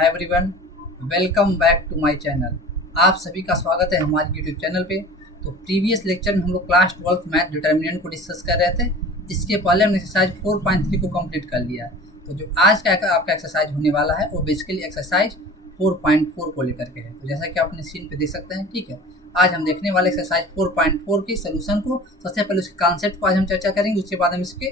Hi everyone, welcome back to my channel. आप सभी का स्वागत है हमारे यूट्यूब चैनल पे। तो प्रीवियस लेक्चर में हम लोग क्लास 12th मैथ डिटर्मिनेंट को डिस्कस कर रहे थे। इसके पहले हमने एक्सरसाइज 4.3 को कंप्लीट कर लिया है। तो जो आज का आपका एक्सरसाइज होने वाला है वो बेसिकली एक्सरसाइज 4.4 को लेकर के है। तो जैसा कि आपने स्क्रीन पे देख सकते हैं, ठीक है। आज हम देखने वाले एक्सरसाइज 4.4 के सोल्यूशन को, सबसे पहले उसके कॉन्सेप्ट को आज हम चर्चा करेंगे, उसके बाद हम इसके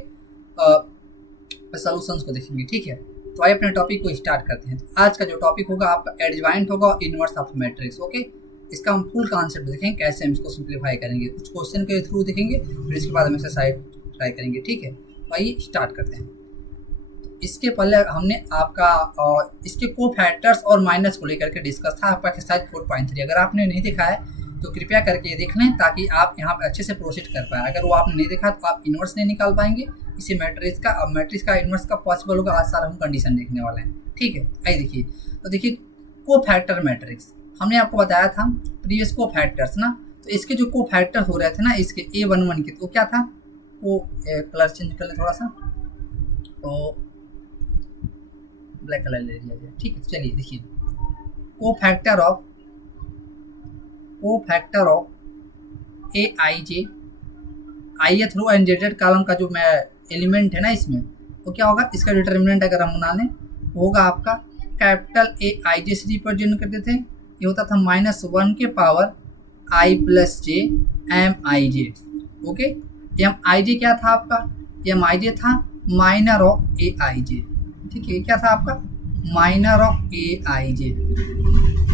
सोल्यूशंस को देखेंगे, ठीक है। तो आइए अपने टॉपिक को स्टार्ट करते हैं। तो आज का जो टॉपिक होगा आपका एडजॉइंट होगा और इनवर्स ऑफ मैट्रिक्स। ओके, इसका हम फुल कॉन्सेप्ट देखेंगे, कैसे हम इसको सिंप्लीफाई करेंगे, कुछ क्वेश्चन के थ्रू देखेंगे, फिर इसके बाद हम एक्सरसाइज ट्राई करेंगे, ठीक है। तो आइए स्टार्ट करते हैं। तो इसके पहले हमने आपका इसके को फैक्टर्स और माइनस को लेकर के डिस्कस था आपका एक्सरसाइज 4.3। अगर आपने नहीं देखा है तो कृपया करके देख लें, ताकि आप यहाँ पे अच्छे से प्रोसीड कर पाए। अगर वो आपने नहीं देखा तो आप इनवर्स नहीं निकाल पाएंगे इसी मैट्रिक्स का। अब मैट्रिक्स का इनवर्स का पॉसिबल होगा, आज सारा हम कंडीशन देखने वाले हैं, ठीक है। आइए देखिए, तो देखिए को फैक्टर मैट्रिक्स हमने आपको बताया था प्रीवियस को फैक्टर्स ना। तो इसके जो को फैक्टर हो रहे थे ना, इसके A11 के, तो क्या था वो, कलर चेंज कर लें थोड़ा सा, तो ब्लैक कलर ले लिया जाए, ठीक है। चलिए देखिए, cofactor of A I J ith row and Z column का जो मैं एलिमेंट है ना इसमें, तो क्या होगा, इसका डिटर्मिनेंट अगर हम बना लें तो होगा आपका कैपिटल ए आई जे से रिप्रेजेंट करते थे। ये होता था -1 के power i plus J M I J. Okay, M I J क्या था आपका, एम आई जे था माइनर ऑफ ए आई जे, ठीक है। क्या था आपका minor of A I J,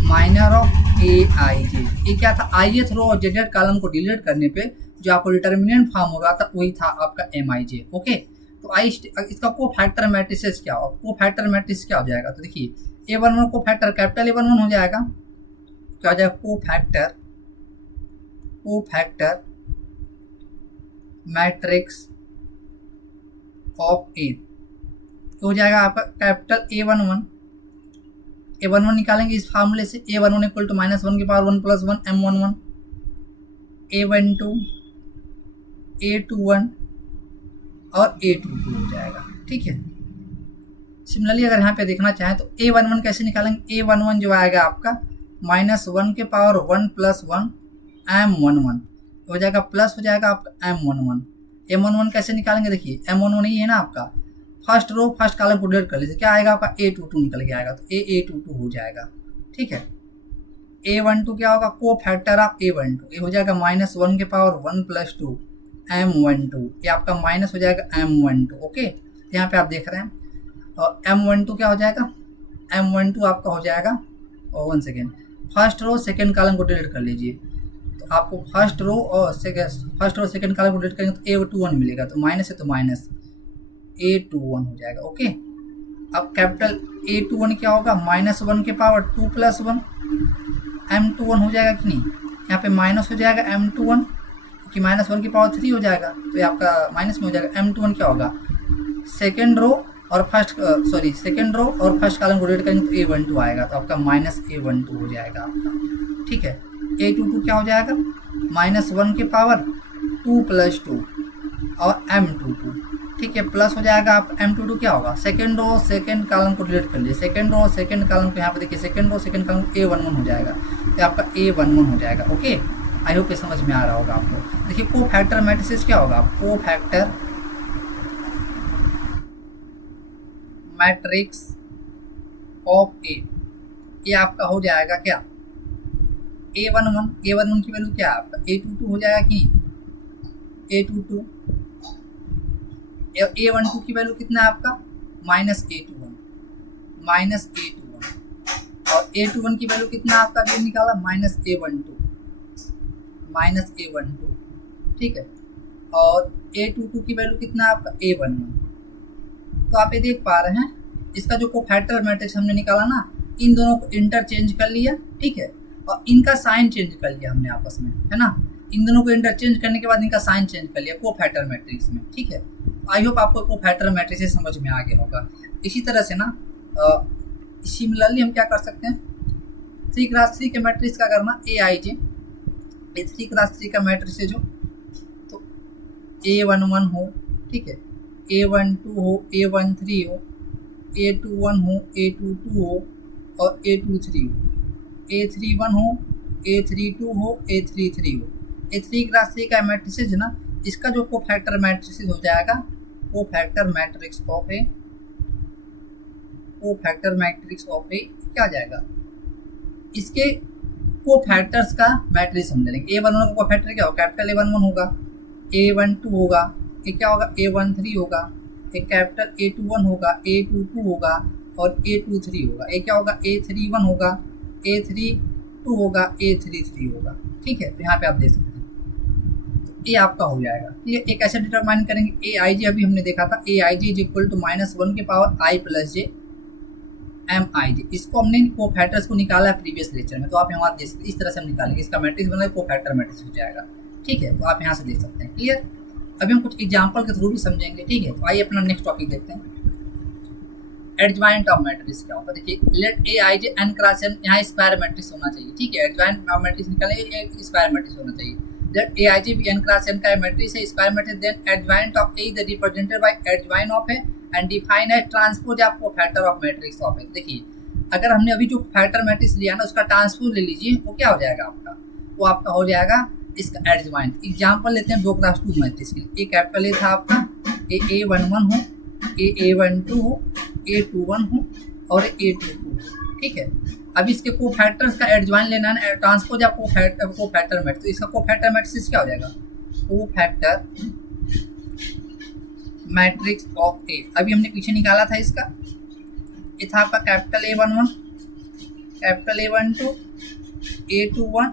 minor of A I J. ये क्या था, ith रो और जेड कॉलम को डिलीट करने पे जो आपको डिटर्मिनेंट फॉर्म हो रहा था वही था आपका एम आई जे। ओके, तो आई इसका को फैक्टर मैट्रिसेस क्या हो, को फैक्टर मैट्रिक्स क्या हो जाएगा, तो देखिए A11 को फैक्टर कैपिटल A11 हो जाएगा, क्या हो जाएगा को फैक्टर मैट्रिक्स ऑफ ए, तो हो जाएगा आपका कैपिटल A11 निकालेंगे इस फार्मूले से, A11 इक्वल टू -1 की power 1 plus 1 M11, A12 A21 और A22 हो जाएगा, ठीक है। सिमिलरली अगर यहाँ पे देखना चाहें तो A11 कैसे निकालेंगे, A11 जो आएगा आपका -1 के पावर 1 प्लस 1 M11 हो जाएगा, प्लस हो जाएगा आपका M11। M11 कैसे निकालेंगे, देखिए M11 ही है ना आपका, फर्स्ट रो फर्स्ट कॉलम को डिलीट कर लीजिए, क्या आएगा आपका A22 निकल के आएगा, तो A22 हो जाएगा, ठीक है। A12 क्या होगा, को फैक्टर ऑफ A12, ये हो जाएगा -1 के पावर 1 प्लस 2 M12, ये आपका माइनस हो जाएगा M12। ओके, यहाँ पे आप देख रहे हैं, और M12 क्या हो जाएगा, M12 आपका हो जाएगा, और 1 second, first row second column को डिलीट कर लीजिए, तो आपको फर्स्ट रो सेकेंड कॉलम को डिलीट करेंगे तो A21 मिलेगा, तो माइनस है तो माइनस A21 हो जाएगा। ओके, अब कैपिटल A21 क्या होगा, -1 के पावर 2 प्लस 1 M21 हो जाएगा कि नहीं, यहाँ पे माइनस हो जाएगा M21 कि -1 की पावर 3 हो जाएगा, तो ये आपका माइनस में हो जाएगा। M21 क्या होगा, सेकेंड रो और फर्स्ट कॉलम को डिलीट करेंगे तो A12 आएगा, तो आपका -A12 हो जाएगा आपका, ठीक है। A22 क्या हो जाएगा, -1 के पावर 2 प्लस 2 और M22, ठीक है, प्लस हो जाएगा आप M22 क्या होगा, सेकेंड रो सेकेंड कॉलम को डिलीट कर लिए, सेकेंड रो सेकेंड कॉलम को यहाँ पे देखिए, सेकेंड रो सेकेंड कॉलम A11 हो जाएगा, तो आपका A11 हो जाएगा। ओके, आई होप ये समझ में आ रहा होगा आपको। देखिए को फैक्टर मैट्रिसेस क्या होगा, को फैक्टर मैट्रिक्स ऑफ ए, ये आपका हो जाएगा क्या, A11 की वैल्यू क्या है आपका A22 हो जाएगा कि A22, A12 की वैल्यू कितना है आपका -A21, और A21 की वैल्यू कितना आपका भी निकाला -A12, ठीक है, और A22 की वैल्यू कितना आपका A11। तो आप ये देख पा रहे हैं, इसका जो कोफैक्टर मैट्रिक्स हमने निकाला ना, इन दोनों को इंटरचेंज कर लिया, ठीक है, और इनका साइन चेंज कर लिया हमने आपस में, है ना। इन दोनों को इंटरचेंज करने के बाद इनका साइन चेंज कर लिया कोफैक्टर मैट्रिक्स में, ठीक है। आई होप आपको कोफैक्टर मैट्रिक्स से समझ में आ गया होगा। इसी तरह से ना सिमिलरली हम क्या कर सकते हैं, 3x3 के मैट्रिक्स का करना ए आई जे, 3x3 का मैट्रिक्स है जो, तो A11 हो, ठीक है, A12 हो, A13 हो, A21 हो, A22 हो, और A23 हो, A31 हो, A32 हो, A33 हो। A3 क्रॉस 3 का मैट्रिसेस है ना, इसका जो कोफैक्टर मैट्रिसेस हो जाएगा cofactor matrix of A, cofactor matrix of A क्या आ जाएगा, इसके कोफैक्टर्स का मैट्रिक्स हम ले लेंगे। A11 का कोफैक्टर क्या होगा, कैपिटल A11 होगा, A12 होगा, ये क्या होगा A13 होगा, एक कैपिटल A21 होगा, A22 होगा और A23 होगा। ये क्या होगा A31 होगा, A32 होगा, A33 होगा। ठीक है, तो यहाँ पे आप देख सकते हैं तो ये आपका हो जाएगा। ये एक ऐसे डिटरमाइन करेंगे ए आई जी, अभी हमने देखा था ए I ji is equal to -1 के पावर आई प्लस जे एम आई जी। इसको हमने कोफैक्टर्स को निकाला है प्रीवियस लेक्चर में, तो आप यहाँ देख सकते हैं इस तरह से हम निकालेंगे, इसका मैट्रिक्स बना कोफैक्टर मैट्रिक्स हो जाएगा। ठीक है, तो आप यहाँ से देख सकते हैं। क्लियर, अभी हम कुछ एग्जाम्पल के थ्रू भी समझेंगे। ठीक है, तो आइए अपना नेक्स्ट टॉपिक देखते हैं। एडजॉइंट ऑफ मैट्रिक्स क्या होता है, देखिए late A I J N cross N, यहाँ स्क्वायर मैट्रिक्स होना चाहिए। ठीक है, एडजॉइंट ऑफ मैट्रिक्स निकालेंगे, एक स्क्वायर मैट्रिक्स होना चाहिए। Let A I J B N cross N का मैट्रिक्स है, square matrix, then adjoint of A is represented by adjoint of A and define as transpose of cofactor of matrix of A. देखिए अगर हमने अभी जो factor matrix लिया ना उसका ट्रांसपोज ले लीजिए, वो क्या हो जाएगा आपका, वो आपका हो जाएगा इसका एडजॉइंट। एग्जाम्पल लेते हैं 2x2 मैट्रिक्स के लिए। ए कैपिटल ए था आपका, A11 हो, A12 हो, A21 हो और A22 हो। ठीक है, अब इसके कोफैक्टर्स का एडजॉइंट लेना है, ट्रांसपोज ऑफ कोफैक्टर मैट्रिक्स। तो इसका कोफैक्टर मैट्रिक्स क्या हो जाएगा, कोफैक्टर मैट्रिक्स ऑफ ए। अभी हमने पीछे निकाला था इसका, ये था आपका capital A11, capital A12, A21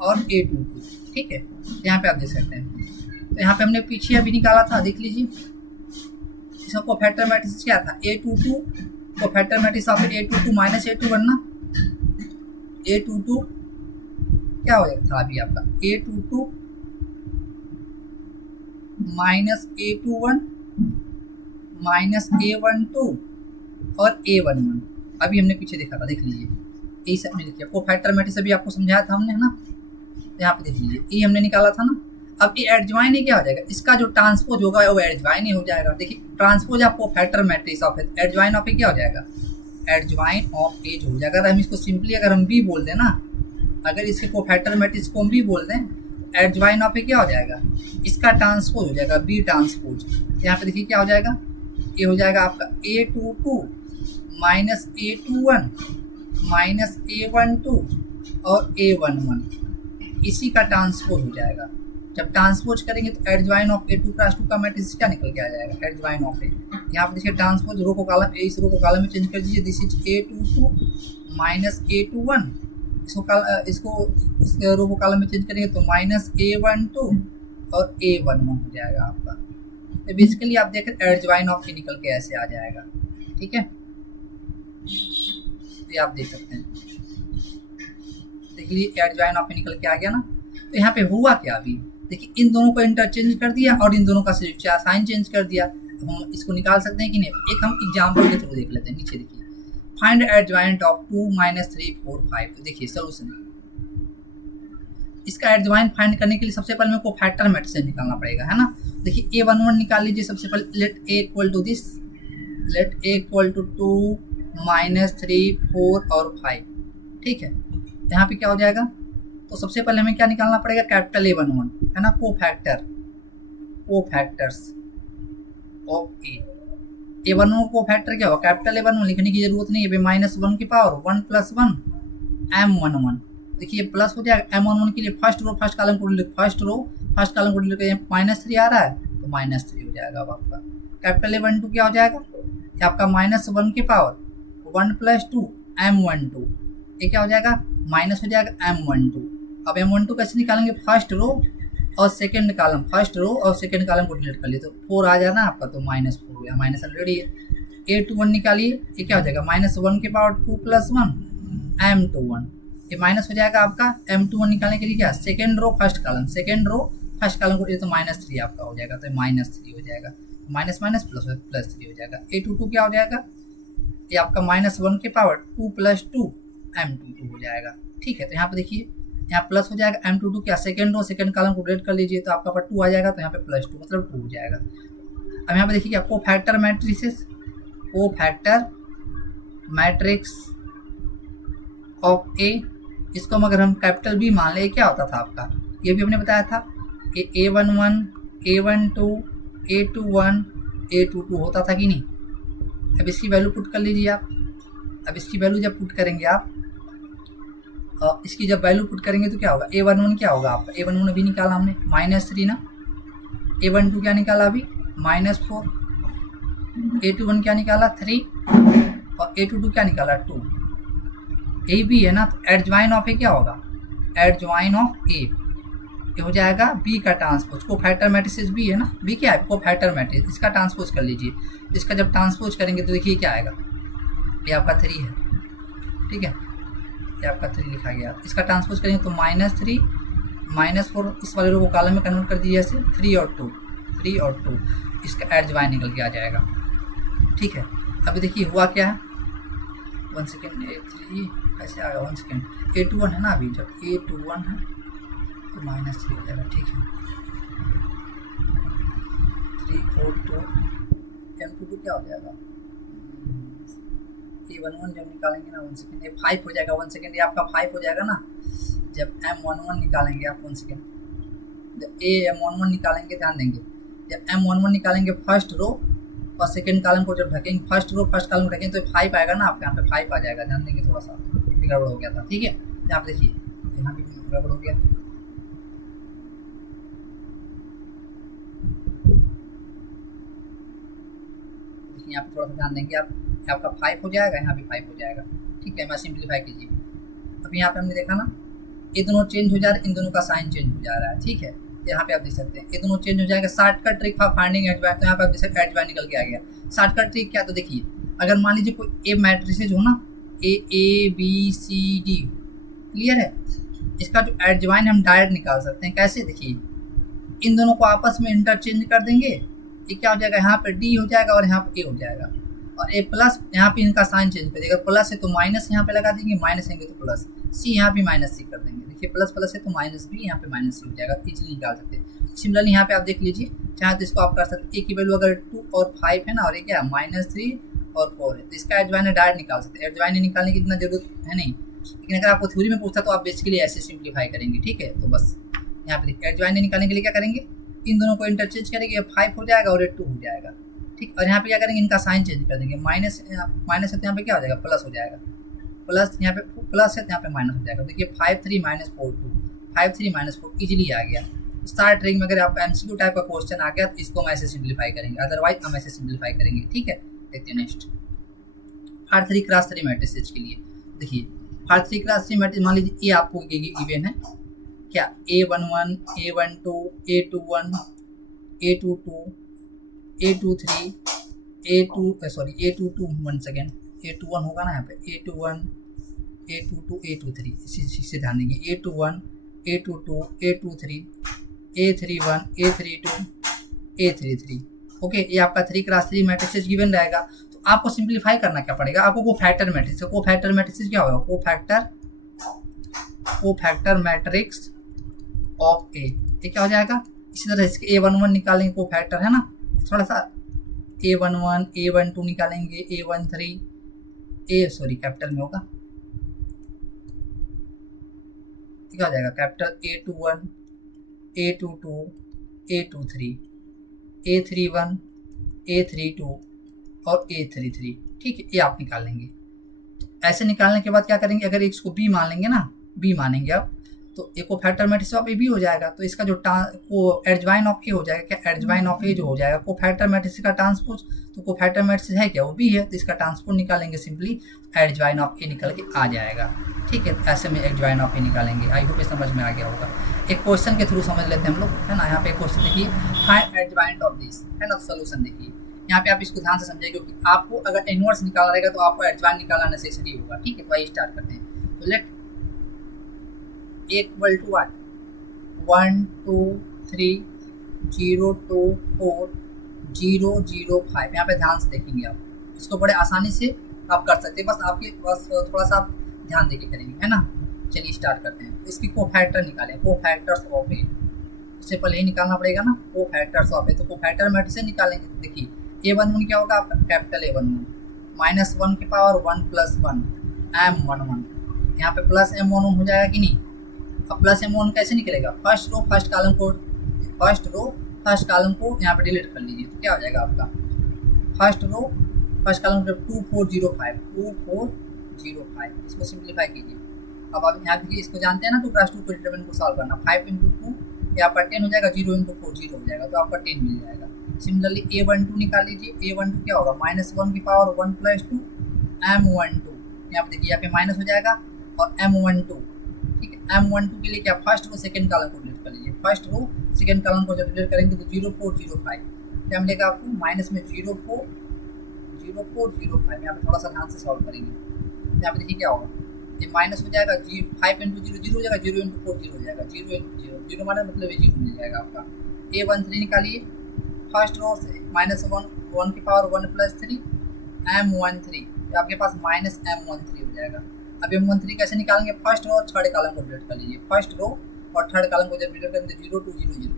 और A22। ठीक है, यहाँ पे आप देख सकते हैं। तो यहाँ पे हमने पीछे अभी निकाला था, देख लीजिए इसका कोफैक्टर मैट्रिक्स क्या था, A22 cofactor matrix of A22 minus A21 ना, A22 क्या हो जाता था अभी आपका A22 minus A21 minus A12 और A11। अभी हमने पीछे देखा था, देख लीजिए यही सब हमने लिखा। कोफैक्टर मैट्रिक्स अभी आपको समझाया था हमने, है ना, यहाँ पे देख लीजिए ये हमने निकाला था ना। अब ये एडजॉइन ही क्या हो जाएगा, इसका जो ट्रांसपोज होगा वो एडजॉइन ही हो जाएगा। देखिए transpose of cofactor matrix of adjoint of A क्या हो जाएगा, एडजॉइन ऑफ ए हो जाएगा। अगर हम इसको सिंपली अगर हम बी बोल दें ना, अगर इसके कोफैक्टर मैट्रिक्स को हम बी बोल दें, एडजॉइन ऑफ ए क्या हो जाएगा, इसका ट्रांसपोज हो जाएगा बी ट्रांसपोज। यहाँ पे देखिए क्या हो जाएगा, ये हो जाएगा आपका A22 minus A21 minus A12 और A11, इसी का ट्रांसपोज हो जाएगा। जब ट्रांसपोज करेंगे तो एडजॉइन ऑफ A2 क्रॉस 2 का मैट्रिक्स क्या निकल के आ जाएगा, एडजॉइन ऑफ ए। यहाँ पे देखिए ट्रांसपोज रो को कॉलम, इस रो को कॉलम में चेंज कर दीजिए, this is A22 minus A21, इसको इस रो को कॉलम में चेंज करेंगे तो माइनस A12 और A11 हो जाएगा आपका। तो बेसिकली आप देखें एडजॉइन ऑफ ए निकल के ऐसे आ जाएगा। ठीक है, ये आप देख सकते हैं, देख लीजिए एडजॉइन ऑफ ए निकल के आ गया ना। तो यहाँ पे हुआ क्या, अभी देखिए इन दोनों को इंटरचेंज कर दिया और इन दोनों का साइन चेंज कर दिया। हम इसको निकाल सकते हैं कि नहीं, एक हम एग्जाम्पल के थ्रू देख लेते हैं। नीचे देखिए फाइंड एडजॉइंट ऑफ 2 - 3 4 5। तो देखिए सोल्यूशन, इसका एडजॉइंट फाइंड करने के लिए सबसे पहले मेरे को फैक्टर मैट्रिक्स निकालना पड़ेगा, है ना। देखिए A11 निकाल लीजिए सबसे पहले। Let A equal to this, let A equal to 2 - 3 4 और 5। ठीक है, यहाँ पे क्या हो जाएगा, तो सबसे पहले हमें क्या निकालना पड़ेगा, कैपिटल A11 है ना, कोफैक्टर्स ऑफ ए। A11 को फैक्टर क्या होगा, कैपिटल A11 लिखने की जरूरत नहीं है, -1 की पावर 1 + 1 M11। देखिए प्लस हो जाएगा M11 के लिए फर्स्ट रो फर्स्ट कॉलम को फर्स्ट कॉलम को -3 आ रहा है तो -3 हो जाएगा। अब आपका कैपिटल A12 क्या हो जाएगा, ये आपका -1 की पावर 1 + 2 M12, ये क्या हो जाएगा, माइनस हो जाएगा M12। अब M12 कैसे निकालेंगे, फर्स्ट रो और सेकंड कॉलम, फर्स्ट रो और सेकंड कॉलम को डिलीट कर लिए तो 4 आ जाना आपका, तो -4 हो गया, माइनस ऑलरेडी है। A21 निकालिए, ये क्या हो जाएगा, -1 की पावर 2 + 1 M21, ये माइनस हो जाएगा आपका। M21 निकालने के लिए क्या, सेकंड रो फर्स्ट कॉलम को ये तो -3 आपका हो जाएगा, तो -3 हो जाएगा, माइनस माइनस +3 हो जाएगा। A22 क्या हो जाएगा, ये आपका -1 की पावर 2 + 2 M22 हो जाएगा। ठीक है, तो यहाँ पे देखिए यहाँ प्लस हो जाएगा, M22 क्या, सेकंड रो सेकंड कॉलम को डिलीट कर लीजिए तो आपका 2 आ जाएगा, तो यहाँ पे +2 मतलब 2 हो जाएगा। अब यहाँ पे देखिए क्या, कोफैक्टर मैट्रिक्स ऑफ ए, इसको अगर हम कैपिटल बी मान ले क्या होता था आपका, ये भी हमने बताया था A11 A12 A21 A22 होता था कि नहीं। अब इसकी वैल्यू पुट कर लीजिए आप। अब इसकी वैल्यू जब पुट करेंगे आप, इसकी जब वैल्यू पुट करेंगे तो क्या होगा, A11 क्या होगा आपका, A11 अभी निकाला हमने -3 ना, A12 क्या निकाला अभी -4, A21 क्या निकाला 3 और A22 क्या निकाला 2। ए बी है ना, तो एडजॉइन ऑफ ए क्या होगा, एडजॉइन ऑफ ए हो जाएगा बी का ट्रांसपोज, को फैक्टर मैट्रिसेस बी है ना, बी क्या है को फैक्टर मैट्रिस, इसका ट्रांसपोज कर लीजिए। इसका जब ट्रांसपोज करेंगे तो देखिए क्या आएगा, ये आपका 3 है, ठीक है, ये आपका 3 लिखा गया। इसका ट्रांसपोज करेंगे तो -3 -4, इस वाले रो को कॉलम में कन्वर्ट कर दीजिए ऐसे 3 और 2, इसका एडजॉइन निकल के आ जाएगा, ठीक है। अभी देखिए हुआ क्या है, 1 सेकेंड, A3 कैसे आएगा, 1 सेकेंड, A21 है ना, अभी जब A21 है तो -3 हो जाएगा, ठीक है। 3 4 2 M22 क्या हो जाएगा, A11 जब निकालेंगे ना 1 सेकेंड, ये 5 हो जाएगा, 1 सेकेंड, ये आपका 5 हो जाएगा ना। जब M11 निकालेंगे आप 1 सेकेंड, जब M11 निकालेंगे, ध्यान देंगे, जब M11 निकालेंगे फर्स्ट रो और सेकेंड कॉलम को जब ढकेंगे, फर्स्ट रो फर्स्ट कॉलम को ढकेंगे तो 5 आएगा ना आपके यहाँ पे, 5 आ जाएगा, ध्यान देंगे, थोड़ा सा गड़बड़ हो गया था, ठीक है। यहाँ पे देखिए, यहाँ भी गड़बड़ हो गया, देखिए यहाँ पे थोड़ा सा ध्यान देंगे आप, आपका 5 हो जाएगा, यहाँ भी 5 हो जाएगा, ठीक है। मैं सिंप्लीफाई कीजिए, अभी यहाँ पे हमने देखा ना, ये दोनों चेंज हो जा रहे हैं, इन दोनों का साइन चेंज हो जा रहा है, ठीक है। यहाँ पे आप देख सकते हैं ये दोनों चेंज हो जाएगा। Shortcut trick for finding adjoin, तो यहाँ पे आप देख सकते हैं एडजॉइन निकल के आ गया। शॉर्टकट ट्रिक क्या, तो देखिए अगर मान लीजिए कोई ए मैट्रिसेज हो ना, A B C D, clear है, इसका जो एडजॉइन हम डायरेक्ट निकाल सकते हैं, कैसे, देखिए इन दोनों को आपस में इंटरचेंज कर देंगे, ये क्या हो जाएगा, यहाँ पे D हो जाएगा और यहाँ पे A हो जाएगा, और A प्लस, यहाँ पे इनका साइन चेंज कर देगा, प्लस है तो माइनस यहाँ पे लगा देंगे, माइनस है तो प्लस, C यहाँ भी -C कर देंगे, देखिए प्लस प्लस है तो -B, यहाँ पे -C हो जाएगा, इजीली निकाल सकते हैं। सिमिलरली यहाँ पे आप देख लीजिए, चाहे तो इसको आप कर सकते हैं, A की वैल्यू अगर 2 और 5 है ना, और ये क्या है -3 और 4 है, तो इसका एडजॉइन डायरेक्ट निकाल सकते हैं। एडजॉइन निकालने की इतना जरूरत है नहीं, लेकिन अगर आपको थ्योरी में पूछता तो आप बेसिकली ऐसे सिंप्लीफाई करेंगे, ठीक है। तो बस यहाँ पे देखिए एडजॉइन निकालने के लिए क्या करेंगे, इन दोनों को इंटरचेंज करेंगे, ये 5 हो जाएगा और ये 2 हो जाएगा, ठीक। और यहाँ पे क्या करेंगे, इनका साइन चेंज कर देंगे, माइनस है तो यहाँ पे क्या हो जाएगा, प्लस हो जाएगा, प्लस यहाँ पे प्लस है तो यहाँ पे माइनस हो जाएगा। देखिए 5 3 -4 2, 5 3 -4 इजीली आ गया। स्टार्ट ट्रिक में अगर आपका MCQ टाइप का क्वेश्चन आ गया तो इसको हम ऐसे सिंप्लीफाई करेंगे, अदरवाइज हम ऐसे सिंप्लीफाई करेंगे, ठीक है। देखते हैं नेक्स्ट, R3 क्रॉस 3 मैट्रिसेज के लिए देखिए, R3 क्रॉस 3 मैट्रिक्स मान लीजिए ये आपको गिवन है क्या, A11 A12 A21 A22 A23 A22 1 second, A21 होगा ना यहाँ पे, A21 A22 A23, इसी से ध्यान देंगे, A21 A22 A23 A31 A32 A33, okay. ये आपका 3 क्रॉस 3 मैट्रिसेस गिवन रहेगा। तो आपको सिंप्लीफाई करना क्या पड़ेगा, आपको को फैक्टर मैट्रिक्स, को फैक्टर मैट्रिक्स क्या होगा, को फैक्टर मैट्रिक्स ऑफ ए, ये क्या हो जाएगा। इसी तरह इसके A11 निकालेंगे, को फैक्टर है ना, थोड़ा सा A11 A12 निकालेंगे, A13 कैपिटल में होगा, क्या हो जाएगा, capital A21 A22 A23 A31 A32 और A33, ठीक है। ये आप निकाल लेंगे। ऐसे निकालने के बाद क्या करेंगे, अगर इसको B मान लेंगे ना, B मानेंगे आप, तो एक फैक्टर मैट्रिक्स ऑफ ए भी हो जाएगा, तो इसका जो को एडजॉइन ऑफ ए हो जाएगा, क्या एडजॉइन ऑफ ए जो हो जाएगा को फैक्टर मैट्रिक्स का ट्रांसपोज, तो को फैक्टर मैट्रिक्स है क्या, वो भी है, तो इसका ट्रांसपोज निकालेंगे, सिंपली एडजॉइन ऑफ ए निकल के आ जाएगा, ठीक है। ऐसे में एडजॉइन ऑफ ए निकालेंगे। आई होप समझ में आ गया होगा। एक क्वेश्चन के थ्रू समझ लेते हैं हम लोग, है ना। यहाँ पे क्वेश्चन देखिए, फाइंड एडजॉइन ऑफ दिस, है ना। सोल्यूशन देखिए यहाँ पे, आप इसको ध्यान से समझिए, क्योंकि आपको अगर इनवर्स निकालना रहेगा तो आपको एडजॉइन निकालना नेसेसरी होगा, ठीक है। तो आइए स्टार्ट करते हैं। तो लेट इक्वल टू 1 2 3 0 2 4 0 0 5, यहाँ पे ध्यान से देखेंगे आप, इसको बड़े आसानी से आप कर सकते हैं, बस आपके पास थोड़ा सा आप ध्यान देके करेंगे, है ना। चलिए स्टार्ट करते हैं। तो इसकी कोफैक्टर निकालें, कोफैक्टर्स ऑफ ए, उससे पहले ही निकालना पड़ेगा ना, कोफैक्टर्स ऑफ ए। तो कोफैक्टर मैट्रिक्स से निकालेंगे, तो देखिए A11 क्या होगा आपका, कैपिटल A11 -1 के पावर 1 + 1 M11 यहाँ पे प्लस M11 हो जाएगा कि नहीं। अब प्लस M11 कैसे निकलेगा, फर्स्ट रो फर्स्ट कॉलम को यहाँ पे डिलीट कर लीजिए, तो क्या हो जाएगा आपका फर्स्ट रो फर्स्ट कॉलम को 2405 इसको सिंप्लीफाई कीजिए। अब आप यहाँ देखिए, इसको जानते हैं ना 2 + 2 को डिटरमिनेंट को सॉल्व करना, 5 × 2 यहाँ पर 10 हो जाएगा, 0 × 4 0 हो जाएगा, तो आपका 10 मिल जाएगा। सिमिलरली A12 निकाल लीजिए, A12 क्या होगा -1 की पावर 1 + 2 M12, यहाँ पे देखिए यहाँ पे माइनस हो जाएगा और M12, ठीक है। M12 के लिए क्या फर्स्ट रो सेकंड कॉलम को डिलीट कर लीजिए, फर्स्ट रो सेकंड कॉलम को जब डिलीट करेंगे तो 0405 क्या मिलेगा आपको, माइनस में 0405, यहाँ पे थोड़ा सा ध्यान से सॉल्व करेंगे, यहाँ पे देखिए क्या होगा, ये माइनस हो जाएगा 5 × 0 0 हो जाएगा, 0 × 4 0 हो जाएगा, 0 × 0 माने मतलब ये 0 मिल जाएगा आपका। A13 निकालिए, फर्स्ट रो से -1 की पावर 1 + 3 M13, तो आपके पास -M13 हो जाएगा। अब M13 कैसे निकालेंगे, फर्स्ट रो और थर्ड कॉलम को डिलीट कर लीजिए, फर्स्ट रो और थर्ड कॉलम को जब डिलीट करेंगे 0 2 0 0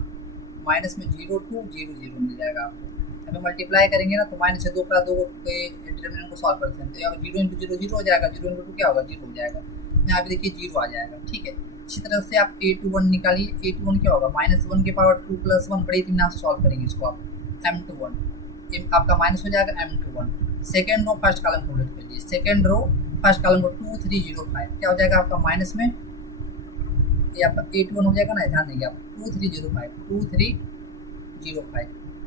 माइनस में 0 2 0 0 मिल जाएगा आपको। अभी मल्टीप्लाई करेंगे ना तो माइनस से 2 + 2 के डिटरमिनेंट को सॉल्व करते हैं, तो यहाँ 0 × 0 0 हो जाएगा, 0 × 2 क्या होगा 0 हो जाएगा, यहाँ पे देखिए 0 आ जाएगा, ठीक है। इसी तरह से आप A21 निकालिए, A21 क्या होगा, -1 की पावर 2 + 1, बड़े इत्मीनान से सॉल्व करेंगे इसको आप, M21 आपका माइनस हो जाएगा M21, second row first column को डिलीट कर लीजिए, सेकेंड रो फर्स्ट कॉलम को 2305 क्या हो जाएगा आपका, माइनस में ये आपका 81 हो जाएगा ना, ध्यान देंगे आप 2305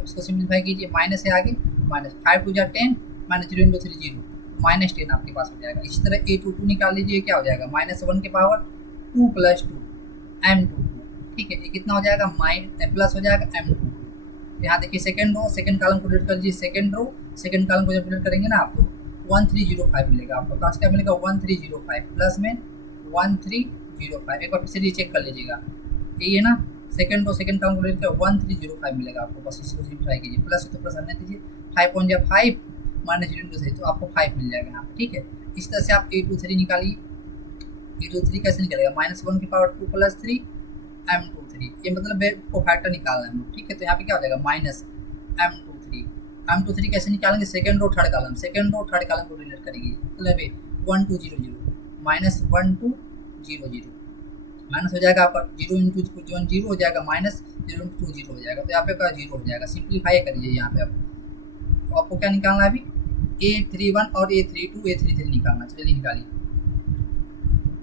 इसको सिंप्लीफाई कीजिए, माइनस है आगे, -5 × 2 = 10 -0 × 3 0 -10 आपके पास हो जाएगा। इसी तरह A22 निकाल लीजिए, क्या हो जाएगा, -1 की पावर 2 + 2 M22, ठीक है। ये कितना हो जाएगा, प्लस हो जाएगा M22। यहाँ देखिए सेकंड रो सेकंड कॉलम को डिलीट कर लीजिए, सेकंड रो सेकंड कॉलम को जब डिलीट करेंगे ना आप तो 1305 मिलेगा आपको, पास क्या मिलेगा 1305 प्लस में 1305, एक बार फिर से रीचेक कर लीजिएगा, यही है ना, सेकंड रो सेकंड कॉलम को डिलीट कर 1305 मिलेगा आपको, बस इसको सिंप्लीफाई कीजिए, प्लस तो प्लस रहने दीजिए, 5 × 5 -0 × 3 तो आपको 5 मिल जाएगा यहाँ पे, ठीक है। इस तरह से आप A23 निकालिए, A23 कैसे निकलेगा, -1 की पावर 2 + 3 M23, ये मतलब को फैक्टर निकालना है, ठीक है। तो यहाँ पे क्या हो जाएगा -M23 कैसे निकालेंगे, सेकंड रो थर्ड कॉलम को डिलीट करेंगे, मतलब 1 2 0 0 -1 2 0 0 माइनस हो जाएगा आपका 0 × 0 हो जाएगा, -0 × 2 0 हो जाएगा, तो यहाँ पे 0 हो जाएगा। सिंप्लीफाई करिए यहाँ पे आप, तो आपको क्या निकालना है अभी, A31 और A33 निकालना, चलिए निकालिए।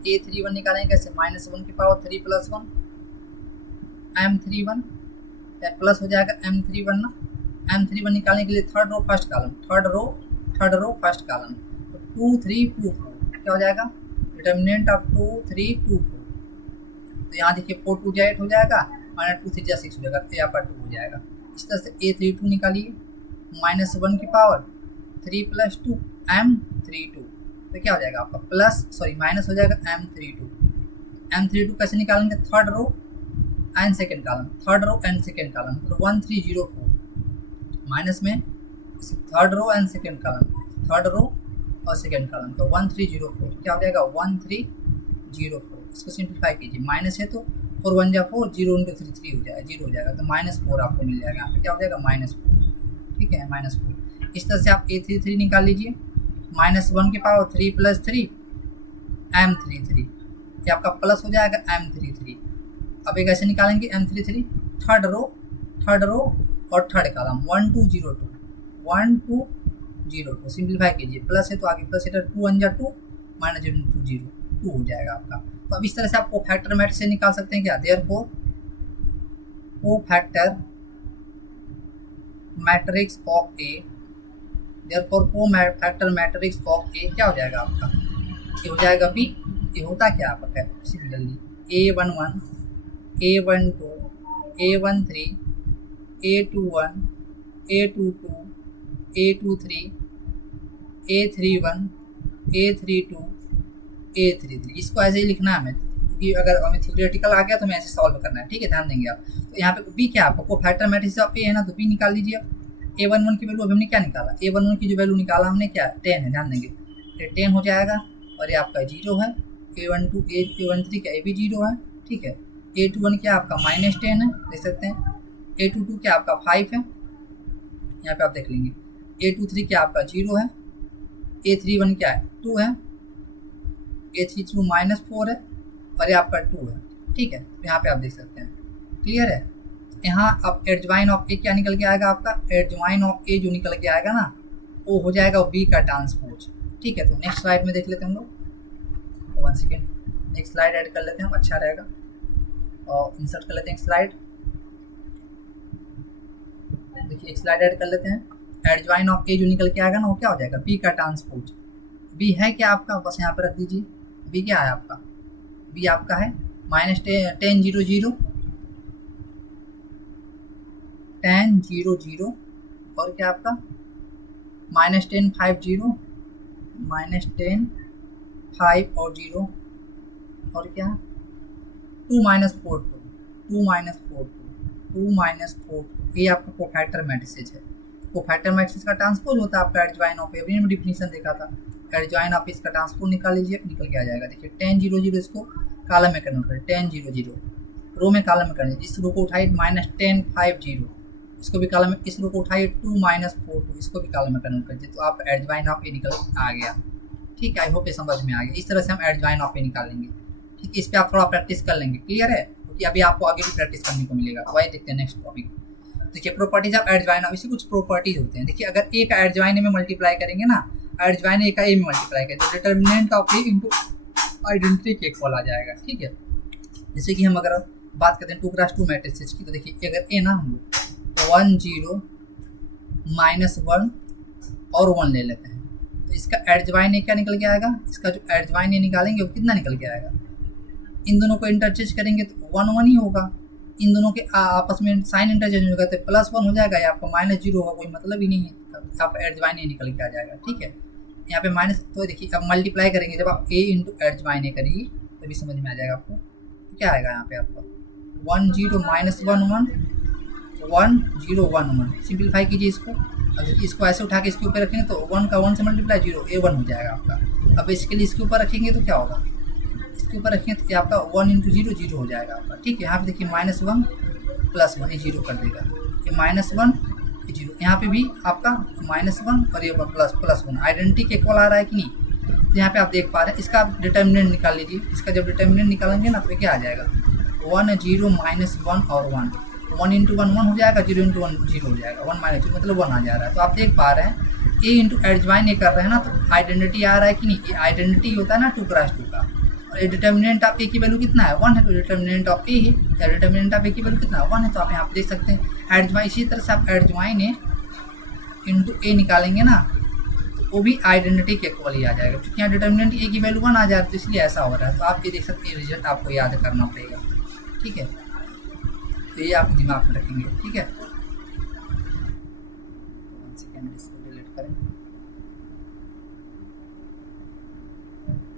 A31 निकालेंगे कैसे, -1 की पावर 3 + 1 M31 प्लस हो जाएगा M31 ना, M31 निकालने के लिए थर्ड रो फर्स्ट कॉलम तो 2 3 2 4 क्या हो जाएगा, डिटरमिनेंट ऑफ 2 3 2 4, तो यहाँ देखिए 4 2 8 हो जाएगा, -2 3 6 हो जाएगा, तो यहाँ पर 2 हो जाएगा। इस तरह से A32 निकालिए, -1 की पावर 3 + 2 M32, तो क्या हो जाएगा आपका माइनस हो जाएगा M32 कैसे निकालेंगे, third row and second column मतलब 1304 माइनस में थर्ड रो और सेकेंड कॉलम तो 1304 क्या हो जाएगा 1304, इसको सिंप्लीफाई कीजिए, माइनस है तो 4 1 = 4, 0 × 3 3 हो जाएगा, 0 हो जाएगा, तो -4 आपको मिल जाएगा, यहाँ पे क्या हो जाएगा -4, ठीक है -4। इस तरह से आप A33 निकाल लीजिए, -1 की पावर 3 + 3 M33, ये आपका प्लस हो जाएगा M33। अब एक ऐसे निकालेंगे M33 थर्ड रो और थर्ड कॉलम 1 2 0 2 सिंप्लीफाई कीजिए, प्लस है तो आगे प्लस है, 2 1 = 2 -0 × 2 0 2 हो जाएगा आपका। तो अब इस तरह से आप कोफैक्टर मैट्रिक्स से निकाल सकते हैं क्या, therefore cofactor matrix of A क्या हो जाएगा आपका, ये हो जाएगा B, ये होता क्या आपका, similarly A11 A12 A13 A21 A22 A23 A31 A32 A33, इसको ऐसे ही लिखना है हमें, क्योंकि अगर हमें थ्योरेटिकल आ गया तो हमें ऐसे सॉल्व करना है, ठीक है, ध्यान देंगे आप। तो यहाँ पे B क्या आपको कोफैक्टर मैट्रिक्स ऑफ A है ना, तो B निकाल लीजिए आप। A11 की वैल्यू अभी हमने क्या निकाला, A11 की जो वैल्यू निकाला हमने क्या 10 है, ध्यान देंगे, 10 हो जाएगा, और ये आपका 0 है, A12 A13 क्या ये भी 0 है, ठीक है। A21 क्या आपका -10 है, देख सकते हैं, A22 क्या आपका 5 है, यहाँ पे आप देख लेंगे, A23 क्या आपका 0 है, A31 क्या है 2 है, A3 -4 है और ये आपका 2 है, ठीक है। तो यहाँ पे आप देख सकते हैं, क्लियर है। यहाँ अब एडजॉइन ऑफ ए क्या निकल के आएगा आपका, एडजॉइन ऑफ ए जो निकल के आएगा ना वो हो जाएगा बी का ट्रांसपोज, ठीक है। तो नेक्स्ट स्लाइड में देख लेते हैं हम लोग, 1 सेकेंड, नेक्स्ट स्लाइड ऐड कर लेते हैं, अच्छा रहेगा। और इंसर्ट कर लेते हैं स्लाइड, देखिए एक स्लाइड ऐड कर लेते हैं। एडजॉइन ऑफ ए जो निकल के आएगा ना वो क्या हो जाएगा, बी का ट्रांसपोज। बी है क्या आपका, बस यहाँ पर रख दीजिए, बी क्या है आपका, बी आपका है -10 10 0 0 10 0 0 और क्या आपका -10 5 0 -10 5 और 0 और क्या 2 -4 2 -4 2 -4, ये आपका कोफैक्टर मैट्रिसेस है। कोफैक्टर मैट्रिसेस का ट्रांसपोज होता है आपका एडजॉइन ऑफ ए, में डिफिनीशन देखा था। एडजॉइन ऑफ इसका ट्रांसपोज निकाल लीजिए, निकल के आ जाएगा। देखिए 10 0 0 इसको कॉलम में कन्वर्ट करें, 10 0 0 रो में कॉलम में करें, इस रो को उठाइए -10 5 0, इसको भी कॉलम में, इस रो को उठाइए 2 -4 2, इसको भी कॉलम में कन्वर्ट करिए, तो आप एडजॉइन ऑफ ए निकल आ गया, ठीक है। आई होप ये समझ में आ गया। इस तरह से हम एडजॉइन ऑफ ए निकालेंगे, ठीक है। इस पर आप थोड़ा प्रैक्टिस कर लेंगे, क्लियर है, क्योंकि अभी आपको आगे भी प्रैक्टिस करने को मिलेगा। तो वही देखते हैं नेक्स्ट टॉपिक। देखिए प्रॉपर्टीज ऑफ एडजॉइन ऑफ, इसे कुछ प्रॉपर्टीज होते हैं। देखिए अगर ए का एडजॉइन में मल्टीप्लाई करेंगे ना, एडजॉइन ए का ए में मल्टीप्लाई करेंगे तो determinant of A into identity के इक्वल आ जाएगा, ठीक है। जैसे कि हम अगर बात करते हैं 2x2 मैट्रिसेस की, तो देखिए अगर ए ना हम लोग 1 0 -1 और 1 ले लेते हैं, तो इसका एडजॉइन ए क्या निकल के आएगा, इसका जो एडजॉइन ए निकालेंगे वो कितना निकल के आएगा। इन दोनों को इंटरचेंज करेंगे तो 1 1 ही होगा, इन दोनों के आपस में साइन इंटरचेंज होगा तो +1 हो जाएगा, या आपका -0 होगा, कोई मतलब ही नहीं है, आप एडजॉइन ए निकल के आ जाएगा, ठीक है। यहाँ पे माइनस, तो देखिए अब मल्टीप्लाई करेंगे, जब आप ए इंटू एडजॉइन ए करेंगे तभी समझ में आ जाएगा आपको। तो क्या आएगा यहाँ पे आपका 1 0 -1 1 1 0 1 1, सिंप्लीफाई कीजिए इसको। अब देखिए इसको ऐसे उठा के इसके ऊपर रखेंगे तो 1 का 1 से मल्टीप्लाई 0 A1 हो जाएगा आपका। अब इसके लिए इसके ऊपर रखेंगे तो क्या होगा, इसके ऊपर रखेंगे तो आपका 1 × 0 0 हो जाएगा आपका, ठीक है। यहाँ पे देखिए -1 +1 ये 0 कर देगा, ये -1 ये 0, यहाँ पे भी आपका -1 और ये +1 आइडेंटिटी के इक्वल आ रहा है कि नहीं। तो यहाँ पे आप देख पा रहे हैं, इसका आप डिटर्मिनेंट निकाल लीजिए। इसका जब डिटर्मिनेंट निकालेंगे ना तो क्या आ जाएगा 1 0 -1 और 1 1 × 1 1 हो जाएगा, 0 × 1 0 हो जाएगा, 1 -2 मतलब 1 आ जा रहा है। तो आप देख पा रहे हैं ए इंटू एडजॉइन ए कर रहे हैं ना, तो आइडेंटिटी आ रहा है कि नहीं। ये आइडेंटिटी होता है ना 2x2 का, और डिटर्मिनेंट ऑफ ए की वैल्यू कितना है 1 है, तो डिटर्मिनेंट ऑफ ए है, या डिटर्मिनेंट ऑफ ए की वैल्यू कितना है 1 है। तो आप यहाँ पे देख सकते हैं एडजॉइन, इसी तरह से आप एडजॉइन ए इंटू ए निकालेंगे ना तो वो भी आइडेंटिटी के इक्वल ही आ जाएगा, क्योंकि यहाँ डिटर्मिनेंट ए की वैल्यू 1 आ जा रहा है, तो इसलिए ऐसा हो रहा है। तो आप ये देख सकते हैं रिजल्ट आपको याद करना पड़ेगा, ठीक है। तो ये आप दिमाग में रखेंगे, ठीक है। इसको डिलीट करें,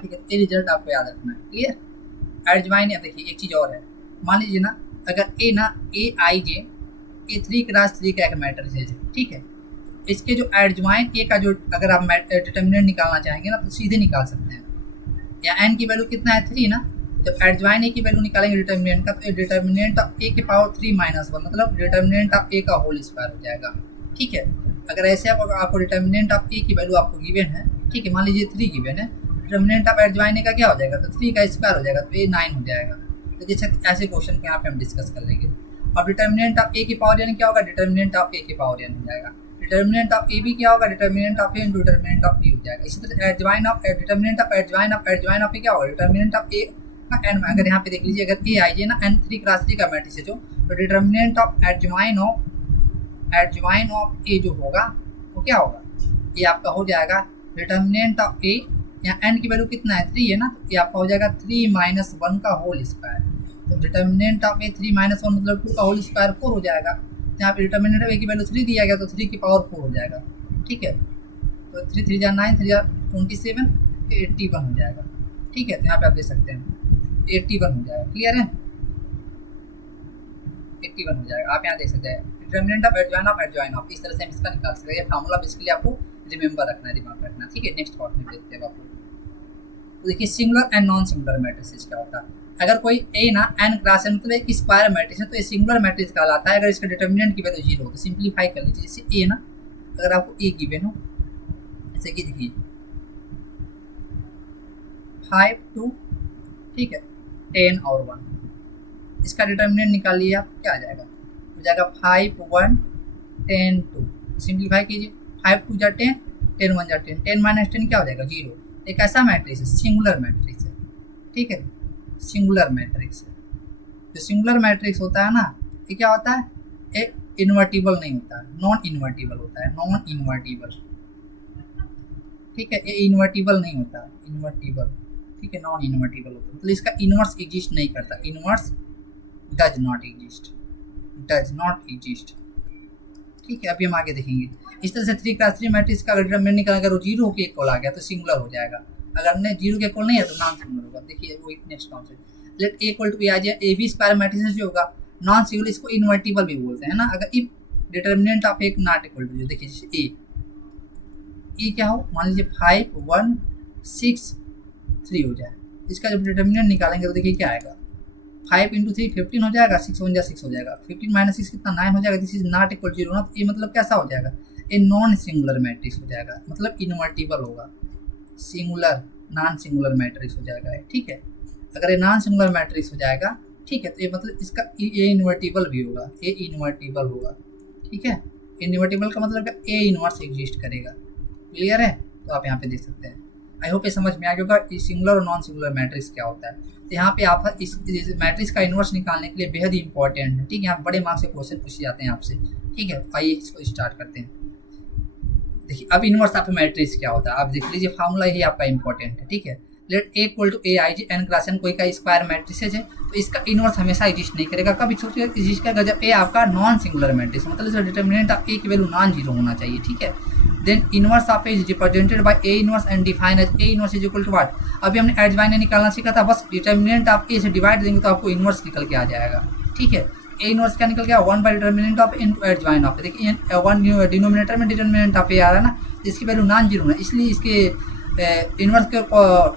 ठीक है। ये रिजल्ट आपको याद रखना है, क्लियर। एडजॉइन है, देखिए एक चीज़ और है, मान लीजिए ना अगर ए ना AIJ ए 3x3 का एक मैट्रिक्स है, ठीक है। इसके जो एडजॉइन ए का जो अगर आप डिटर्मिनेंट निकालना चाहेंगे ना तो सीधे निकाल सकते हैं। या n की वैल्यू कितना है 3 ना, जब एडजॉइन ए की वैल्यू निकालेंगे डिटर्मिनेंट का, तो डिटर्मिनेंट ऑफ ए के पावर 3 - 1 मतलब डिटर्मिनेंट ऑफ ए का होल स्क्वायर हो जाएगा, ठीक है। अगर ऐसे आपको डिटर्मिनेंट ऑफ ए की वैल्यू आपको गिवन है, ठीक है, मान लीजिए 3 गिवन है, डिटर्मिनेंट ऑफ एडजॉइन ए का क्या हो जाएगा, तो 3 का स्क्वायर हो जाएगा, तो ये 9 हो जाएगा। तो जैसे ऐसे क्वेश्चन को यहाँ पे हम डिस्कस कर लेंगे। अब डिटर्मिनेंट ऑफ ए की पावर n क्या होगा, डिटर्मिनेंट ऑफ ए की पावर n हो जाएगा। डिटर्मिनेंट ऑफ ए भी क्या होगा, determinant of A into determinant of B हो जाएगा। इसी तरह adjoint of determinant of adjoint of A क्या होगा, डिटर्मिनेंट ऑफ ए का n। अगर यहाँ पे देख लीजिए अगर AIJ ना n 3x3 का मैट्रिक्स है जो, तो डिटर्मिनेंट ऑफ एडजॉइन ऑफ ए जो होगा वो क्या होगा, ये आपका हो जाएगा डिटर्मिनेंट ऑफ ए, या n की वैल्यू कितना है 3 है ना, तो ये आपका हो जाएगा 3 - 1 का होल स्क्वायर। तो डिटर्मिनेंट ऑफ ए 3 - 1 मतलब 2 का होल स्क्वायर 4 हो जाएगा। यहाँ पे डिटर्मिनेंट ऑफ ए की वैल्यू 3 दिया गया तो 3 की पावर 4 हो जाएगा, ठीक है। तो 3 3 जा 9 3 जा 27 81 हो जाएगा, ठीक है। तो यहाँ पे आप देख सकते हैं 81 हो जाएगा, क्लियर है, 81 हो जाएगा। आप यहाँ देख सकते हैं डिटर्मिनेंट ऑफ एडजॉइन ऑफ इस तरह से हम इसका निकाल सकते हैं। ये फार्मूला बेसिकली आपको रिमेंबर रखना है, दिमाग रखना, ठीक है। नेक्स्ट पार्ट में देखते हैं आपको। तो देखिए singular and non singular matrices क्या होता है। अगर कोई ए ना n क्लास है मतलब एक स्क्वायर मैट्रिक्स है तो ये सिंगुलर मैट्रिक्स कहलाता है। अगर इसका डिटर्मिनेंट की वैल्यू 0 हो तो सिंप्लीफाई कर लीजिए। जैसे ए ना, अगर आपको ए गिवन हो, जैसे कि देखिए 5 2, ठीक है, 10 और 1, इसका डिटर्मिनेंट निकालिए आप, क्या आ जाएगा, हो जाएगा 5 1 10 2, सिंप्लीफाई कीजिए, 5 2 जा 10, 10 1 जा 10, 10 माइनस 10 क्या हो जाएगा 0। एक ऐसा मैट्रिक्स है, सिंगुलर मैट्रिक्स है, ठीक है, सिंगुलर मैट्रिक्स है। जो सिंगुलर मैट्रिक्स होता है ना, ये क्या होता है, एक इन्वर्टिबल नहीं होता है, नॉन इन्वर्टिबल होता है, नॉन इन्वर्टिबल, ठीक है, ये इन्वर्टिबल नहीं होता, इन्वर्टिबल, ठीक है, नॉन इन्वर्टिबल होता है, मतलब इसका इनवर्स एग्जिस्ट नहीं करता, inverse does not exist, does not exist, ठीक है। अभी हम आगे देखेंगे। इस तरह से 3x3 मैट्रिक्स का अगर डिटरमिनेंट निकाला, अगर वो 0 के इक्वल आ गया तो सिंगुलर हो जाएगा, अगर नहीं 0 के इक्वल नहीं है तो नॉन सिंगुलर होगा। देखिए वो next concept, let A equal to A आ जाए, ए बी स्क्वायर मैट्रिक्स जो होगा नॉन सिंगुलर, इसको इन्वर्टिबल भी बोलते हैं ना, अगर इफ डिटरमिनेंट ऑफ एक नॉट इक्वल टू, देखिए जैसे ए क्या हो, मान लीजिए 5 1 6 3 हो जाए, इसका जब डिटरमिनेंट निकालेंगे तो देखिए क्या आएगा, 5 इंटू 3 15 हो जाएगा, 6 1 जा 6 हो जाएगा, 15 माइनस 6 कितना 9 हो जाएगा, दिस इज नॉट इक्वल 0 ना, ये मतलब कैसा हो जाएगा, ये नॉन सिंगुलर मैट्रिक्स हो जाएगा, मतलब इन्वर्टिबल होगा, सिंगुलर नॉन सिंगुलर मैट्रिक्स हो जाएगा, ठीक है। अगर ये नॉन सिंगुलर मैट्रिक्स हो जाएगा, ठीक है, तो ये मतलब इसका ए इन्वर्टिबल भी होगा, ए इन्वर्टिबल होगा, ठीक है। इन्वर्टिबल का मतलब ए इनवर्स एग्जिस्ट करेगा, क्लियर है, तो आप यहाँ पे देख सकते हैं। आई होप ये समझ में आ गया होगा सिंगुलर और नॉन सिंगुलर मैट्रिक्स क्या होता है। तो यहाँ पे आप इस मैट्रिक्स का इनवर्स निकालने के लिए बेहद ही इंपॉर्टेंट है, ठीक है, यहाँ बड़े मार्क्स से क्वेश्चन पूछे जाते हैं आपसे, ठीक है। आइए इसको स्टार्ट करते हैं। देखिए अब इनवर्स ऑफ मैट्रिक्स क्या होता है, आप देख लीजिए, फार्मूला ही आपका इंपॉर्टेंट है, ठीक है। Let A equal to A I G N cross N कोई का स्क्वायर मैट्रिक्स है, तो इसका इनवर्स हमेशा एग्जिस्ट नहीं करेगा, कब एग्जिस्ट करेगा, जब ए आपका नॉन सिंगुलर मैट्रिक्स, मतलब इसका डिटरमिनेंट ऑफ ए की वैल्यू नॉन जीरो होना चाहिए, ठीक है। Then inverse of A is represented by A inverse and define as A inverse is equal to what, अभी हमने एडजॉइन निकालना सीखा था, बस डिटरमिनेंट ऑफ ए से डिवाइड देंगे तो आपको इनवर्स निकल के आ जाएगा, ठीक है। ए इनवर्स क्या निकल गया, 1 by determinant of into adjoint of, देखिए 1 डिनोमिनेटर में डिटरमिनेंट ऑफ ए आ रहा है ना, इसकी वैल्यू नॉन जीरो है, इसलिए इसके इनवर्स के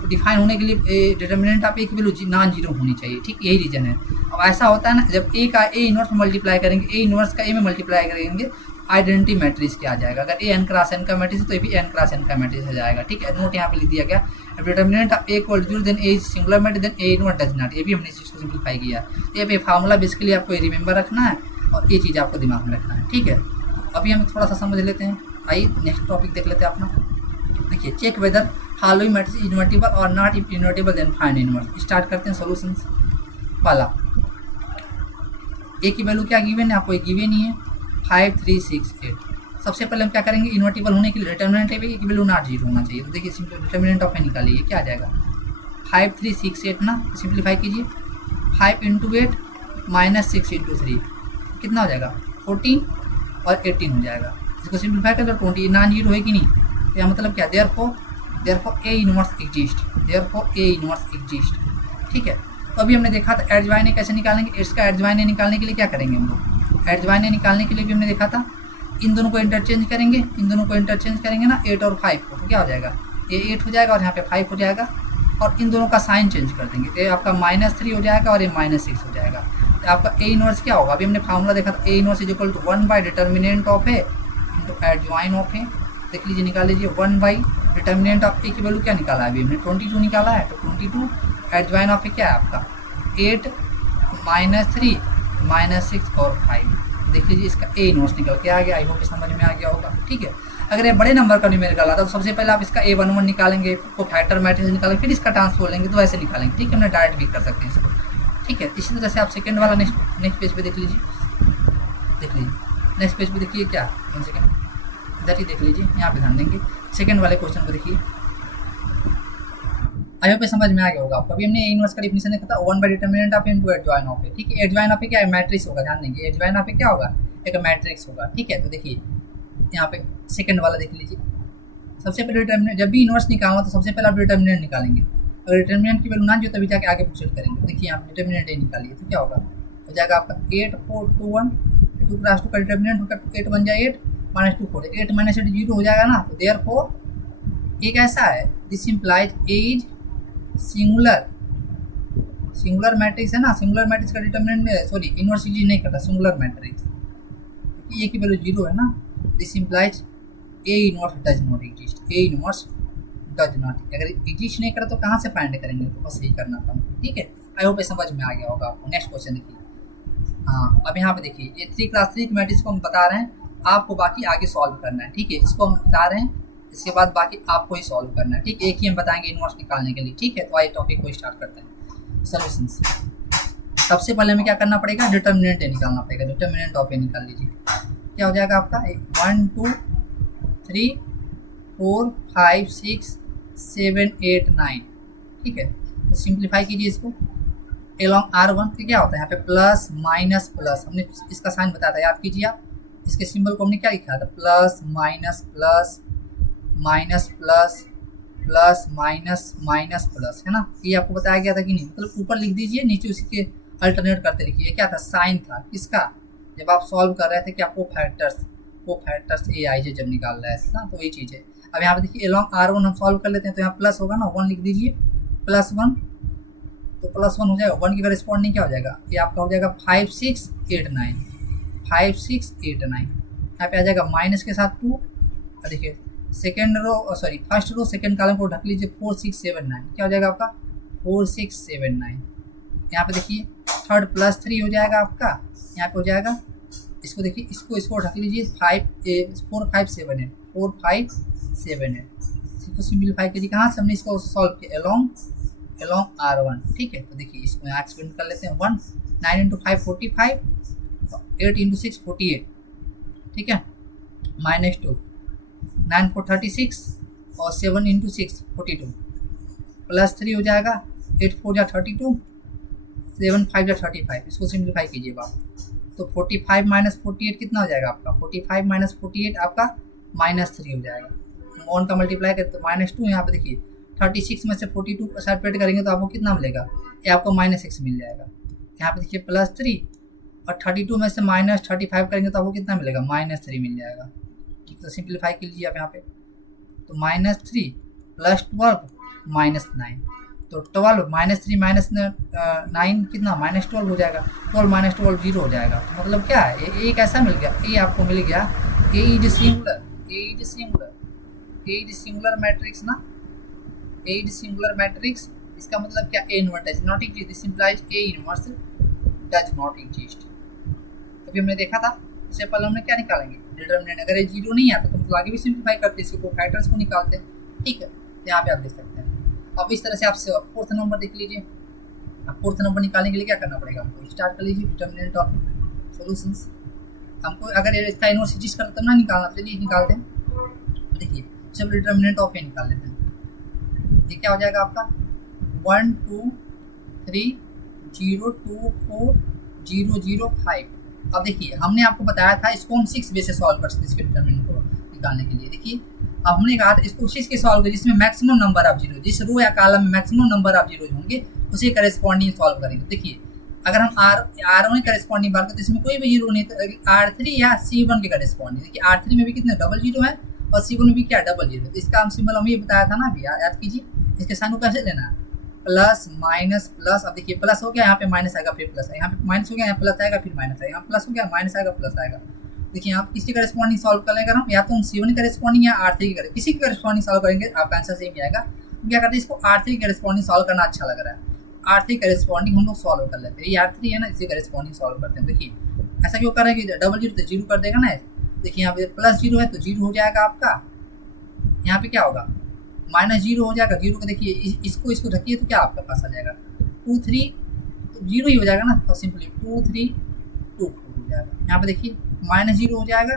डिफाइन होने के लिए डिटरमिनेंट ऑफ ए की वैल्यू नॉन जीरो होनी चाहिए, ठीक, यही रीजन है। अब ऐसा होता है ना, जब ए का ए इनवर्स में मल्टीप्लाई करेंगे, ए इनवर्स का ए में मल्टीप्लाई करेंगे, आइडेंटिटी मैट्रिक्स क्या आ जाएगा, अगर ए एन क्रॉस एन का मैट्रिक्स है तो ये भी एन क्रॉस एन का मैट्रिक्स आ जाएगा, ठीक है। नोट यहाँ पे लिख दिया गया, determinant of A equal to then A is singular matrix then A inverse does not, ये भी हमने इस चीज़ को सिंप्लीफाई किया। ये पे फार्मूला बेसिकली आपको ये रिमेंबर रखना है और ये चीज़ आपको दिमाग में रखना है, ठीक है। अभी हम थोड़ा सा समझ लेते हैं, आइए नेक्स्ट टॉपिक देख लेते हैं अपना। देखिए check whether following matrix invertible और not invertible then find inverse. Start करते हैं सॉल्यूशंस। पहला, ए की वैल्यू क्या गिवन है, आपको एक गिवन ही है 5 3 6 8। सबसे पहले हम क्या करेंगे, इन्वर्टिबल होने के लिए डिटरमिनेंट ए की वैल्यू नॉट जीरो होना चाहिए, तो देखिए सिंपल डिटरमिनेंट ऑफ ए निकालिए, क्या आ जाएगा 5 3 6 8 ना, सिंप्लीफाई कीजिए, 5 इंटू 8 माइनस 6 इंटू 3 कितना हो जाएगा 14 और 18 हो जाएगा। इसको सिंप्लीफाई करें तो 20 नॉन जीरो है कि नहीं, तो यह मतलब क्या, देयरफॉर ए इनवर्स एग्जिस्ट, देयरफॉर ए इनवर्स एग्जिस्ट, ठीक है। तो अभी हमने देखा था एडजॉइन कैसे निकालेंगे, इसका एडजॉइन निकालने के लिए क्या करेंगे हम लोग, एडजॉइन निकालने के लिए भी हमने देखा था, इन दोनों को इंटरचेंज करेंगे, इन दोनों को इंटरचेंज करेंगे ना 8 और 5 को, तो क्या हो जाएगा, ये 8 हो जाएगा और यहाँ पे 5 हो जाएगा, और इन दोनों का साइन चेंज कर देंगे, तो ये आपका -3 हो जाएगा और ये -6 हो जाएगा। तो आपका ए इनवर्स क्या होगा, अभी हमने फार्मूला देखा था, A inverse is equal to 1 by determinant of A into adjoint of A. देख लीजिए, निकाल लीजिए, 1 बाई डिटर्मिनेंट ऑफ ए की वैल्यू क्या निकाला है, अभी हमने 22 निकाला है, तो 22 एडजॉइन ऑफ ए क्या है आपका 8 -3 -6 और 5। देख लीजिए इसका ए इनवर्स निकल के आ गया। आई होप समझ में आ गया होगा, ठीक है। अगर ये बड़े नंबर का न्यूमेरिकल आता तो सबसे पहले आप इसका A11 निकालेंगे, को फैक्टर मैट्रिक्स निकालेंगे, फिर इसका ट्रांसपोज लेंगे, तो ऐसे निकालेंगे, ठीक है। हमने डायरेक्ट भी कर सकते हैं इसको, ठीक है। इसी तरह से आप सेकंड वाला नेक्स्ट पेज पे देख लीजिए, नेक्स्ट पेज पे देखिए क्या, 1 सेकंड इधर ही देख लीजिए, यहाँ पे ध्यान देंगे, सेकंड वाले क्वेश्चन को देखिए। आई होप समझ में आ गया होगा आपको। अभी हमने इनवर्स का डिफिनेशन देखा था, 1 by determinant of into adjoint of A, ठीक है। एडजॉइन ऑफ ए क्या है, मैट्रिक्स होगा, ध्यान देंगे, एडजॉइन ऑफ ए क्या होगा, एक मैट्रिक्स होगा, ठीक है। तो देखिए यहाँ पे सेकंड वाला देख लीजिए, सबसे पहले डिटरमिनेंट, जब भी इनवर्स निकालना तो सबसे पहले आप डिटरमिनेंट निकालेंगे, अगर डिटरमिनेंट की वैल्यू ना जो तभी जाके आगे प्रोसीड करेंगे। देखिए यहाँ डिटरमिनेंट ए निकालिए, तो क्या होगा, हो जाएगा आपका 8 4 2 1, 2 क्रॉस 2 का डिटरमिनेंट होगा 8 1 जा 8 -2 4, 8 - 8 0 हो जाएगा ना, तो देयरफॉर एक ऐसा है, this implies A is singular matrix है ना, सिंगुलर मैट्रिक्स का डिटरमिनेंट सॉरी इनवर्स एग्जिस्ट नहीं करता सिंगुलर मैट्रिक्स, क्योंकि ए की वैल्यू 0 है ना, this implies A inverse does not exist, A inverse does not, अगर एग्जिस्ट नहीं करे तो कहाँ से फाइंड करेंगे, तो बस यही करना था हमको, ठीक है। आई होप समझ में आ गया होगा आपको। नेक्स्ट क्वेश्चन देखिए। हाँ, अब यहाँ पे देखिए ये 3 क्लास 3 मैट्रिक्स को हम बता रहे हैं, आपको बाकी आगे सॉल्व करना है, ठीक है। इसको हम बता रहे हैं, इसके बाद बाकी आपको ही सॉल्व करना है, ठीक है। एक ही हम बताएंगे इनवर्स निकालने के लिए, ठीक है। तो आइए टॉपिक को स्टार्ट करते हैं, सॉल्यूशंस। सबसे पहले हमें क्या करना पड़ेगा, डिटर्मिनेंट ए निकालना पड़ेगा। डिटर्मिनेंट ऑफ ए निकाल लीजिए, क्या हो जाएगा आपका 1 2 3 4 5 6 7 8 9, ठीक है। तो सिंप्लीफाई कीजिए इसको एलॉन्ग R1, तो क्या होता है यहाँ पे प्लस माइनस प्लस, हमने इसका साइन बताया था, याद कीजिए आप। इसके सिंबल को हमने क्या लिखा था, plus minus plus minus plus plus minus minus plus, है ना। ये आपको बताया गया था कि नहीं, मतलब ऊपर लिख दीजिए, नीचे उसी के अल्टरनेट करते लिखिए। क्या था, साइन था किसका, जब आप सॉल्व कर रहे थे कि आपको फैक्टर्स ए आई जे जब निकाल रहे थे ना, तो वही चीज़ है। अब यहाँ पे देखिए एलॉन्ग R1 हम सॉल्व कर लेते हैं, तो यहाँ प्लस होगा ना, 1 लिख दीजिए, +1, तो +1 हो जाएगा। 1 के करेस्पॉन्डिंग क्या हो जाएगा, ये आपका हो जाएगा 5 6 8 9, 5 6 8 9। यहाँ पे आ जाएगा माइनस के साथ 2, और देखिए second row sorry first row second column को ढक लीजिए, 4 6 7 9, क्या हो जाएगा आपका 4 6 7 9। यहाँ पे देखिए थर्ड +3 हो जाएगा आपका, यहाँ पे हो जाएगा, इसको देखिए इसको ढक लीजिए, 4 5 7 8, 4 5 7 8। इसको सिंप्लीफाई कीजिए, कहाँ से हमने इसको सॉल्व किया, एलॉन्ग R1, ठीक है। तो देखिए इसको यहाँ एक्सपेंड कर लेते हैं, 1 9 × 5 45, 8 × 6 48, ठीक है, -2 9 4 36 और 7 × 6 42, +3 हो जाएगा, 8 4 जा 32, 7 5 जा 35। इसको सिंप्लीफाई कीजिए आप, तो 45 - 48 कितना हो जाएगा आपका, 45 - 48 आपका -3 हो जाएगा। 1 का मल्टीप्लाई करें तो -2, यहाँ पे देखिए 36 में से 42 को सेपरेट करेंगे तो आपको कितना मिलेगा, ये आपको -6 मिल जाएगा। यहाँ पे देखिए +3 और 32 में से -35 करेंगे तो आपको कितना मिलेगा, -3 मिल जाएगा, ठीक। तो सिंप्लीफाई कीजिए आप यहाँ पे, तो -3 + 12 -9, तो 12 -3 -9 कितना -12 हो जाएगा, 12 - 12 0 हो जाएगा। तो मतलब क्या है, ये एक ऐसा मिल गया, ये आपको मिल गया ए इज सिंगुलर मैट्रिक्स ना, ए इज सिंगुलर मैट्रिक्स। इसका मतलब क्या, ए inverse does not exist, this implies A inverse does not exist. अभी हमने देखा था, उससे पहले हमने क्या निकालेंगे, डिटर्मिनेंट। अगर ये 0 नहीं आता तो मतलब आगे भी सिंप्लीफाई करते, इसको फैक्टर्स को निकालते हैं, ठीक है। यहाँ पे आप देख सकते हैं। अब इस तरह से आपसे 4th नंबर देख लीजिए। अब 4th नंबर निकालने के लिए क्या करना पड़ेगा हमको, स्टार्ट कर लीजिए डिटर्मिनेंट ऑफ सॉल्यूशंस। हमको अगर इसका इनवर्स एग्जिस्ट करता तब ना निकालना, चलिए निकालते हैं। देखिए जब डिटर्मिनेंट ऑफ ए निकाल लेते हैं, ये क्या हो जाएगा आपका 1 2 3 0 2 4 0 0 5। अब देखिए हमने आपको बताया था इसको हम 6 वे से सॉल्व कर सकते हैं, इसके डिटर्मिनेंट को निकालने के लिए। देखिए अब हमने कहा था इसको 6 के सॉल्व करें जिसमें मैक्सिमम नंबर ऑफ जीरो, जिस रो या कॉलम में मैक्सिमम नंबर ऑफ जीरो होंगे उसी करेस्पॉन्डिंग सॉल्व करेंगे। देखिए अगर हम R1 के करेस्पॉन्डिंग बात करें तो इसमें कोई भी जीरो नहीं, तो R3 या C1 के करेस्पॉन्डिंग। देखिए R3 में भी कितने डबल जीरो है और C1 में भी क्या डबल जीरो। तो इसका हम सिंबल हम ये बताया था ना अभी, याद कीजिए। इसके साइन को कैसे लेना है, प्लस माइनस प्लस। अब देखिए प्लस हो गया, यहाँ पे माइनस आएगा, फिर प्लस आएगा, यहाँ पे माइनस हो गया, यहाँ प्लस आएगा, फिर माइनस आएगा, यहाँ प्लस हो गया, माइनस आएगा, प्लस आएगा। देखिए आप किसके करेस्पॉन्डिंग सॉल्व करेंगे, हम या तो हम C1 के करेस्पॉन्डिंग या R3 के किसी के करेस्पॉन्डिंग सॉल्व करेंगे, आपका आंसर सेम आएगा। तो क्या करते हैं, इसको R3 के करेस्पॉन्डिंग सॉल्व करना अच्छा लग रहा है, R3 करेस्पॉन्डिंग हम लोग सॉल्व कर लेते हैं। ये R3 है ना, इसी करेस्पॉन्डिंग सॉल्व करते हैं। देखिए ऐसा क्यों कर रहे हैं कि डबल जीरो तो जीरो कर देगा ना। देखिए यहाँ पे प्लस जीरो है तो जीरो हो जाएगा आपका, यहाँ पे क्या होगा माइनस जीरो हो जाएगा। जीरो का देखिए इसको रखिए तो क्या आपका पास आ जाएगा 2 3, तो जीरो ही हो जाएगा ना, सिंपली 2 3 2 4 हो जाएगा। यहाँ पे देखिए माइनस जीरो हो जाएगा,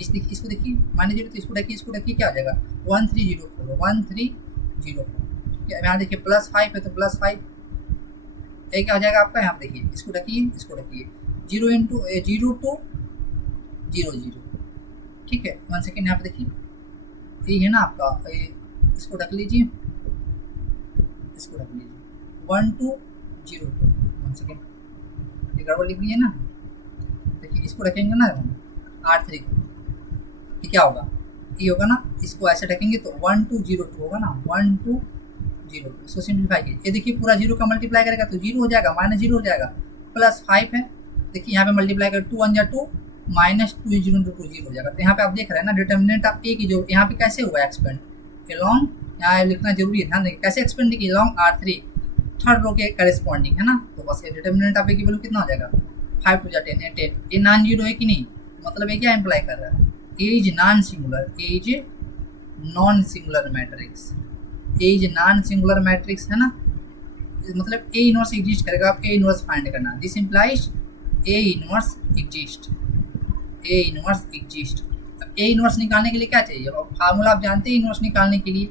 इसको देखिए माइनस जीरो, तो इसको रखिए क्या हो जाएगा 1 3 0 4 1 3 0 4। यहाँ देखिए प्लस 5 है तो प्लस 5 एक क्या हो जाएगा आपका। यहाँ पे देखिए इसको रखिए 0 × 0 2 0 0, ठीक है। 1 सेकेंड, यहाँ पे देखिए ये है ना आपका, इसको रख लीजिए 1 2 0 2। 1 सेकेंड, ये गड़बड़ लिख लीजिए ना। देखिए इसको रखेंगे ना R3 को, ये क्या होगा, ये होगा ना, इसको ऐसे रखेंगे तो 1 2 0 2 होगा ना, 1 2 0 2। इसको सिंप्लीफाई कीजिए, ये देखिए पूरा जीरो का मल्टीप्लाई करेगा तो जीरो हो जाएगा, माइनस जीरो हो जाएगा, प्लस 5 है। देखिए यहाँ पे मल्टीप्लाई कर 2 1 जा 2 माइनस 2 0 2 0 हो जाएगा। तो यहाँ पे आप देख रहे हैं ना डिटर्मिनेंट ऑफ ए की जो यहाँ पे कैसे हुआ एक्सपेंड एलॉन्ग यहाँ लिखना जरूरी है, ध्यान देंगे कैसे एक्सपेंड की लॉन्ग R3 थर्ड रो के करेस्पॉन्डिंग है ना। तो बस ये डिटर्मिनेंट आप की वैल्यू कितना हो जाएगा 5 टू 10 10, ये नॉन जीरो है कि नहीं, मतलब ये क्या इम्प्लाई कर रहा है, A is non singular, A is non singular matrix, A is non singular matrix है ना, मतलब ए इनवर्स एग्जिस्ट करेगा, आप ए इनवर्स फाइंड करना, this implies A inverse exist, A inverse exist. अब ए इनवर्स निकालने के लिए क्या चाहिए, और फार्मूला आप जानते हैं इनवर्स निकालने के लिए,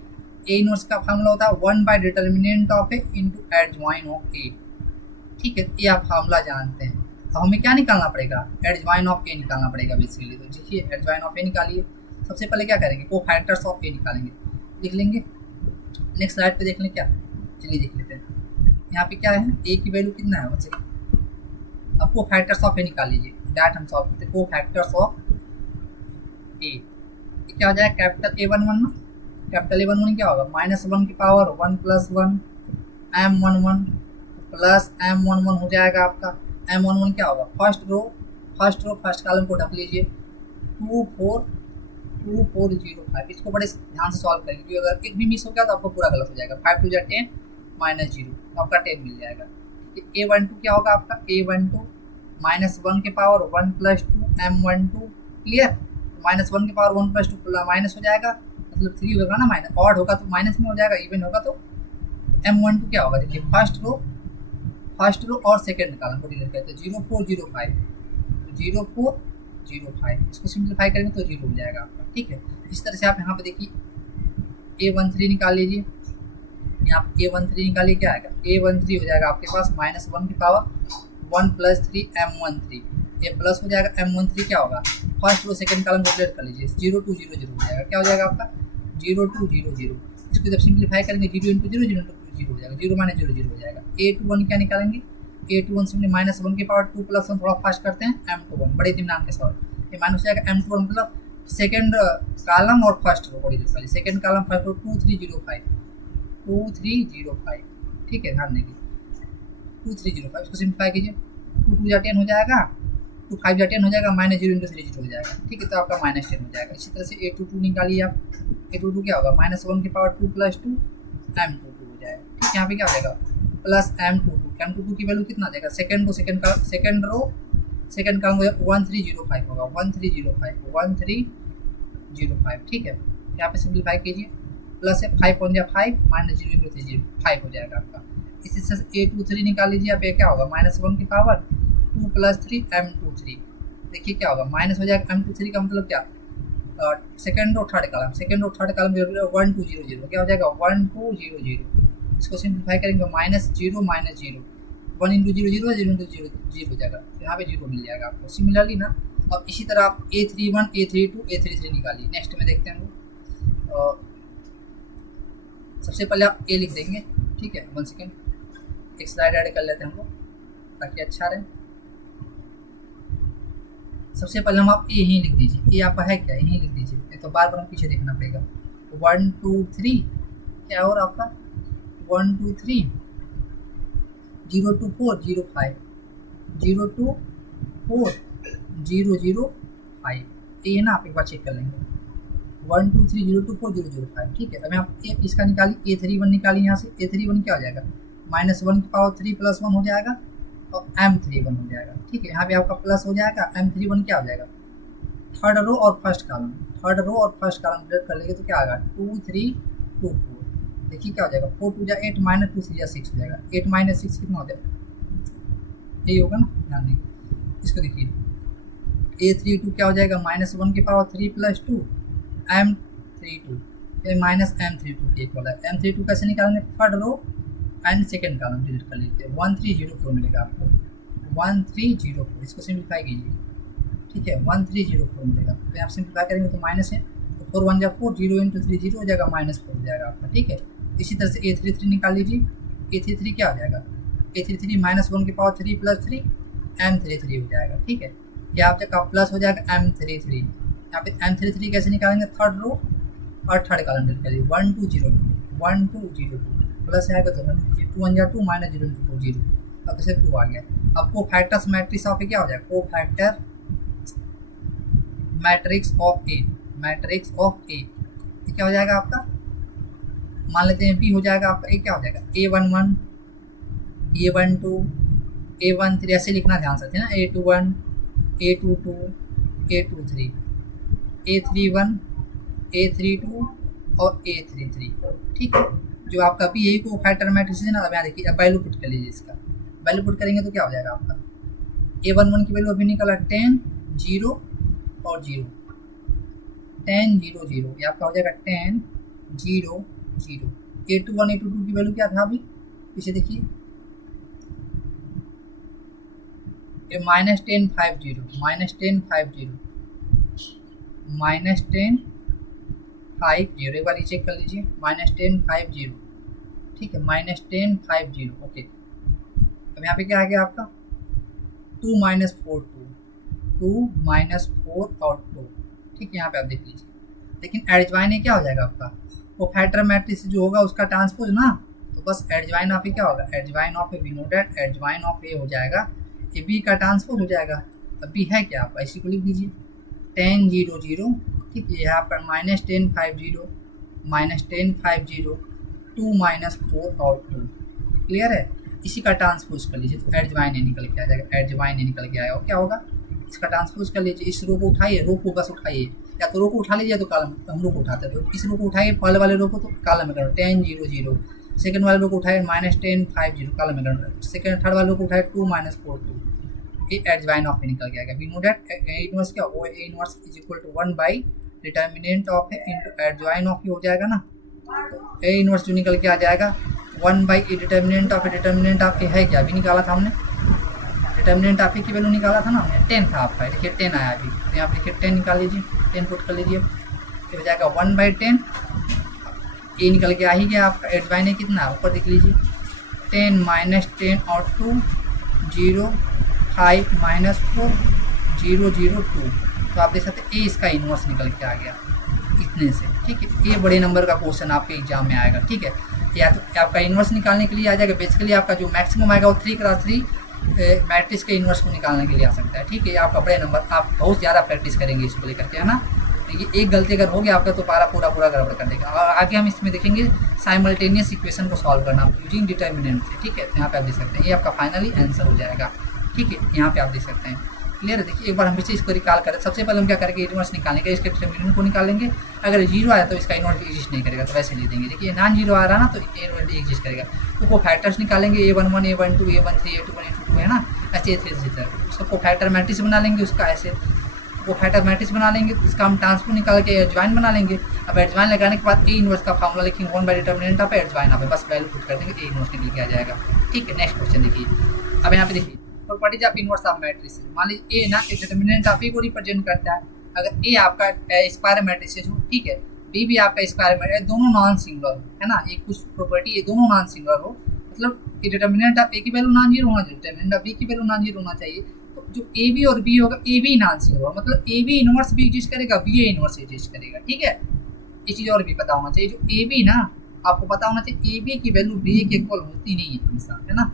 ए इनवर्स का फार्मूला होता है 1 by determinant of A into adjoint of A, ठीक है, ये आप फार्मूला जानते हैं। अब हमें क्या निकालना पड़ेगा, एडजॉइन ऑफ ए निकालना पड़ेगा बेसिकली। तो देखिए एडजॉइन ऑफ ए निकालिए, सबसे पहले क्या करेंगे को फैक्टर्स ऑफ ए निकालेंगे, लिख लेंगे, नेक्स्ट स्लाइड पे देख लें क्या, चलिए देख लेते हैं यहाँ पे क्या है, ए की वैल्यू कितना है बच्चे, अब को फैक्टर्स ऑफ ए निकाल लीजिए, दैट हम सॉल्व करते हैं को फैक्टर्स ऑफ ए, क्या हो जाएगा कैपिटल A11 ना, कैपिटल A11 क्या होगा -1 की पावर 1 + 1 M11 प्लस M11 हो जाएगा आपका, M11 क्या होगा फर्स्ट कॉलम को ढक लीजिए 2405, इसको बड़े ध्यान से सॉल्व करेंगे क्योंकि अगर एक भी मिस हो गया तो आपको पूरा गलत हो जाएगा, 5 2 10 -0 तो आपका 10 मिल जाएगा। A12 क्या होगा आपका A12 -1 के पावर 1 + 2 M12 क्लियर, -1 के पावर 1 + 2 माइनस हो जाएगा, मतलब 3 होगा ना, माइनस ऑड होगा तो माइनस में हो जाएगा, इवन होगा तो M12 क्या होगा, देखिए फर्स्ट रो और सेकंड कॉलम को डिलीट करते हैं 0405, 0405 इसको सिंप्लीफाई करेंगे तो 0 हो जाएगा आपका, ठीक है। इस तरह से आप यहाँ पे देखिए A13 निकाल लीजिए, यहाँ A13 निकालिए क्या आएगा, A13 हो जाएगा आपके पास -1 की पावर 1 + 3 M13, ये प्लस हो जाएगा M13 क्या होगा फर्स्ट रो सेकंड कॉलम को डिलीट कर लीजिए 0200 हो जाएगा, क्या हो जाएगा आपका 0200, इसको जब सिंप्लीफाई करेंगे 0 × 0 0 × 0 हो जाएगा, 0 - 0 0 हो जाएगा। A21 क्या निकालेंगे, A21 सिंपली -1 की पावर 2 + 1 थोड़ा फास्ट करते हैं M21 बड़े इत्मीनान के साथ, ये माइनस हो जाएगा M21 मतलब सेकंड कॉलम और फर्स्ट रो को डिलीट कर लीजिए, सेकंड कॉलम फर्स्ट रो 2305, ठीक है, ध्यान देंगे 2305, इसको सिंप्लीफाई कीजिए 2 2 10 हो जाएगा, 2 5 10 हो जाएगा, -0 × 3 0 हो जाएगा, ठीक है, तो आपका -10 हो जाएगा। इसी तरह से A22 निकालिए आप, A22 क्या होगा -1 की पावर 2 + 2 M22 हो जाएगा, ठीक है, यहाँ पे क्या हो जाएगा प्लस M22 की वैल्यू कितना आ जाएगा, सेकंड रो सेकंड कॉलम 1305 होगा, 1305, ठीक है, यहाँ पे सिंप्लीफाई कीजिए, प्लस है 5 × 5 -0 × 3 5 हो जाएगा आपका। इसी से A23 निकाल लीजिए आप, ये क्या होगा -1 की पावर 2 + 3 M23, देखिए क्या होगा माइनस हो जाएगा M23 का मतलब क्या, सेकंड रो थर्ड कॉलम 1200 क्या हो जाएगा 1200, इसको सिंप्लीफाई करेंगे -0 - 0 1 × 0 0 0 × 0 0 हो जाएगा, यहाँ पे 0 मिल जाएगा आपको। सिमिलरली ना अब इसी तरह आप A31 A32 A33 निकालिए, नेक्स्ट में देखते हैं वो, सबसे पहले आप ए लिख देंगे, ठीक है, 1 सेकेंड, एक स्लाइड ऐड कर लेते हैं हम लोग ताकि अच्छा रहे। सबसे पहले हम आप ए यहीं लिख दीजिए, ए आपका है क्या, यहीं लिख दीजिए, नहीं तो बार बार हम पीछे देखना पड़ेगा। 1 2 3 क्या और आपका 1 2 3 0 2 4 0 5 0 2 4 0 0 5, ये ना आप एक बार चेक कर लेंगे 1 2 3 0 2 4 0 0 5, ठीक है। अब आप इसका निकालिए A31 निकालिए, यहाँ से A31 क्या हो जाएगा -1 की पावर 3 + 1 हो जाएगा और M31 हो जाएगा, ठीक है, यहाँ पे आपका प्लस हो जाएगा, M31 क्या हो जाएगा थर्ड रो और फर्स्ट कॉलम डिलीट कर लेंगे तो क्या आएगा 2 3 2 4, देखिए क्या हो जाएगा 4 2 8 -2 3 6 हो जाएगा, 8 - 6 कितना हो जाएगा, यही होगा ना, ध्यान देखिए इसको देखिए A32 क्या हो जाएगा -1 की पावर 3 + 2 M32, ये -M32 की एक वाला है, M32 कैसे निकालेंगे third row and second column delete कर लेते हैं 1304 मिलेगा आपको, 1304, इसको सिंप्लीफाई कीजिए, ठीक है, 1304 मिलेगा, तो आप सिंप्लीफाई करेंगे तो माइनस है, तो 4 1 जा 4 0 × 3 0 हो जाएगा -4 हो जाएगा आपका, ठीक है। इसी तरह से A33 निकाल लीजिए, A33 क्या हो जाएगा A33 -1 की पावर 3 + 3 M33 हो जाएगा, ठीक है, यहाँ पे का प्लस हो जाएगा M33, यहाँ पे M33 कैसे निकालेंगे थर्ड रो और थर्ड कॉलम डिलीट करिए 1202 प्लस आएगा तो 2 1 जा 2 -0 × 2 0, अब इसे 2 आ गया। अब को फैक्टर्स मैट्रिक्स ऑफ ए क्या हो जाएगा को फैक्टर मैट्रिक्स ऑफ ए, ये क्या हो जाएगा आपका मान लेते हैं बी हो जाएगा आपका, ए क्या हो जाएगा A11, A12, A13 ऐसे लिखना ध्यान से ना, A21, A22, A23, A31, A32 और A33, ठीक है। जो आपका भी यही को फैक्टर मैट्रिक्स है ना, अब यहाँ देखिए, अब वैल्यू पुट कर लीजिए इसका, वैल्यू पुट करेंगे तो क्या हो जाएगा आपका A11 की वैल्यू अभी निकला 10, 0 और 0, 10, 0, 0, ये आपका हो जाएगा 10, 0, 0। A21, A22 की वैल्यू क्या था अभी पीछे देखिए, ये -10, 50, -10, 50, -10, 50, एक बार ये चेक कर लीजिए, -10, 50, ठीक है, -10, 50, ओके। अब यहाँ पे क्या आ गया आपका 2 - 4, 2 -4 और 2, ठीक है, यहाँ पे आप देख लीजिए। लेकिन एडजवाइन क्या हो जाएगा आपका, वो फैक्टर मैट्रिक्स जो होगा उसका ट्रांसपोज ना, तो बस एडजवाइन ऑफ ए क्या होगा, adjoint of A, we know that adjoint of A हो जाएगा, ए बी का ट्रांसपोज हो जाएगा। अब बी है क्या, आप इसी को लिख दीजिए 10, 0, 0, ठीक है, यहाँ पर -10, 50, -10, 50, 2 -4 और 2, क्लियर है। इसी का ट्रांसपोज कर लीजिए तो एडजवाइन ए निकल के आ जाएगा, एडजवाइन ए निकल के आएगा, और क्या होगा इसका ट्रांसपोज कर लीजिए, इस रो को उठाइए, रो को बस उठाइए, या तो रो को उठा लीजिए तो कॉलम, हम रो को उठाते हैं तो इस रो को उठाइए, पहले वाले रो को तो कॉलम में करो 10, 0, 0, सेकंड वाले रो को उठाइए -10, 50, कॉलम में करो, सेकंड थर्ड वाले रो को उठाइए 2 -4, 2, ये एडजवाइन ऑफ ए निकल के आएगा। We know that A inverse क्या, oh A inverse is equal to 1 by determinant of A into adjoint of A हो जाएगा ना, तो ए इनवर्स जो निकल के आ जाएगा 1 by A determinant of A, determinant of A है क्या, अभी निकाला था हमने, डिटर्मिनेंट ऑफ ए की वैल्यू निकाला था ना हमने, 10 था आपका, देखिए 10 आया अभी, तो यहाँ पर देखिए 10 निकाल लीजिए, 10 पुट कर लीजिए, फिर हो जाएगा 1/10, ए निकल के आ ही गया आपका, एडजवाइन ए कितना है ऊपर देख लीजिए 10 -10 और 2, 0, 5 -4, 0, 0, 2, तो आप देख सकते हैं ए इसका इन्वर्स निकल के आ गया इतने से, ठीक है। ये बड़े नंबर का क्वेश्चन आपके एग्जाम में आएगा, ठीक है। या तो आपका इन्वर्स निकालने के लिए आ जाएगा, बेसिकली आपका जो मैक्सिमम आएगा वो 3x3 मैट्रिक्स के इन्वर्स को निकालने के लिए आ सकता है, ठीक है। आपका बड़े नंबर, आप बहुत ज़्यादा प्रैक्टिस करेंगे इसको लेकर के, है ना। ये एक गलती अगर हो गया आपका तो पूरा गड़बड़ कर देगा। और आगे हम इसमें देखेंगे साइमल्टेनियस इक्वेशन को सॉल्व करना यूजिंग डिटर्मिनेंट से, ठीक है। तो यहाँ पे आप देख सकते हैं ये आपका फाइनली आंसर हो जाएगा, ठीक है। यहाँ पे आप देख सकते हैं, क्लियर है। देखिए एक बार हम फिर से इसको रिकॉल करें, सबसे पहले हम क्या करेंगे, इनवर्स निकालेंगे, इसके डिटर्मिनेंट को निकालेंगे, अगर 0 आया तो इसका इनवर्स एग्जिस्ट नहीं करेगा, तो वैसे लिख देंगे। देखिए नॉन 0 आ रहा ना तो इनवर्स एग्जिस्ट करेगा, तो को फैक्टर्स निकालेंगे, A11, A12, A13, A21, A22 है ना, ऐसे उसका को फैक्टर मैट्रिक्स बना लेंगे, उसका ऐसे वो फैक्टर मैट्रिक्स बना लेंगे, उसका हम ट्रांसपोज निकाल के एडजवाइन बना लेंगे। अब एडजवाइन लगाने के बाद ए इनवर्स का फॉर्मूला लिखेंगे 1 बाई डिटर्मिनेंट ऑफ एडजवाइन ऑफ, बस वैल्यू पुट कर देंगे, ए इनवर्स निकल के आ जाएगा, ठीक है। नेक्स्ट क्वेश्चन देखिए, अब यहाँ पे देखिए properties of inverse of matrix, मान लीजिए ए ना एक डिटर्मिनेंट ऑफ ए को रिप्रेजेंट करता है, अगर ए आपका स्क्वायर मैट्रिक्स हो, ठीक है, बी भी आपका स्क्वायर मैट्रिक्स, दोनों नॉन सिंगुलर हो, है ना, एक कुछ प्रॉपर्टी ये दोनों नॉन सिंगुलर हो, मतलब डिटर्मिनेंट ऑफ ए की वैल्यू नॉन जीरो होना चाहिए, डिटर्मिनेंट ऑफ बी की वैल्यू नॉन जीरो होना चाहिए, तो जो ए बी और बी होगा, ए बी नॉन सिंगुलर होगा, मतलब ए बी इनवर्स भी एग्जिस्ट करेगा, बी ए इनवर्स एग्जिस्ट करेगा, ठीक है। ये चीज़ और भी पता होना चाहिए, जो ए बी ना आपको पता होना चाहिए, ए बी की वैल्यू बी ए के इक्वल होती नहीं है हमेशा, है ना।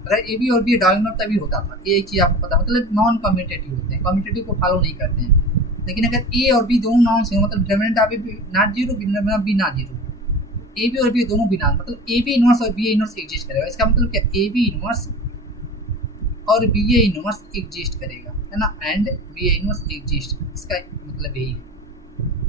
अगर ए बी और बी डायगोनल तभी होता था, ये चीज़ आपको पता, मतलब नॉन कम्यूटेटिव होते हैं, कम्यूटेटिव को फॉलो नहीं करते हैं। लेकिन अगर ए और बी दोनों नॉन सिंगुलर, मतलब determinant of A not zero, B not zero, A B और बी दोनों भी नॉन, मतलब ए बी इनवर्स और बी ए इनवर्स एग्जिस्ट करेगा। इसका मतलब क्या, ए बी इनवर्स और बी ए इनवर्स एग्जिस्ट करेगा, है ना, and B A inverse exist, इसका मतलब यही है।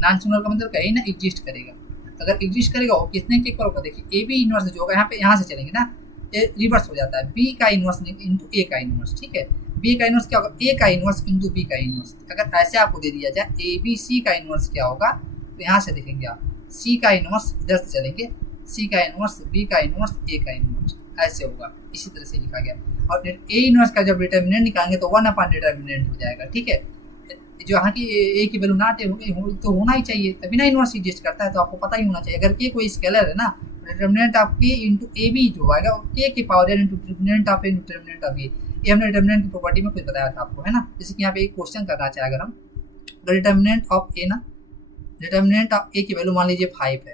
नॉन सिंगुलर का मतलब क्या है ना, एग्जिस्ट करेगा। अगर एग्जिस्ट करेगा वो कितने के इक्वल होगा, देखिए ए बी इनवर्स जो होगा यहाँ पे, यहाँ से चलेंगे ना, ये रिवर्स हो जाता है, बी का इनवर्स इंटू ए का इनवर्स, ठीक है। बी का इनवर्स क्या होगा, ए का इनवर्स इंटू बी का इनवर्स। अगर ऐसे आपको दे दिया जाए ए बी सी का इनवर्स क्या होगा, तो यहाँ से देखेंगे आप, सी का इनवर्स इधर से चलेंगे, सी का इनवर्स, बी का इनवर्स, ए का इनवर्स, ऐसे होगा, इसी तरह से लिखा गया। और ए इनवर्स का जब डिटर्मिनेंट निकालेंगे तो 1 अपॉन डिटर्मिनेंट हो जाएगा, ठीक है। जो यहाँ की ए की वैल्यू नॉट तो होना ही चाहिए, तभी ना इनवर्स एग्जिस्ट करता है, तो आपको पता ही होना चाहिए। अगर के कोई स्केलर है ना, determinant of K into A B जो आएगा के की power into determinant of A determinant of A, ये हमने डिटर्मिनेंट की प्रॉपर्टी में कुछ बताया था आपको, है ना। जैसे कि यहाँ पे एक क्वेश्चन करना चाहे अगर हम, डिटर्मिनेंट ऑफ ए ना, डिटर्मिनेंट ऑफ ए की वैल्यू मान लीजिए 5 है,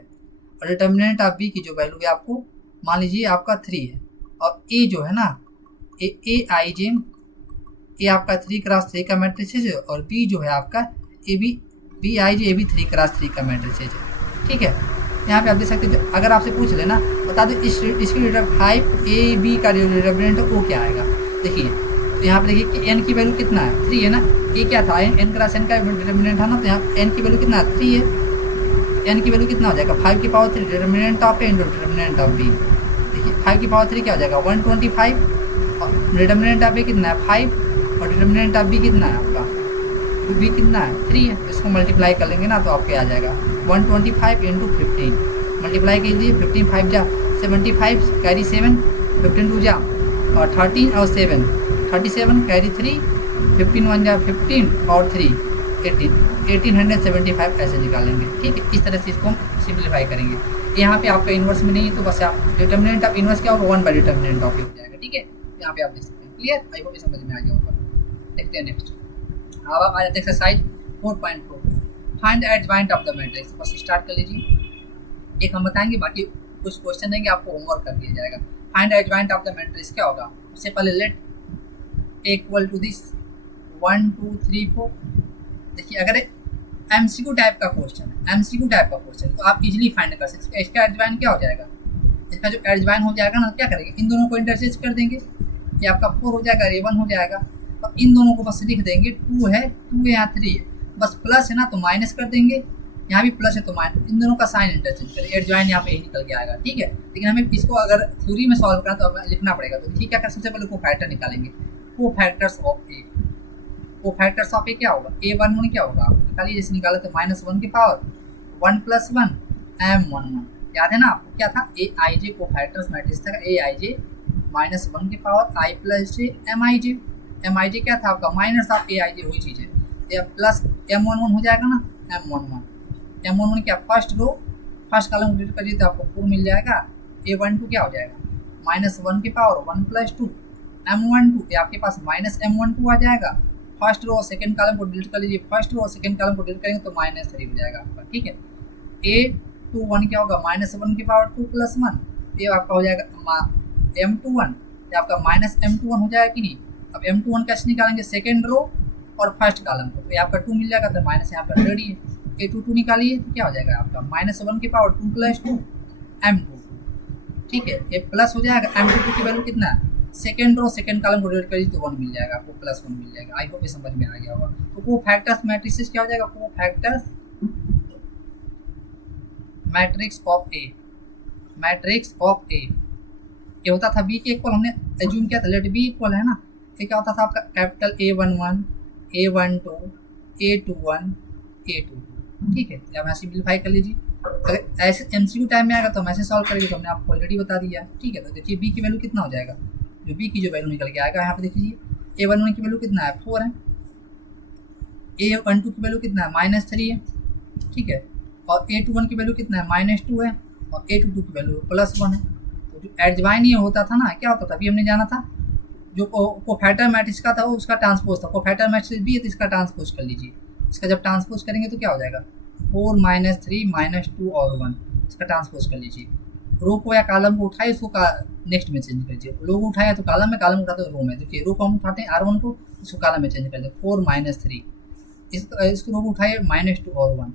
और डिटर्मिनेंट ऑफ बी की जो वैल्यू है आपको मान लीजिए आपका 3 है, और ए जो है ना, ए आई जे ए आपका 3x3 का मैट्रिक्स है, और बी जो है आपका ए बी आई जे ए भी 3x3 का मैट्रिक्स है, ठीक है। यहाँ पे आप देख सकते हैं, अगर आपसे पूछ लेना बता दो इसकी डिटरमिनेंट 5ab का डिटरमिनेंट वो क्या आएगा। देखिए तो यहाँ पे देखिए कि n की वैल्यू कितना है 3 है ना, ये क्या था n क्रॉस n का डिटरमिनेंट है ना, तो यहाँ n की वैल्यू कितना है 3 है, n की वैल्यू कितना हो जाएगा 5 की power 3 determinant of a into determinant of b। देखिए 5 की पावर 3 क्या हो जाएगा 125, और डिटरमिनेंट ऑफ a कितना है 5 और डिटरमिनेंट ऑफ b कितना है आपका b कितना है 3 है, तो इसको मल्टीप्लाई कर लेंगे ना तो आपके आ जाएगा 125 इंटू 15, मल्टीप्लाई कीजिए 15 5 जा 75 कैरी 7 15 2 जा और 13 और 7 37 कैरी 3 15 1 जा 15 और 3 1875 ऐसे निकालेंगे। ठीक है, इस तरह से इसको सिंप्लीफाई करेंगे। यहाँ पे आपका इन्वर्स में नहीं है तो बस आप डिटर्मिनेंट ऑफ इन्वर्स क्या होगा 1 बाई डिटर्मिनेंट ऑफ हो जाएगा। ठीक है, यहाँ पे आप देख सकते हैं। क्लियर, आई होप ये समझ में आ गया होगा। देखते हैं नेक्स्ट। अब आप आ जाते exercise 4.4 find the adjoint of the matrix. बस स्टार्ट कर लीजिए, एक हम बताएंगे, बाकी कुछ क्वेश्चन देंगे आपको, होमवर्क कर दिया जाएगा। Find the adjoint of the matrix क्या होगा, सबसे पहले लेट इक्वल टू दिस 1 2 3 4। देखिए अगर एमसीक्यू टाइप का क्वेश्चन है, एमसीक्यू टाइप का क्वेश्चन तो आप इजीली फाइंड कर सकते हैं। इसका एडजॉइन क्या हो जाएगा, इसका जो एडजॉइन हो जाएगा ना, क्या करेंगे इन दोनों को इंटरचेंज कर देंगे, ये आपका 4 हो जाएगा, ये 1 हो जाएगा, और इन दोनों को बस लिख देंगे 2 है 2 है यहाँ 3 है, बस प्लस है ना तो माइनस कर देंगे, यहाँ भी प्लस है तो माइनस, इन दोनों का साइन इंटरचेंज करें, एडजॉइन यहाँ पे ही निकल के आएगा। ठीक है, लेकिन हमें इसको अगर थ्योरी में सॉल्व करना तो हमें लिखना पड़ेगा। तो ठीक है, क्या सबसे पहले कोफैक्टर निकालेंगे, cofactors of A. Cofactors of A क्या होगा, a11 क्या होगा आप निकालिए, जैसे निकाला तो -1 की पावर 1 + 1 m11, याद है ना आपको क्या था, ए आई जे कोफैक्टर्स मैट्रिक्स था, ए आई जे -1 की power i + j m i j क्या था आपका माइनस ऑफ ए आई जे, वही चीज़ है, ये प्लस m11 हो जाएगा ना, m11 क्या first row first column delete करिए तो आपको 4 मिल जाएगा, a12 क्या हो जाएगा -1 की पावर 1 + 2 m12, ये आपके पास -m12 आ जाएगा। फर्स्ट रो और सेकंड कॉलम को डिलीट कर लीजिए, फर्स्ट रो और सेकंड कॉलम को डिलीट करेंगे तो -3 हो जाएगा आपका। ठीक है, a21 क्या होगा -1 की पावर 2 + 1, ये आपका हो जाएगा m21, ये आपका -m21 हो जाएगा कि नहीं। अब m21 कैसे निकालेंगे, सेकंड रो और फर्स्ट कॉलम को, तो ये आपका 2 मिल जाएगा, तो माइनस यहाँ पर रेडी है, a22 निकालिए तो क्या हो जाएगा आपका -1 की पावर 2 + 2 m22। ठीक है, ये प्लस हो जाएगा, m22 की वैल्यू कितना है, सेकेंड रो सेकेंड कॉलम को डिलीट करिए तो 1 मिल जाएगा आपको, +1 मिल जाएगा। आई होप ये समझ में आ गया होगा। तो कोफैक्टर्स मैट्रिक्स क्या हो जाएगा, cofactors matrix of A, matrix of A, ये होता था बी के इक्वल, हमने एज्यूम किया था लेट बी इक्वल है ना, ये क्या होता था आपका capital A11 A12 A21 A22। ठीक है, जब ऐसे सिंप्लीफाई कर लीजिए, अगर ऐसे एमसीक्यू टाइम में आएगा तो हम ऐसे सॉल्व करेंगे, तो हमने आपको ऑलरेडी बता दिया। ठीक है, तो देखिए बी की वैल्यू कितना हो जाएगा, जो बी की जो वैल्यू निकल के आएगा यहाँ पे देखिए, a11 की वैल्यू कितना है 4 है, a12 की वैल्यू कितना है -3 है। ठीक है, और a21 की वैल्यू कितना है -2 है, और a22 की वैल्यू +1 है। तो जो एडजॉइन ये होता था ना, क्या होता था अभी हमने जाना था, जो कोफैक्टर मैट्रिक्स का था वो उसका ट्रांसपोज था, कोफैक्टर मैट्रिक्स भी है तो इसका ट्रांसपोज कर लीजिए। इसका जब ट्रांसपोज करेंगे तो क्या हो जाएगा 4 -3 -2 और 1, इसका ट्रांसपोज कर लीजिए। रो को या कॉलम को उठाए, इसको नेक्स्ट में चेंज कीजिए, रो को उठाया तो कॉलम में, कॉलम उठाते तो रो में। देखिए रो को हम उठाते हैं R1 को, इसको कॉलम में चेंज कर दें 4 -3, इसको रो को उठाइए -2 और 1,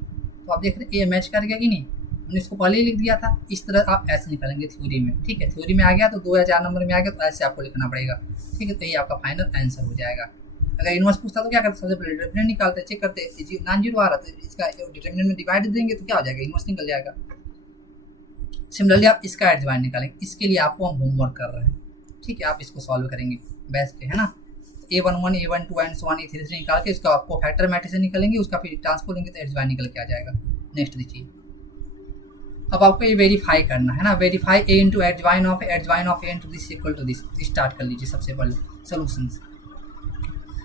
तो आप देख रहे हैं ये मैच कर गया कि नहीं, हमने इसको पहले ही लिख दिया था। इस तरह आप ऐसे निकालेंगे थ्योरी में। ठीक है, थ्योरी में आ गया तो 2 या 4 नंबर में आ गया तो ऐसे आपको लिखना पड़ेगा। ठीक है, तो ये आपका फाइनल आंसर हो जाएगा। अगर इनवर्स पूछता तो क्या करते, सबसे पहले डिटरमिनेंट निकालते, चेक करते, नॉन जीरो आ रहा तो इसका डिटरमिनेंट में डिवाइड देंगे तो क्या हो जाएगा, इनवर्स निकल जाएगा। सिमिलरली आप इसका एडजॉइन निकालेंगे, इसके लिए आपको हम होमवर्क कर रहे हैं। ठीक है, आप इसको सॉल्व करेंगे बेस्ट के, है ना। a11 a12 and so on a33 निकाल के उसका आपको फैक्टर मैट्रिक्स से निकालेंगे, उसका फिर ट्रांसपोज लेंगे तो एडजॉइन निकल के आ जाएगा। नेक्स्ट देखिए, अब आपको ये वेरीफाई करना है ना, verify a into adjoint of a into this equal to this. Start कर लीजिए सबसे पहले सोल्यूशन।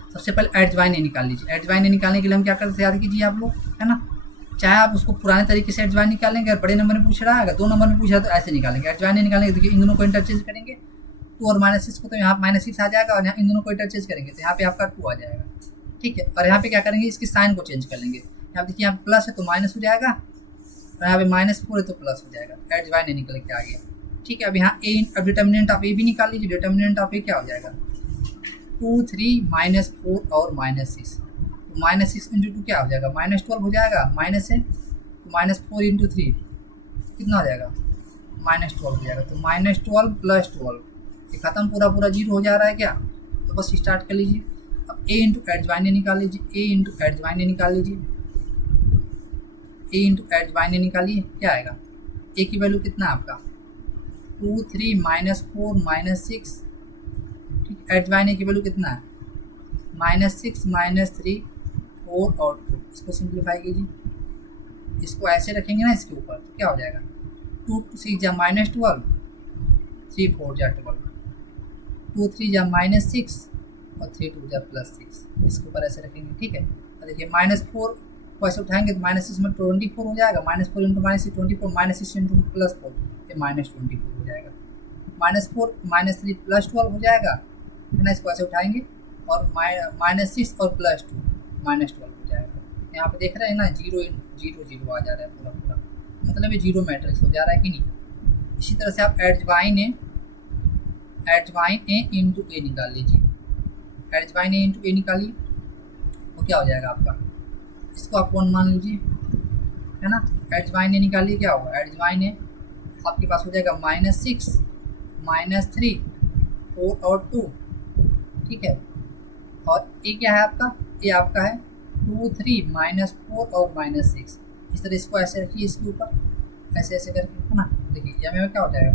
सबसे पहले एडजॉइन ए निकाल लीजिए। एडजॉइन ए निकालने के लिए हम क्या करते हैं, याद कीजिए आप लोग, है ना। चाहे आप उसको पुराने तरीके से एडजॉइन निकालेंगे, अगर बड़े नंबर में पूछ रहा है, अगर 2 नंबर में पूछ रहा है तो ऐसे निकालेंगे। एडजॉइन ए निकालेंगे, देखिए इन दोनों को इंटरचेंज करेंगे, 2 और -6 को, तो यहाँ -6 आ जाएगा, और यहाँ इन दोनों को इंटरचेंज करेंगे तो यहाँ पे आपका 2 आ जाएगा। ठीक है, और यहाँ पे क्या करेंगे, इसकी साइन को चेंज कर लेंगे। यहाँ देखिए यहाँ प्लस है तो माइनस हो जाएगा, और यहाँ पे -4 है तो प्लस हो जाएगा। एडजॉइन ए निकल के आ गया। ठीक है, अब यहाँ ए, अब डिटर्मिनेंट ऑफ ए भी निकाल लीजिए। डिटर्मिनेंट ऑफ ए क्या हो जाएगा 2 3 -4 और -6, तो -6 × 2 क्या हो जाएगा -12 हो जाएगा, माइनस है तो -4 × 3 कितना हो जाएगा, -12 हो जाएगा। तो -12 + 12 ये खत्म, पूरा पूरा जीरो हो जा रहा है क्या, तो बस स्टार्ट कर लीजिए। अब a इंटू एडजवाइन निकाल लीजिए, a इंटू एडजवाइन निकाल लीजिए, a इंटू एडजवाइन निकालिए, क्या आएगा, a की वैल्यू कितना है आपका 2 3 -4 -6, ठीक। एडजवाइन की वैल्यू कितना है -6 -3 4 और 2। इसको सिंप्लीफाई कीजिए, इसको ऐसे रखेंगे ना इसके ऊपर, तो क्या हो जाएगा 2 6 जा -12, 3 4 जा 12, 2 3 जा -6 और 3 2 जा +6, इसके ऊपर ऐसे रखेंगे, ठीक है। और देखिए -4 को ऐसे उठाएंगे तो -6 में 24 हो जाएगा, -4 इंटू -6 24, -6 इंटू +4 ये -24 हो जाएगा, -4 -3 +12 हो जाएगा, है ना। इसको ऐसे उठाएंगे और -6 और +2 -12 हो जाएगा। यहाँ पे देख रहे हैं ना 0 0 0 आ जा रहा है पूरा पूरा, मतलब ये जीरो मैट्रिक्स हो जा रहा है कि नहीं। इसी तरह से आप एडजवाइन ए इंटू ए निकाल लीजिए, एडजवाइन ए इंटू ए निकालिए, वो क्या हो जाएगा आपका, इसको आप 1 मान लीजिए, है ना। एडजवाइन ए निकालिए, क्या होगा, एडजवाइन ए आपके पास हो जाएगा -6 -3 4 और 2, ठीक है। और ए क्या है आपका, ए आपका है 2 3 -4 और -6। इस तरह इसको ऐसे रखिए इसके ऊपर, ऐसे ऐसे करके, है ना। देखिए या में क्या हो जाएगा,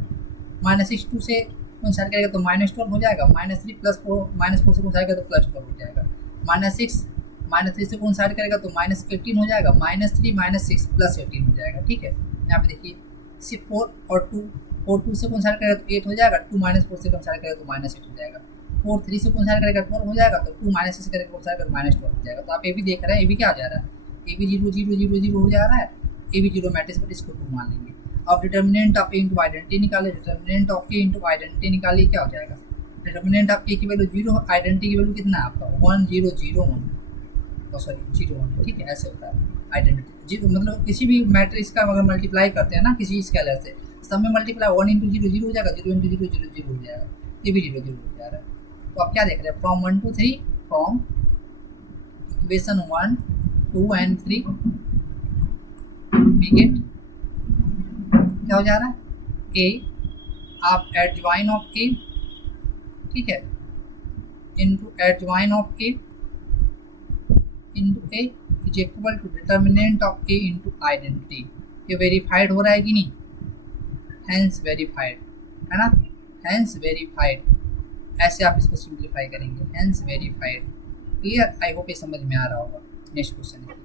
-6 2 से कौन करेगा तो -12 हो जाएगा, -3 +4 -4 से कौन करेगा तो +12 हो जाएगा, -6 -3 से कौन साइड करेगा तो -18 हो जाएगा, -3 -6 +18 हो जाएगा, ठीक है। यहाँ पे देखिए 4 और 2, 4 2 से कौन साइड करेगा तो 8 हो जाएगा, 2 -4 से कौन साइड करेगा तो -8 हो जाएगा, 4 3 से कौन साइड करेगा 12 हो जाएगा, तो 2 -6 करेगा कौन साइड करेगा -12 हो जाएगा। तो आप ये भी देख रहे हैं, ये भी क्या आ जा रहा है, ये भी 0 0 0 0 हो जा रहा है, ये भी जीरो मैट्रिक्स पर, इसको 2 मान लेंगे। अब determinant of A into identity निकाले, determinant of A into identity निकालिए, क्या हो जाएगा, डिटर्मिनेंट ऑफ ए की वैल्यू 0, आइडेंटिटी की वैल्यू कितना है आपका 1 0 0 1, तो सॉरी 0 1, ठीक है। ऐसे होता है आइडेंटिटी जीरो, मतलब किसी भी मैट्रिक्स का अगर मल्टीप्लाई करते हैं ना किसी स्केलर से, सब में मल्टीप्लाई 1 इंटू 0 0 हो जाएगा, 0 इंटू 0 0 0 हो जाएगा, ये भी 0 0 हो जा रहा है। तो आप क्या देख रहे हैं, from 1 to 3, from equation 1 2 and 3 we get क्या हो जा रहा है, ए आप एडजवाइन ऑफ ए, ठीक है, into adjoint of A into A is equal to determinant of A into identity. ये वेरीफाइड हो रहा है कि नहीं, हैंस वेरीफाइड, है ना, हैंस वेरीफाइड। ऐसे आप इसको सिंप्लीफाई करेंगे, hence verified. Clear, I hope ये समझ में आ रहा होगा। नेक्स्ट क्वेश्चन है,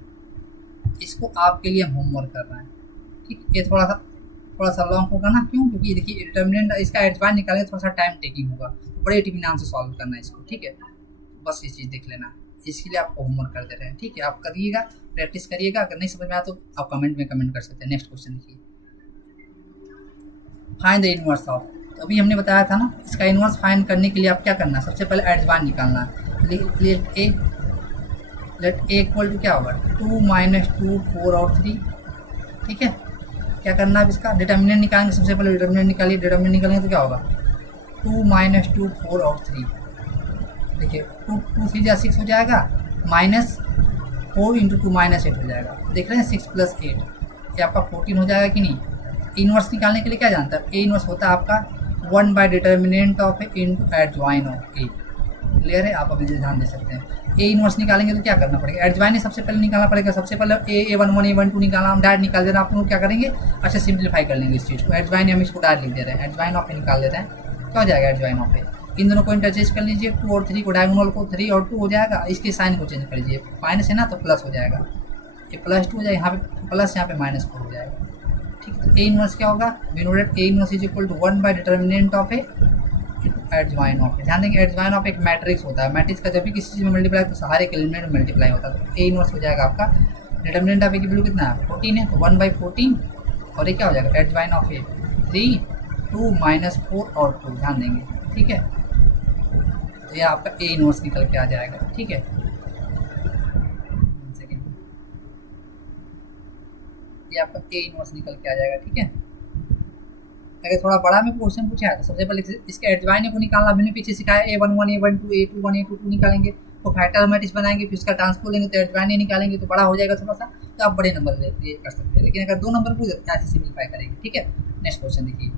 इसको आपके लिए हम होमवर्क कर रहे हैं, ठीक। ये थोड़ा सा लॉन्ग होगा ना, क्यों, क्योंकि देखिए डिटर्मिनेंट इसका एडजवाइन निकालेंगे, थोड़ा सा टाइम टेकिंग होगा, तो बड़े इत्मीनान से सॉल्व करना है इसको, ठीक है। बस ये चीज़ देख लेना, इसके लिए आपको होमवर्क कर दे रहे हैं, ठीक है। आप करिएगा, प्रैक्टिस करिएगा, अगर नहीं समझ में आया तो आप कमेंट में कमेंट कर सकते हैं। नेक्स्ट क्वेश्चन देखिए, फाइंड द इनवर्स ऑफ। तो अभी हमने बताया था ना, इसका इनवर्स फाइंड करने के लिए आप क्या करना है, सबसे पहले एडजवाइन निकालना है। लेट ए इक्वल टू क्या होगा 2 -2 4 और 3, ठीक है। क्या करना है, इसका डिटर्मिनेंट निकालेंगे, सबसे पहले डिटर्मिनेंट निकालिए, डिटर्मिनेंट निकालेंगे तो क्या होगा 2 -2 4 और 3, देखिए 2 2 3 6 हो जाएगा, -4 इंटू 2 -8 हो जाएगा, देख रहे हैं 6 + 8 ये आपका 14 हो जाएगा कि नहीं। इनवर्स निकालने के लिए क्या जानता है, ए इनवर्स होता है आपका 1 by determinant of A into adjoint of A. Clear है, आप अभी ध्यान दे सकते हैं। ए इनवर्स निकालेंगे तो क्या करना पड़ेगा, एडजवाइन सबसे पहले निकालना पड़ेगा, सबसे पहले A11 A12 निकालना, हम डायरेक्ट निकाल दे रहे हैं। आप लोग क्या करेंगे, अच्छा सिंप्लीफाई कर लेंगे इस चीज़ को, एडजवाइन हम इसको डायरेक्ट लिख दे रहे हैं, एडजवाइन ऑफ ए निकाल देते हैं, क्या हो जाएगा एडजवाइन ऑफ ए। इन दोनों को इंटरचेंज कर लीजिए, 2 और 3 को, डायगोनल को 3 और 2 हो जाएगा, इसके साइन को चेंज कर लीजिए, माइनस है ना तो प्लस हो जाएगा, ये +2 हो जाएगा, यहाँ पे प्लस, यहाँ पे -4 हो जाएगा, ठीक है। तो ए इनवर्स क्या होगा, we know that A inverse is equal to 1 by determinant of A adjoint of A. ध्यान देंगे एडजवाइन ऑफ एक मैट्रिक्स होता है, मैट्रिक्स का जब भी किसी चीज़ में मल्टीप्लाई तो हर एक एलिमेंट में मल्टीप्लाई होता है। तो ए इनवर्स हो जाएगा आपका, डिटर्मिनेंट ऑफ ए की वैल्यू कितना है 14 है, तो 1/14, और ये क्या हो जाएगा एडजवाइन ऑफ ए 3 2 -4 और 2, ध्यान देंगे, ठीक है। तो ये आपका ए इनवर्स निकल के आ जाएगा, ठीक है। ये आपका ए इनवर्स निकल के आ जाएगा, ठीक है। अगर थोड़ा बड़ा में क्वेश्चन पूछा है तो सबसे पहले इसके एडजवाइन को निकालना मैंने पीछे सिखाया, A11 A12 A21 A22 निकालेंगे, को फैक्टर मैट्रिक्स बनाएंगे, फिर उसका ट्रांसपोज लेंगे तो एडजॉइंट नहीं निकालेंगे तो बड़ा हो जाएगा थोड़ा सा, तो आप बड़े नंबर ले कर सकते हैं। लेकिन अगर 2 नंबर पूछे तो ऐसे सिंप्लीफाई करेंगे। ठीक है, नेक्स्ट क्वेश्चन देखिए,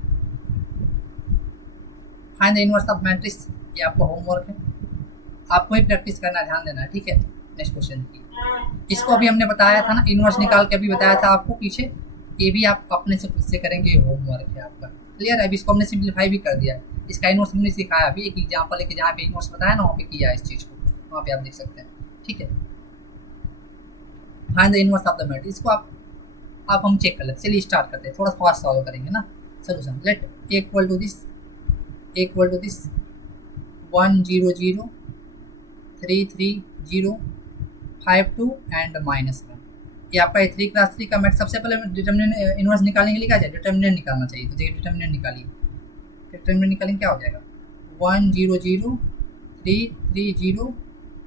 find the inverse of matrix. ये आपका होमवर्क है, आपको ही प्रैक्टिस करना, ध्यान देना है। ठीक है, नेक्स्ट क्वेश्चन देखिए, इसको अभी हमने बताया था ना, इनवर्स निकाल के अभी बताया था आपको पीछे, ये भी आप अपने से खुद से करेंगे, होमवर्क है आपका। क्लियर है? अभी इसको हमने सिंप्लीफाई भी कर दिया है, इसका इनवर्स हमने सिखाया अभी, एक एग्जाम्पल लेके जहाँ पे इनवर्स बताया ना वहाँ पे किया है इस चीज़ को, वहाँ पे आप देख सकते हैं। ठीक है, find the inverse of the matrix, इसको आप हम चेक कर लेते। चलिए स्टार्ट करते हैं, थोड़ा फास्ट सॉल्व करेंगे ना। Solution, let equal to this 1 0 0 3 3 0 5 2 and -1। ये आपका 3 × 3 का मैट्रिक्स। सबसे पहले डिटर्मिनेंट इनवर्स निकालने के लिए क्या चाहिए? डिटर्मिनेंट निकालना चाहिए। तो देखिए डिटर्मिनेंट निकालिए, डिटर्मिनेंट निकालेंगे क्या हो जाएगा? 1 0 0 3 3 0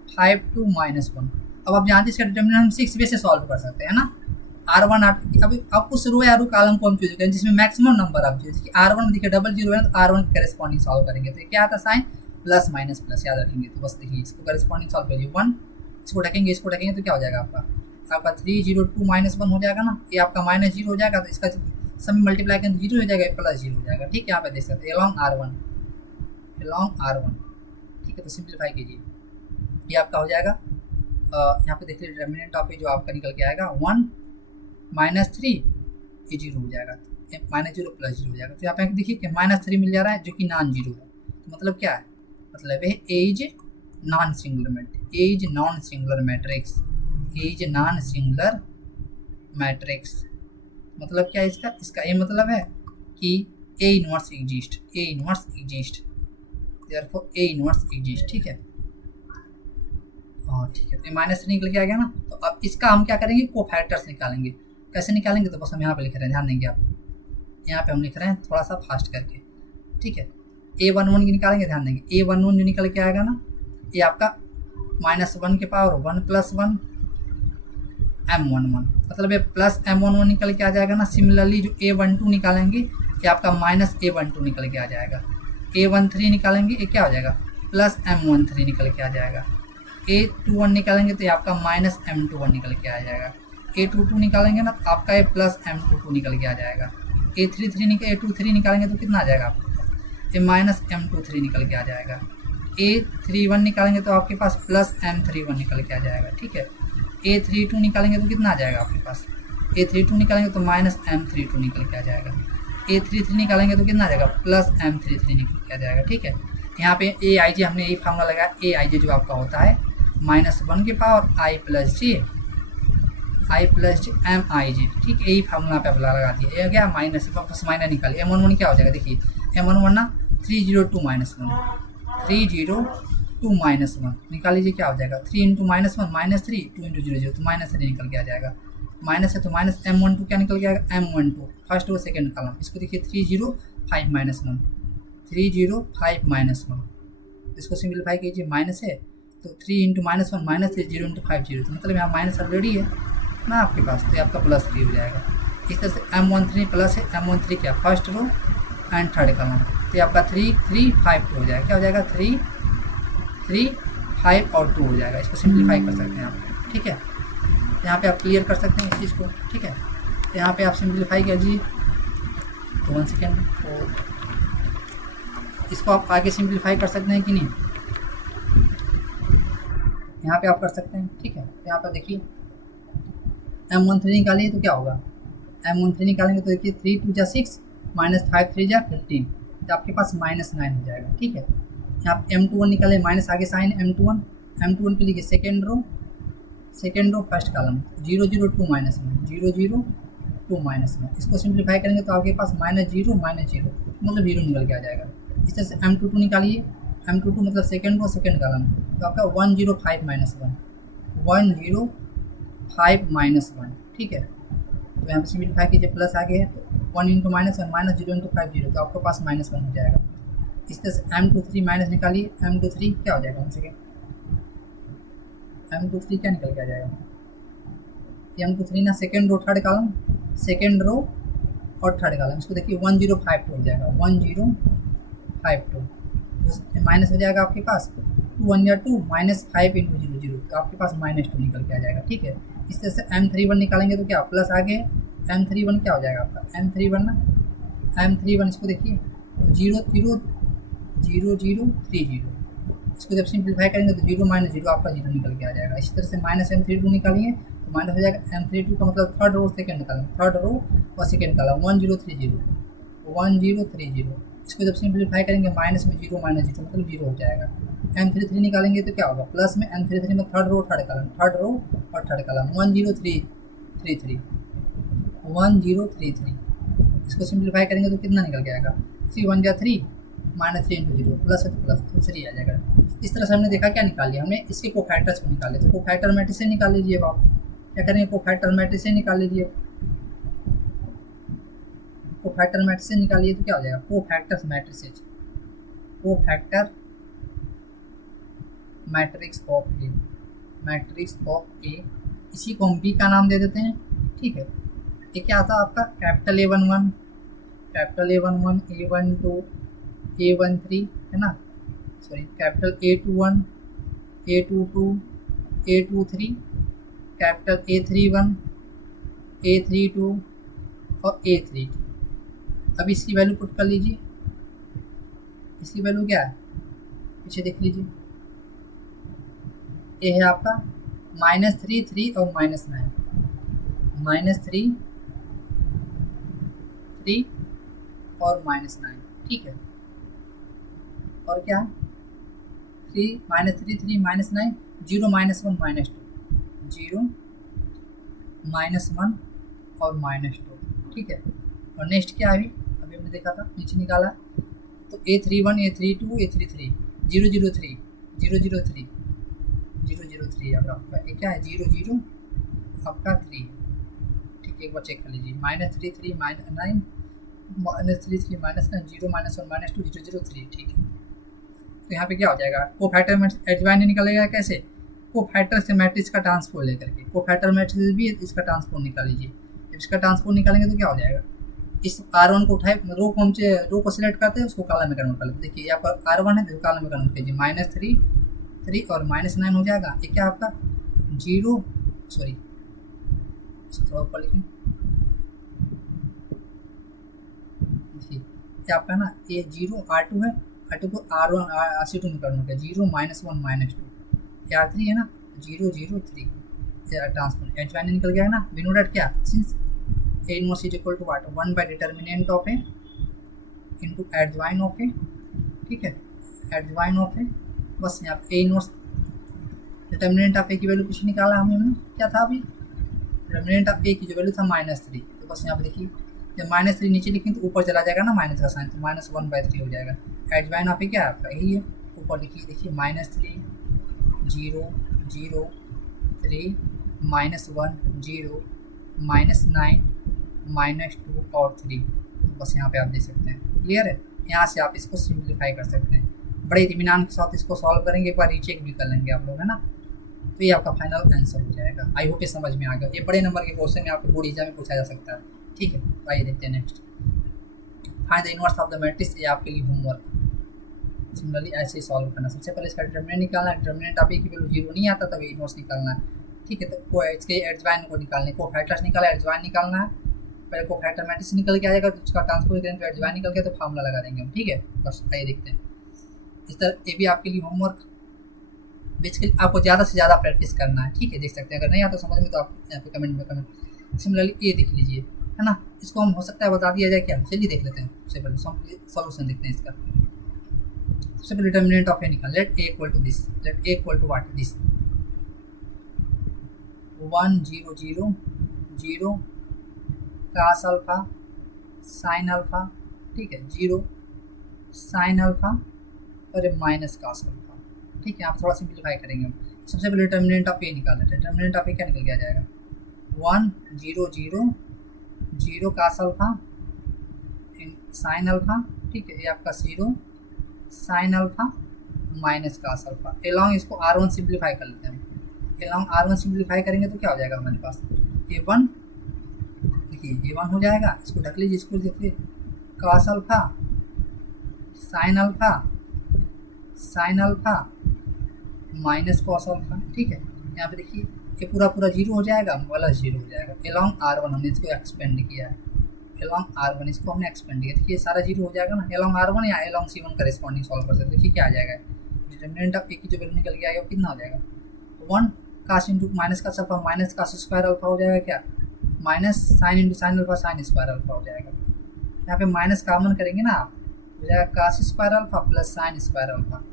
5 2 -1। अब आप जानते हैं इसका डिटर्मिनेंट हम 6 वे से सॉल्व कर सकते हैं ना। R1 अभी आप उस रो या रो कॉलम को हम चूज करें जिसमें मैक्सिमम नंबर आप चूज, R1 देखिए 0 0 है तो R1 के करेस्पॉन्डिंग सॉल्व करेंगे। तो क्या आता है साइन? प्लस माइनस प्लस, याद रखेंगे। तो बस देखिए इसको करेस्पॉन्डिंग सॉल्व करिए, 1 इसको ढकेंगे तो क्या हो जाएगा आपका 3 0 2 -1 हो जाएगा ना। ये आपका -0 हो जाएगा, तो इसका सब मल्टीप्लाई करें 0 हो जाएगा, +0 हो जाएगा। ठीक है, यहाँ पे देख सकते हैं along R1। ठीक है, तो सिंप्लीफाई कीजिए, ये आपका हो जाएगा यहाँ पे देखिए डिटर्मिनेंट ऑफ जो आपका निकल के आएगा 1 -3, ये 0 हो जाएगा, -0 +0 हो जाएगा। तो यहाँ पे देखिए कि -3 मिल जा रहा है जो कि नॉन जीरो है। तो मतलब क्या है? मतलब है A is non singular matrix. मतलब क्या है इसका ये मतलब है कि ए इनवर्स एग्जिस्ट, देयरफॉर ए इनवर्स एग्जिस्ट। ठीक है, ठीक है, तो -3 निकल के आ गया ना। तो अब इसका हम क्या करेंगे? कोफैक्टर्स निकालेंगे। कैसे निकालेंगे? तो बस हम यहाँ पे लिख रहे हैं, ध्यान देंगे आप, यहाँ पे हम लिख रहे हैं थोड़ा सा फास्ट करके। ठीक है, A11 की निकालेंगे, ध्यान देंगे। A11 जो निकल के आएगा ना, ये आपका -1 के पावर 1 + 1 M11, मतलब ये प्लस M11 निकल के आ जाएगा ना। सिमिलरली जो A12 निकालेंगे ये आपका -A12 निकल के आ जाएगा। A13 निकालेंगे, ये क्या हो जाएगा? प्लस M13 निकल के आ जाएगा। A21 निकालेंगे तो ये आपका -M21 निकल के आ जाएगा। A22 निकालेंगे ना तो आपका ये प्लस M22 निकल के आ जाएगा। A23 निकालेंगे तो कितना आ जाएगा आपके पास? ये -M23 निकल के आ जाएगा। A31 निकालेंगे तो आपके पास प्लस M31 निकल के आ जाएगा। ठीक है, A32 निकालेंगे तो कितना आ जाएगा आपके पास? A32 निकालेंगे तो -M32 निकल के आ जाएगा। A33 निकालेंगे तो कितना आ जाएगा? प्लस M33 निकल के आ जाएगा। ठीक है, यहाँ पे AIJ हमने यही फार्मूला लगाया। AIJ जो आपका होता है -1 के पावर I + J MIJ। ठीक है, यही फार्मूला पे आप लगा दिए। ये क्या माइनस, बस माइनस निकालिए। M11 क्या हो जाएगा? देखिए M11 ना 302 - 1 302 - 1 निकाल लीजिए, क्या हो जाएगा? 3 × -1 -3 2 × 0 0 तो -3 निकल के आ जाएगा। माइनस है तो -M12 क्या निकल के आएगा? M12 फर्स्ट और सेकंड कॉलम। इसको देखिए 305 - 1 305 - 1, इसको सिंप्लीफाई कीजिए। माइनस है तो 3 × -1 -3 0 × 5 0, तो मतलब यहाँ माइनस ऑलरेडी है ना आपके पास, तो आपका +3 हो जाएगा। इस तरह से M13 प्लस है, M13 क्या? First row and third column, तो आपका 3 3 5 2 हो जाएगा। क्या हो जाएगा? 3 3 5 और 2 हो जाएगा। इसको सिंप्लीफाई कर सकते हैं आप। ठीक है, यहाँ पे आप क्लियर कर सकते हैं इस चीज़ को। ठीक है, तो यहाँ पे आप सिंप्लीफाई कीजिए। तो 1 सेकेंड, तो इसको आप आगे सिंप्लीफाई कर सकते हैं कि नहीं? यहाँ पे आप कर सकते हैं। ठीक है, यहाँ पर देखिए M13 निकालिए तो क्या होगा? M13 निकालेंगे तो देखिए 3 2 × 6 -5 3 × 15, तो आपके पास -9 हो जाएगा। ठीक है, यहाँ M21 निकाले, माइनस आगे साइन M21 के लिए सेकेंड रो फर्स्ट कॉलम 0 0 2 -1 0 0 2 -1, इसको सिंप्लीफाई करेंगे तो आपके पास -0 -0 मतलब 0 निकल के आ जाएगा। इस तरह से M22 निकालिए, M22 मतलब सेकेंड रो सेकेंड कॉलम, तो आपका 105 - 1। ठीक है, तो यहाँ पे सिंप्लीफाई कीजिए, प्लस आगे है तो 1 × -1 -0 × 5 0, तो आपके पास -1 हो जाएगा। इस तरह से M23 माइनस निकालिए, M23 क्या हो जाएगा? 1 सेकेंड, M23 क्या निकल के आ जाएगा? M23 ना सेकेंड रो और थर्ड कॉलम, इसको देखिए 1052 हो जाएगा। 1052 माइनस हो जाएगा आपके पास टू वन या टू, -5 इंटू 0 0, तो आपके पास -2 निकल के आ जाएगा। ठीक है, इस तरह से M31 निकालेंगे तो क्या प्लस आगे M31 क्या हो जाएगा आपका M31 ना, M31 इसको देखिए 0 0 0 0 3 0, इसको जब सिंप्लीफाई करेंगे तो 0 - 0 आपका 0 निकल के आ जाएगा। इसी तरह से -M32 निकालिए तो माइनस हो जाएगा M32 का मतलब थर्ड रो सेकंड निकालेंगे, थर्ड रो और सेकंड निकाला 1030 1030, इसको जब सिंप्लीफाई करेंगे माइनस में 0 - 0 मतलब 0 हो जाएगा। M33 निकालेंगे तो क्या होगा प्लस में M33 में third row third column, third row और थर्ड कॉलम 1033 1033, इसको सिंप्लीफाई करेंगे तो कितना निकल के आएगा 3 1 जा 3 -3 इंटू 0 प्लस है तो प्लस तो 3 आ जाएगा। इस तरह से हमने देखा क्या निकाल लिया, हमने इसके कोफैक्टर्स को निकाले, तो कोफैक्टर मैट्रिक्स से निकाल लीजिए। अब आप क्या करेंगे कोफैक्टर मैट्रिक्स से निकाल लीजिए, कोफैक्टर मैट्रिक्स से निकालिए तो क्या हो जाएगा cofactors matrices, cofactor matrix of A, matrix of A, इसी को हम बी का नाम दे देते हैं। ठीक है, ये क्या आता है आपका capital A11, capital A11 A12 A13 है ना, sorry capital A21 A22 A23, capital A31 A32 और A32। अब इसकी वैल्यू पुट कर लीजिए, इसकी वैल्यू क्या है पीछे देख लीजिए, ये है आपका -3 3 और -9, -3 3 और -9। ठीक है, और क्या 3 -3 3 -9 0 -1 -2 0 -1 और -2। ठीक है, और नेक्स्ट क्या है अभी हमने देखा था नीचे निकाला, तो A31 A32 A33 003 003 003 आपका ये क्या है 0 0 आपका 3 है। ठीक है, एक बार चेक कर लीजिए -3 3 -9 -3 3 -9 0 -1 -2 003। ठीक है, तो यहाँ पे क्या हो जाएगा कोफैक्टर मैट्रिक्स एडजॉइंट निकलेगा कैसे, कोफैक्टर से मैट्रिक्स का ट्रांसपोज लेकर के, कोफैक्टर मैट्रिक्स भी इसका ट्रांसपोज निकाल लीजिए। जब इसका ट्रांसपोज निकालेंगे तो क्या हो जाएगा, इस R1 को उठाए रो को हम रो को सिलेक्ट करते हैं, उसको कॉलम में कन्वर्ट कर लेते हैं। देखिए यहाँ पर R1 है तो कॉलम में कन्वर्ट कीजिए -3 3 और -9 हो जाएगा। ये क्या आपका 0 सॉरी इसको थोड़ा ऊपर लिखें, देखिए ये आपका ना ये 0 R2 है, R2 को R1 R2 में कन्वर्ट किया 0 -1 -2, ये R3 है ना 0 0 3 ट्रांसपोज एडजॉइंट निकल गया है ना, बिनो डॉट क्या since A inverse is equal to what 1 by determinant of A into adjoint of A। ठीक है, adjoint of A, बस यहाँ A inverse determinant of A की वैल्यू कुछ निकाला हमने क्या था अभी, determinant of A की जो वैल्यू था -3, तो बस यहाँ पे देखिए जब -3 नीचे लिखें तो ऊपर चला जाएगा ना माइनस का साइन, तो -1/3 हो जाएगा। एडजॉइंट ऑफ A क्या है आपका यही है, ऊपर लिखिए देखिए -3 0 0 3 -1 0 -9 -2 और 3, तो बस यहाँ पे आप देख सकते हैं। क्लियर है, यहाँ से आप इसको सिंप्लीफाई कर सकते हैं, बड़े इत्मीनान के साथ इसको सॉल्व करेंगे, एक बार रीचेक भी कर लेंगे आप लोग है ना, तो ये आपका फाइनल आंसर हो जाएगा। आई होप ये समझ में आ गया, ये बड़े नंबर के क्वेश्चन में आपको बोर्ड एग्जाम में पूछा जा सकता है। ठीक है, तो आइए देखते हैं next, find the inverse of the matrix. ये आपके लिए होमवर्क, सिमिलरली ऐसे ही सॉल्व करना। सबसे पहले इसका डिटरमिनेंट निकालना है, डिटरमिनेंट आप A की वैल्यू 0 नहीं आता तब इनवर्स निकालना है। ठीक है, तो इसके एडजॉइंट को निकालने को फैक्टर्स निकाला, एडजॉइंट निकालना है, पहले को फैक्टर मैट्रिक्स निकल के आ जाएगा, तो उसका ट्रांसपोज करेंगे तो एडजॉइंट निकल गया तो फार्मूला लगा देंगे हम। ठीक है, बस आइए देखते हैं। इस तरह ये भी आपके लिए होमवर्क, बेसिकली आपको ज़्यादा से ज़्यादा प्रैक्टिस करना है। ठीक है, देख सकते हैं, अगर नहीं आता समझ में तो आप यहाँ पे कमेंट में कमेंट। सिमिलरली ये देख लीजिए है ना, इसको हम हो सकता है बता दिया जाए क्या, चलिए देख लेते हैं। सबसे पहले सॉल्यूशन देखते हैं इसका। सबसे पहले डिटरमिनेंट ऑफ A निकाल, let A equal to this, let A equal to what this 1 0 0 0 cos alpha sine alpha. ठीक है, 0 साइन अल्फा और माइनस cos अल्फा। ठीक है, आप थोड़ा सिंप्लीफाई करेंगे हम। सबसे पहले डिटरमिनेंट ऑफ A निकालना है, डिटरमिनेंट ऑफ A क्या निकल के आ जाएगा 1 0 0 0 cos अल्फा साइन अल्फा। ठीक है, ये आपका 0 sine alpha minus cos alpha. Along इसको R1 सिंप्लीफाई कर लेते हैं हम, एलॉन्ग R1 सिंप्लीफाई करेंगे तो क्या हो जाएगा हमारे पास A1, देखिए A1 हो जाएगा, इसको ढक लीजिए, इसको देखिए cos alpha sine alpha minus cos alpha, ठीक है। यहाँ पे देखिए ये पूरा पूरा जीरो हो जाएगा, प्लस जीरो हो जाएगा। एलॉन्ग R1 हमने इसको एक्सपेंड किया है, एलॉन्ग R1 इसको हमने एक्सपेंड किया, देखिए सारा जीरो हो जाएगा ना। एलॉन्ग R1 या एलॉन्ग C1 करेस्पॉन्डिंग सॉल्व कर सकते, देखिए क्या आ जाएगा, डिटरमिनेंट ऑफ ए की जो वैल्यू निकल के आएगा वो कितना हो जाएगा, 1 कास इंटू माइनस का alpha minus cos square alpha हो जाएगा, क्या minus sine into sine alpha sine square alpha हो जाएगा। यहाँ पे माइनस कॉमन करेंगे ना आप, हो जाएगा cos square alpha plus sine square alpha,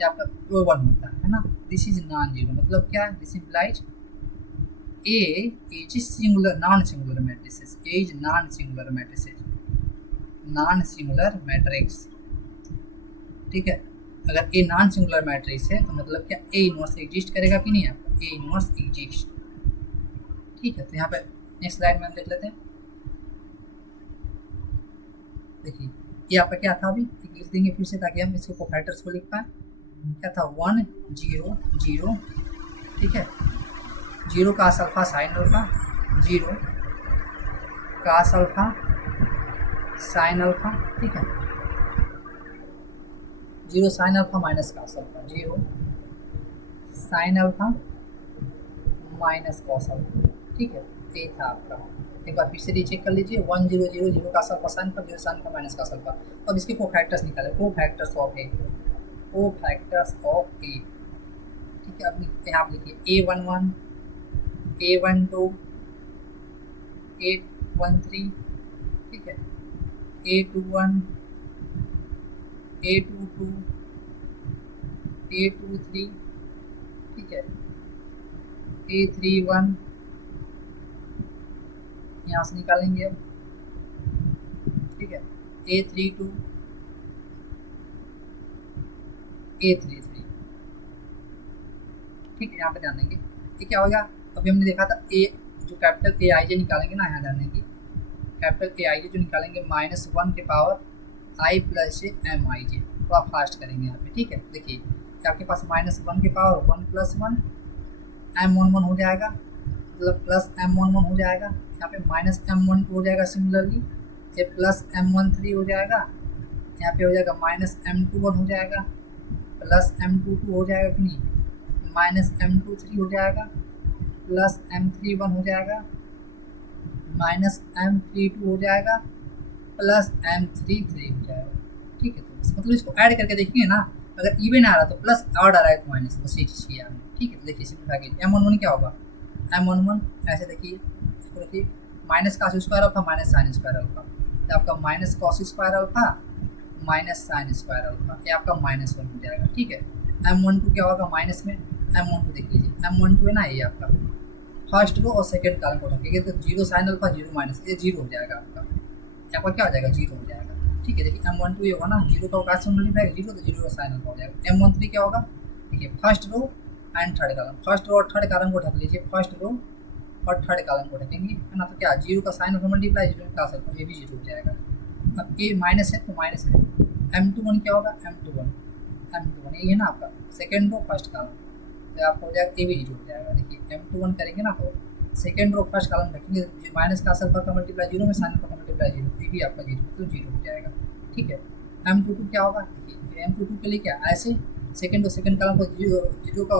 ये आपका वो 1 होता है ना। दिस इज नॉन जीरो, मतलब क्या, this implies A is singular non singular matrices, A is non singular matrices, non singular matrix, ठीक है। अगर ए नॉन सिंगुलर मैट्रिक्स है तो मतलब क्या ए इनवर्स एग्जिस्ट करेगा कि नहीं, आपका ए इनवर्स एग्जिस्ट, ठीक है। तो यहाँ पे नेक्स्ट स्लाइड में हम देख लेते हैं, देखिए ये आपका क्या था, अभी लिख देंगे फिर से ताकि हम इसके कोफैक्टर्स को लिख पाए। क्या था 1 0 0, ठीक है, 0 cos alpha sine alpha, 0 cos alpha sine alpha, ठीक है, 0 sine alpha minus cos alpha, 0 sine alpha minus cos alpha, ठीक है। ये था आपका, एक बार फिर से चेक कर लीजिए, 1 0 0 0 cos alpha sine alpha, 0 sine alpha minus cos alpha. अब इसके कोफैक्टर्स निकाले, cofactors of A, cofactors of A, ठीक है। अब यहाँ आप लिखिए A11 A12 A13, ठीक है, A21 A22 A23, ठीक है, A31 यहाँ से निकालेंगे अब, ठीक है, A32 A33, ठीक है। यहाँ पे ध्यान देंगे ये क्या होगा, अभी हमने देखा था ए जो कैपिटल ए आई जे निकालेंगे ना, यहाँ ध्यान देंगे कैपिटल ए आई जे जो निकालेंगे -1 के power I plus J M I जे, थोड़ा फास्ट करेंगे यहाँ पे, ठीक है। देखिए आपके पास -1 के पावर 1 + 1 M11 हो जाएगा, मतलब प्लस M11 हो जाएगा, यहाँ पे -M12 हो जाएगा, सिमिलरली ये प्लस M13 हो जाएगा, यहाँ पे हो जाएगा -M21 हो जाएगा, प्लस M22 हो जाएगा कि नहीं, -M23 हो जाएगा, प्लस M31 हो जाएगा, -M32 हो जाएगा, प्लस M33 हो जाएगा, ठीक है। तो मतलब इसको ऐड करके देखिए ना, अगर इवन आ रहा तो प्लस, ऑड आ रहा है तो माइनस, बस ये चीज़ किया हमने, ठीक है। तो देखिए सिंपल कीजिए, M11 क्या होगा, M11 ऐसे देखिए, इसको देखिए minus cos square alpha minus sine square alpha, तो आपका minus cos square alpha minus sine square alpha, ये आपका -1 हो जाएगा, ठीक है। M12 क्या होगा माइनस में, M12 देख लीजिए, M12 है ना, ये आपका फर्स्ट रो और सेकंड कॉलम को रखेंगे तो 0 साइन अल्फा 0 माइनस, ये 0 हो जाएगा आपका, यहाँ पर क्या हो जाएगा 0 हो जाएगा, ठीक है। देखिए M12 ये होगा ना, 0 का काश मल्टीप्लाई 0 तो 0 का साइन अल्फा हो जाएगा। M13 क्या होगा, देखिए first row and third column, first row और थर्ड कॉलम को ढक लीजिए, फर्स्ट रो और थर्ड कॉलम को ढकेंगे, है ना, तो क्या 0 का साइन अल्फा मल्टीप्लाई 0 का काश अल्फा, ये भी 0 हो जाएगा। अब ये माइनस है तो माइनस है, M21 क्या होगा, M21 ये है ना आपका सेकेंड रो फर्स्ट कॉलम, तो आपको हो जाएगा ये भी 0 हो जाएगा। देखिए M21 करेंगे ना तो सेकेंड रो फर्स्ट कॉलम रखेंगे, माइनस का अल्फा का मल्टीप्लाई 0 में साइन अल्फा का मल्टीप्लाई 0, ये भी आपका 0 तो 0 हो जाएगा, ठीक है। M22 क्या होगा, देखिए M22 के लिए क्या ऐसे सेकेंड रो सेकेंड कॉलम को 0 का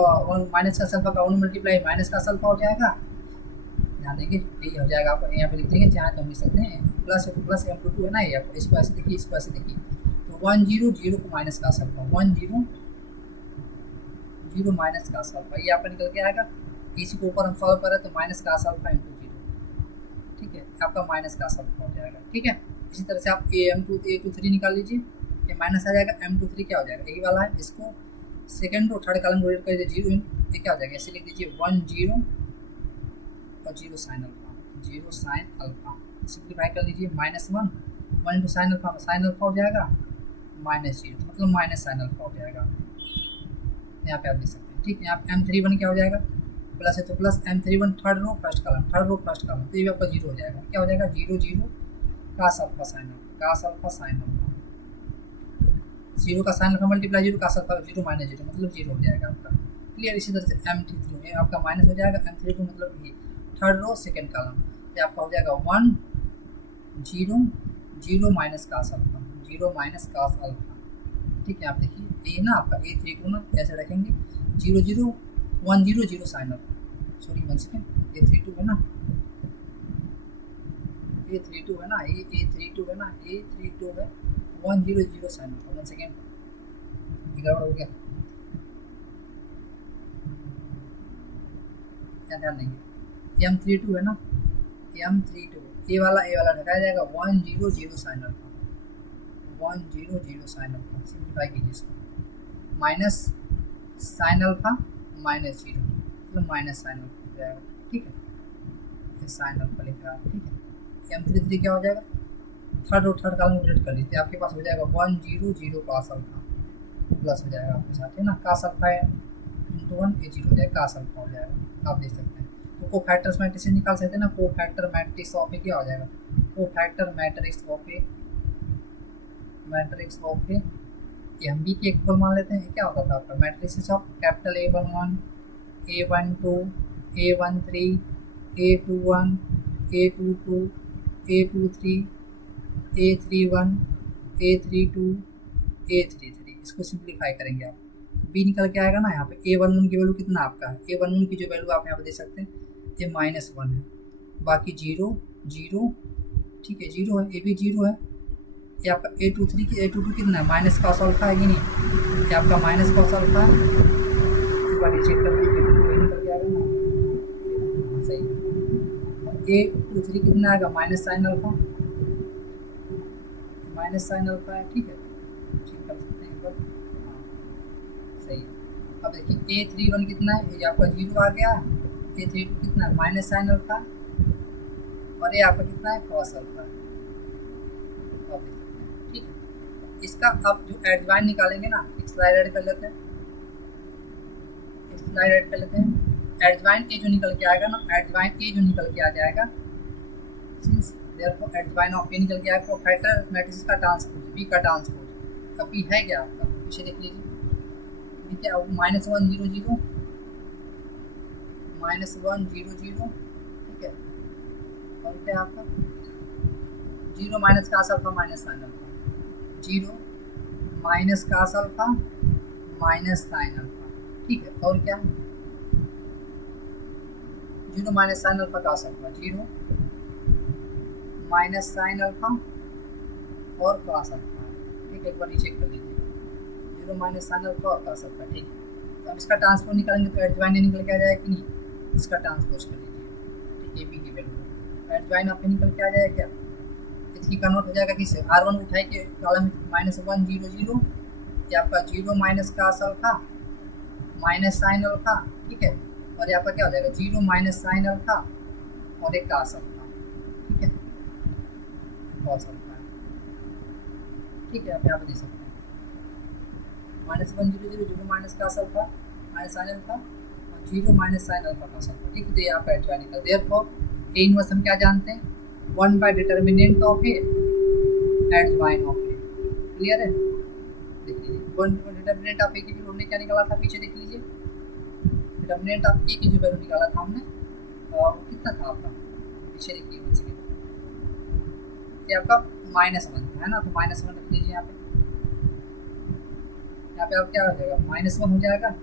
माइनस का अल्फा का 1 मल्टीप्लाई माइनस का अल्फा हो जाएगा, ध्यान देंगे यही हो जाएगा। आप यहाँ पे लिख देंगे, चाहे तो हम लिख सकते हैं प्लस है तो प्लस M22 है ना, ये आपको इसको ऐसे देखिए, इसको ऐसे देखिए, तो 1 0 0 को माइनस का अल्फा 1 0 0 माइनस का अल्फा, ये आपका निकल के आएगा। इसी को ऊपर हम सॉल्व कर रहे हैं तो माइनस का अल्फा इंटू 0, ठीक है, आपका माइनस का अल्फा हो जाएगा, ठीक है। इसी तरह से आप A23 निकाल लीजिए, ये माइनस आ जाएगा, M23 क्या हो जाएगा, यही वाला है, इसको सेकेंड और थर्ड कॉलम को रेड कर दीजिए 0, ये क्या हो जाएगा, ऐसे लिख दीजिए 1 0 और 0 sine alpha 0 sine alpha, simplify कर लीजिए -1 1 इंटू साइन अल्फा हो जाएगा -0, तो मतलब माइनस साइन अल्फा हो जाएगा, यहाँ पे आप देख सकते हैं, ठीक है। यहाँ पे M31 क्या हो जाएगा, प्लस है तो plus M31 third row first column तो ये आपका 0 हो जाएगा, क्या हो जाएगा 0 0 कास अल्फा साइन अल्फा 0 का sine alpha multiply 0 cos alpha 0 minus 0 मतलब 0 हो जाएगा आपका, क्लियर। इसी तरह से M33 आपका माइनस हो जाएगा, M32 मतलब ये थर्ड रो सेकेंड कॉलम, ये आपका हो जाएगा 1 0 0 minus cos alpha 0 minus cos alpha, ठीक है। आप देखिए ए ना आपका A32 ना ऐसे रखेंगे 0 0 1 0 0 sine alpha, sorry 1 second, A32 है ना, A32 है ना, A32 है ना, A32 है 1 0 0 साइन अल्फा, 1 सेकेंड, गड़बड़ हो गया, क्या ध्यान देंगे, M32 है ना, M32 ए वाला ढकाया जाएगा 1 0 0 sine alpha, 1 0 0 sine alpha, simplify कीजिए इसको, माइनस साइन अल्फा माइनस 0 मतलब माइनस साइन अल्फा हो जाएगा, ठीक है, ये साइन अल्फा लिखा है, ठीक है। M33 क्या हो जाएगा, थर्ड और थर्ड कॉलम डिलीट कर लीजिए, आपके पास हो जाएगा 1 0 0 कास अल्फा प्लस हो जाएगा आपके साथ, है ना, कास अल्फा है इंटू 1 ये 0 हो जाएगा, कास अल्फा हो जाएगा, आप देख सकते हैं। तो कोफैक्टर्स मैट्रिक्स से निकाल सकते हैं ना, कोफैक्टर मैट्रिक्स ऑफ ए क्या हो जाएगा, cofactor matrix of A, matrix of A, ये हम बी के इक्वल मान लेते हैं, ये क्या होता था आपका matrix of capital A11 A12 A13 A21 A22 A23 A31 A32 A33, इसको सिंप्लीफाई करेंगे आप, बी निकल के आएगा ना, यहाँ पे A11 की वैल्यू कितना आपका है, A11 की जो वैल्यू आप यहाँ पे देख सकते हैं ये -1 है, बाकी 0 0, ठीक है 0 है, ये भी 0 है, ये आपका A22 कितना है, माइनस कॉस अल्फा है कि नहीं, ये आपका माइनस कॉस अल्फा है, एक बार चेक कर लीजिए A22 निकल के आएगा ना, सही, A23 कितना आएगा, minus sine alpha, minus sine alpha है, ठीक है, चेक कर सकते हैं एक बार, हाँ सही है। अब देखिए A31 कितना है, ये आपका 0 आ गया, A32 कितना है, माइनस साइन अल्फा, और ये आपका कितना है, कॉस अल्फा, आप देख सकते हैं, ठीक है। इसका अब जो एडजॉइन निकालेंगे ना, एक स्लाइड ऐड कर लेते हैं, एक स्लाइड ऐड कर लेते हैं, एडजॉइन ए जो निकल के आएगा ना, एडजॉइन ए जो निकल के आ जाएगा, सिंस देयरफॉर एडजॉइन ऑफ ए निकल के आएगा, कोफैक्टर मैट्रिक्स का ट्रांसपोज, बी का ट्रांसपोज, अब बी है क्या आपका, पीछे देख लीजिए, ठीक है, अब -1 0 0 -1 0 0, ठीक है, और क्या आपका 0 minus cos alpha minus sine alpha, 0 minus cos alpha minus sine alpha, ठीक है, और क्या 0 minus sine alpha cos alpha, 0 minus sine alpha और कास अल्फा, ठीक है, एक बार चेक कर लीजिए, 0 माइनस साइन अल्फा और कास अल्फा, ठीक है। तो अब इसका ट्रांसपोज निकालेंगे तो एडजॉइन निकल के आ जाएगा कि नहीं, इसका ट्रांसपोज कर लीजिए, ठीक है, बी की वैल्यू एडजॉइन आपके निकल के आ जाएगा क्या, इसकी कन्वर्ट हो जाएगा किससे, R1 उठाए के कॉलम -1 0 0, ये आपका 0 minus cos alpha minus sine alpha, ठीक है, और यहाँ पर क्या हो जाएगा 0 माइनस साइन अल्फा और एक कास अल्फा, ठीक है, कॉस अल्फा, ठीक है, आप यहाँ पे देख सकते हैं -1 0 0 0 minus cos alpha minus sine alpha और 0 minus sine alpha cos alpha, ठीक है। तो यहाँ पे एडजॉइन निकल, देयरफॉर ए इनवर्स हम क्या जानते हैं, 1 by determinant of A adjoin of A, clear है, देख लीजिए 1 डिटर्मिनेंट ऑफ ए की वैल्यू हमने क्या निकाला था, पीछे देख लीजिए, डिटर्मिनेंट ऑफ ए की जो वैल्यू निकाला था हमने वो कितना था आपका, पीछे देखिए 1 सेकेंड, ये आपका -1 था, है ना, तो -1 रख लीजिए यहाँ पे, यहाँ पे आप क्या हो जाएगा -1 हो जाएगा,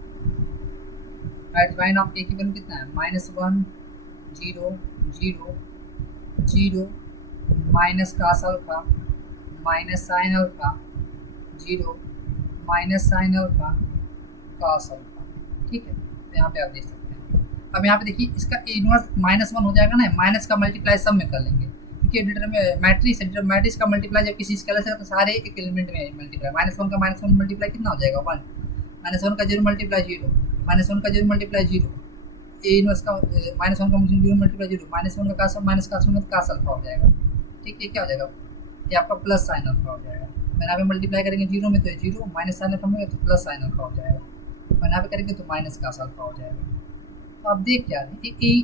एडजॉइन ऑफ ए की वैल्यू कितना है, -1 0 0 0 minus cos alpha minus sine alpha 0 minus sine alpha cos alpha, ठीक है। तो यहाँ पे आप देख सकते हैं, अब यहाँ पे देखिए इसका इनवर्स -1 हो जाएगा ना, माइनस का मल्टीप्लाई सब में कर लेंगे, क्योंकि मैट्रिक्स का मल्टीप्लाई जब किसी स्केलर से तो सारे एक एलिमेंट में मल्टीप्लाई, -1 का -1 मल्टीप्लाई कितना हो जाएगा 1, -1 का 0 मल्टीप्लाई 0, -1 का 0 मल्टीप्लाई 0, ए इनवर्स का -1 का 0 मल्टीप्लाई 0, -1 का कास माइनस कास में कास अल्फा हो जाएगा, ठीक है, क्या हो जाएगा, ये आपका प्लस साइन अल्फा हो जाएगा, यहाँ पे मल्टीप्लाई करेंगे 0 में तो 0 माइनस साइन अल्फा में तो प्लस साइन अल्फा हो जाएगा, और यहाँ पे करेंगे तो माइनस कास अल्फा हो जाएगा। तो आप देख क्या रहे हैं,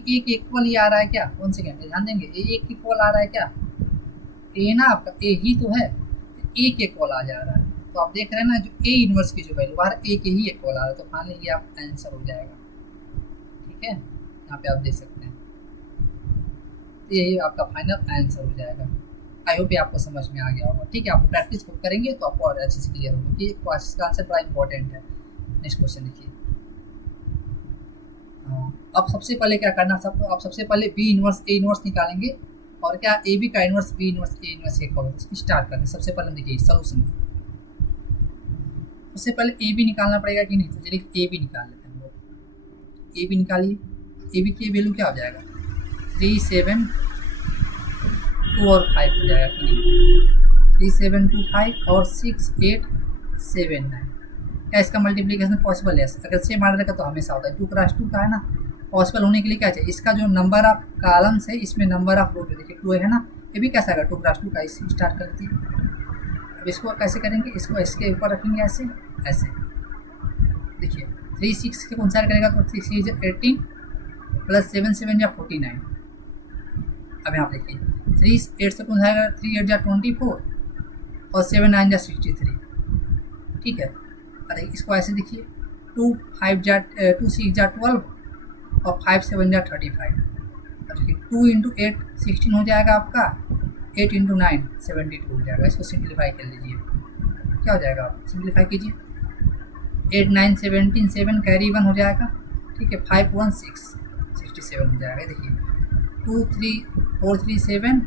एक इक्वल ही आ रहा है क्या, 1 सेकेंड ध्यान देंगे, एक इक्वल आ रहा है क्या, ए ना आपका ए ही तो है, एक इक्वल आ जा रहा है, तो आप देख रहे हैं ना जो ए इनवर्स की जो वैल्यू आ रहा है ए के ही इक्वल आ रहा है, तो फाइनली ये आपका आंसर हो जाएगा, ठीक है, यहाँ पे आप देख सकते हैं, यही आपका फाइनल आंसर हो जाएगा। आई होप ये आपको समझ में आ गया होगा। ठीक है, आप प्रैक्टिस करेंगे तो आपको और अच्छे से क्लियर होगा कि इसका आंसर बड़ा इंपॉर्टेंट है। नेक्स्ट क्वेश्चन देखिए। अब सबसे पहले क्या करना सबको, आप सबसे पहले बी इनवर्स ए इनवर्स निकालेंगे और क्या ए बी का inverse B inverse A inverse start करते हैं। सबसे पहले देखिए सोल्यूशन, उससे पहले ए बी निकालना पड़ेगा कि नहीं, तो चलिए ए बी निकाल लेते हैं हम लोग। ए बी निकालिए, ए बी की वैल्यू क्या हो जाएगा 3 7 2 और 5 हो जाएगा कि नहीं, 3 7 2 5 और 6 8 7 9। क्या इसका मल्टीप्लिकेशन पॉसिबल है? अगर सेम आर्डर का तो हमेशा होता है, 2 क्रॉस 2 का है ना। पॉसिबल होने के लिए क्या चाहिए, इसका जो नंबर ऑफ कॉलम्स है इसमें नंबर ऑफ रो देखिए 2 है ना, ये भी कैसा आएगा 2 क्रॉस 2 का। इसे स्टार्ट कर लेते हैं। अब इसको कैसे करेंगे, इसको इसके ऊपर रखेंगे ऐसे ऐसे। देखिए 3 6 के कौन सा करेगा तो 3 6 18 प्लस 7 7 या 49। अब यहाँ देखिए 3 8 से कौन सा आएगा, 3 8 या 24 और 7 9 या 63। ठीक है, अरे इसको ऐसे देखिए 2 5 जा 2 6 जा 12 और 5 7 जा 35। अब देखिए 2 इंटू 8 16 हो जाएगा आपका, 8 इंटू 9 72 हो जाएगा। इसको सिंप्लीफाई कर लीजिए, क्या हो जाएगा, आप सिंप्लीफाई कीजिए। 8 9 17 7 कैरी 1 हो जाएगा। ठीक है, 5 1 6 67 हो जाएगा। देखिए 2 3 4 3 7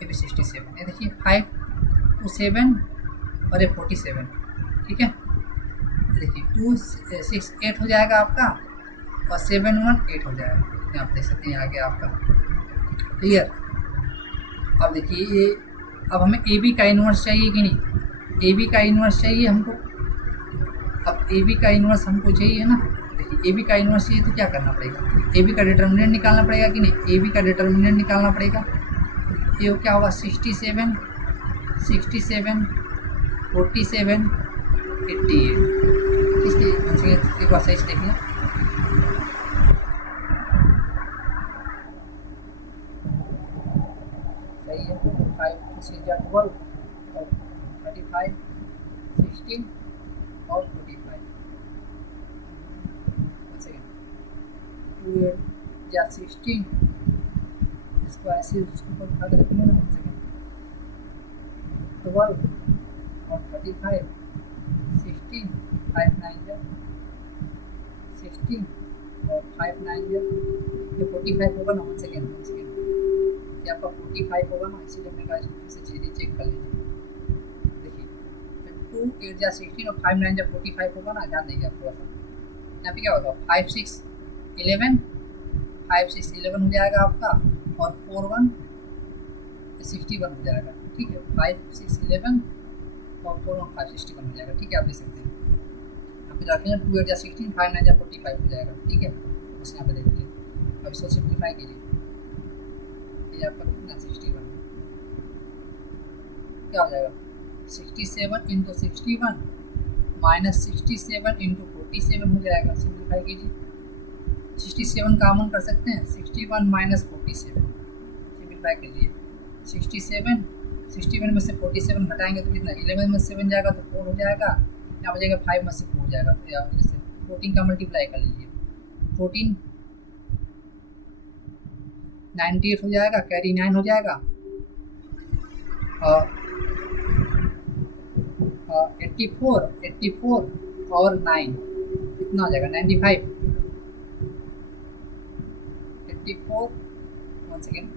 ये भी 67। ये देखिए 5 2 7 और ये 47। ठीक है, देखिए 2 6 8 हो जाएगा आपका और 7 1 8 हो जाएगा। यहाँ आप देख सकते हैं आगे आपका क्लियर। अब देखिए ये, अब हमें ए बी का इन्वर्स चाहिए कि नहीं, ए बी का इन्वर्स चाहिए हमको। अब ए बी का इन्वर्स हमको चाहिए ना, देखिए ए बी का इन्वर्स चाहिए तो क्या करना पड़ेगा, ए बी का डिटर्मिनेंट निकालना पड़ेगा कि नहीं, ए बी का डिटर्मिनेंट निकालना पड़ेगा। ये क्या होगा 67 67 47 88। इसके एक बार सही से देख लें। सही है, 5 6 12 और 35 16 और 45। 2 8 या 16, इसको ऐसे उसके ऊपर उठा के रखेंगे ना 1 सेकेंड, 12 और 35 16 5 9 जा 16 और 5 9 जा ये 45 होगा ना। 1 सेकेंड ये आपका 45 होगा ना, इसीलिए मैं गाइस फिर से चीज़ें चेक कर लीजिए। देखिए 2 8 जा 16 और 5 9 जा 45 होगा ना, ध्यान देंगे आप थोड़ा सा। यहाँ पे क्या होगा 5 6 11 5 6 11 हो जाएगा आपका और 4 1 61 हो जाएगा। ठीक है, 5 6 11 और 4 1 5 61 हो जाएगा। ठीक है, आप देख सकते हैं यहाँ पे रखेंगे 2 8 जा 16 5 9 जा 45 हो जाएगा। ठीक है, बस यहाँ पे देखिए। अब इसको सिंप्लीफाई कीजिए, ये आपका कितना 61 क्या हो जाएगा 67 इंटू 61 माइनस 67 इंटू 47 हो जाएगा। सिंप्लीफाई कीजिए, 67 कॉमन कर सकते हैं, 61 माइनस 47 सिंप्लीफाई कीजिए। 61 में से 47 घटाएंगे तो कितना, 11 में 7 जाएगा तो 4 हो जाएगा, यहाँ हो जाएगा 5 में से 4 हो जाएगा, तो यहाँ जैसे 14 का मल्टीप्लाई कर लीजिए। 14 98 हो जाएगा, कैरी 9 हो जाएगा और 84 और 9 कितना हो जाएगा 95। 84 1 सेकेंड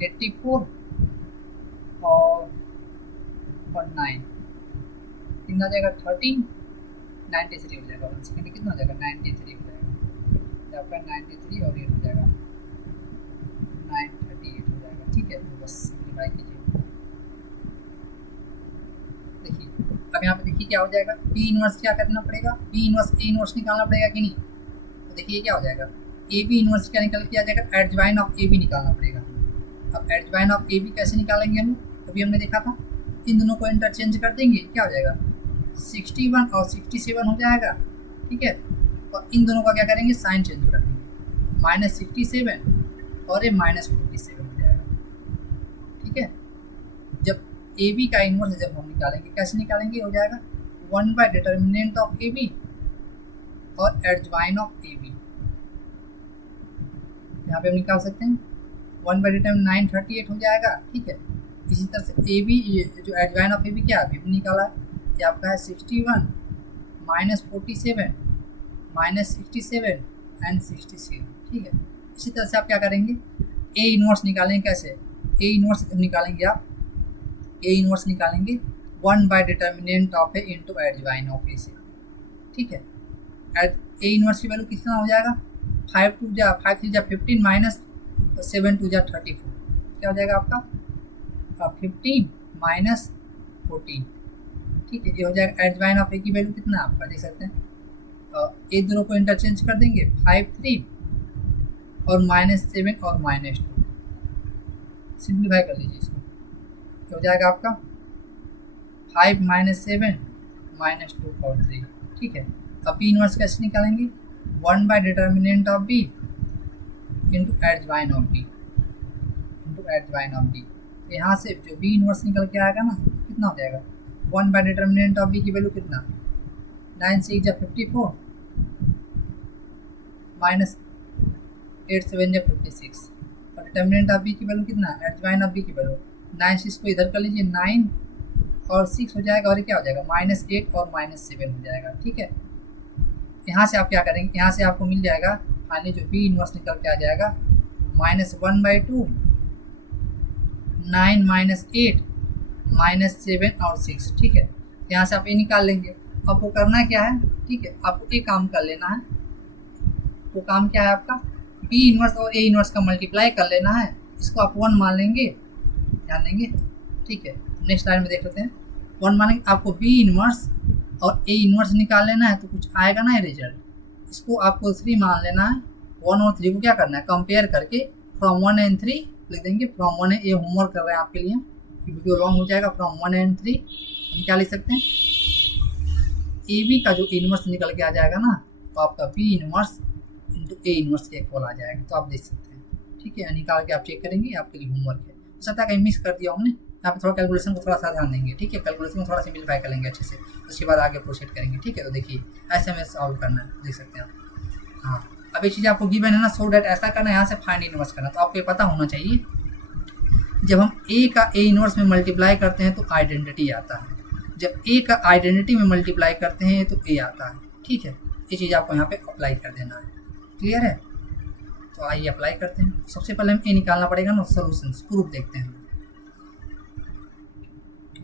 84 और 9 कितना हो जाएगा 13 93 हो जाएगा। 1 सेकेंड कितना हो जाएगा 93 हो जाएगा, आपका 93 और 8 हो जाएगा 938 हो जाएगा। ठीक है, तो बस सिंप्लीफाई कीजिए। देखिए अब यहाँ पे देखिए क्या हो जाएगा, बी इनवर्स क्या करना पड़ेगा, बी इनवर्स ए इनवर्स निकालना पड़ेगा कि नहीं। तो देखिए क्या हो जाएगा, ए बी इनवर्स क्या निकल के आ जाएगा, एडजॉइन ऑफ ए बी निकालना पड़ेगा। अब एडजॉइन ऑफ ए बी कैसे निकालेंगे हम लोग, अभी हमने देखा था, इन दोनों को इंटरचेंज कर देंगे, क्या हो जाएगा 61 और 67 हो जाएगा। ठीक है, और इन दोनों का क्या करेंगे साइन चेंज कर देंगे, माइनस 67 और ये माइनस 47 हो जाएगा। ठीक है, जब ए बी का इनवर्स जब हम निकालेंगे कैसे निकालेंगे, हो जाएगा 1 by determinant of A B और एडजॉइन ऑफ ए बी। यहाँ पे हम निकाल सकते हैं 1 बाई डेटा में 938 हो जाएगा, ठीक है। इसी तरह से ए बी, जो एडजॉइन ऑफ ए बी क्या अभी निकाला है, ये आपका है 61 माइनस 47 माइनस 67 एंड 67, ठीक है। इसी तरह से आप क्या करेंगे, ए इनवर्स निकालेंगे। कैसे ए इनवर्स निकालेंगे आप, ए इनवर्स निकालेंगे 1 by determinant of A into adjoint of A से, ठीक है। ए इनवर्स की वैल्यू कितना हो जाएगा, 5 3 जा 15 माइनस 7 2 जा 34, क्या हो जाएगा आपका 15 माइनस 14, ठीक है। ये हो जाएगा एडजॉइन ऑफ ए की वैल्यू कितना आपका देख सकते हैं, एक दोनों को इंटरचेंज कर देंगे 5 3 और -7 और -2, सिंप्लीफाई कर लीजिए इसको, तो हो जाएगा आपका 5 -7 -2 और 3, ठीक है। अब बी इनवर्स कैसे निकालेंगे, 1 by determinant of B into adjoint of B, into adjoint of B. यहाँ से जो बी इनवर्स निकल के आएगा ना, कितना हो जाएगा, 1 बाई डिटर्मिनेंट ऑफ बी की वैल्यू कितना, 9 6 जा 54 माइनस 8 7 जा 56, और डिटर्मिनेंट ऑफ बी की वैल्यू कितना, एडजॉइन ऑफ बी की वैल्यू 9 6 को इधर कर लीजिए, 9 और 6 हो जाएगा, और क्या हो जाएगा -8 और -7 हो जाएगा, ठीक है। यहाँ से आप क्या करेंगे, यहाँ से आपको मिल जाएगा फाइनली जो बी इनवर्स निकल के आ जाएगा -1 बाई 2 9 -8 -7 और 6, ठीक है। यहाँ से आप ये निकाल लेंगे। आपको करना क्या है, ठीक है, आपको एक काम कर लेना है, वो काम क्या है आपका, बी इनवर्स और ए इनवर्स का मल्टीप्लाई कर लेना है, इसको आप 1 मान लेंगे, ध्यान देंगे, ठीक है। नेक्स्ट लाइन में देख लेते हैं, 1 मानेंगे, आपको बी इनवर्स और ए इनवर्स निकाल लेना है, तो कुछ आएगा ना ये रिजल्ट, इसको आपको 3 मान लेना है। 1 और 3 को क्या करना है, कंपेयर करके फ्रॉम 1 एंड 3 लिख देंगे, फ्रॉम 1 ये होमवर्क कर रहे हैं आपके लिए, वीडियो लॉन्ग हो जाएगा। फ्रॉम 1 एंड 3 हम क्या लिख सकते हैं, ए बी का जो इनवर्स निकल के आ जाएगा ना, तो आपका B inverse into A inverse के इक्वल आ जाएगा, तो आप देख सकते हैं, ठीक है। निकाल के आप चेक करेंगे, आपके लिए होमवर्क है। हो सकता है कहीं मिस कर दिया हमने, यहाँ पे थोड़ा कैलकुलेशन को थोड़ा सा ध्यान देंगे, ठीक है। कैलकुलेशन को थोड़ा सिंप्लीफाई कर लेंगे अच्छे से, उसके बाद आगे प्रोसीड करेंगे, ठीक है। तो देखिए ऐसे में सॉल्व करना है, देख सकते हैं आप। हाँ, अब ये चीज़ आपको गिवन है ना, सो डैट ऐसा करना है, यहाँ से फाइंड इनवर्स करना, तो आपको ये पता होना चाहिए, जब हम ए का ए इनवर्स में मल्टीप्लाई करते हैं तो आइडेंटिटी आता है, जब ए का आइडेंटिटी में मल्टीप्लाई करते हैं तो ए आता है, ठीक है। ये चीज़ आपको यहाँ पे अप्लाई कर देना है, क्लियर है। तो आइए अप्लाई करते हैं। सबसे पहले हम ए निकालना पड़ेगा ना, सोल्यूशन प्रूफ देखते हैं।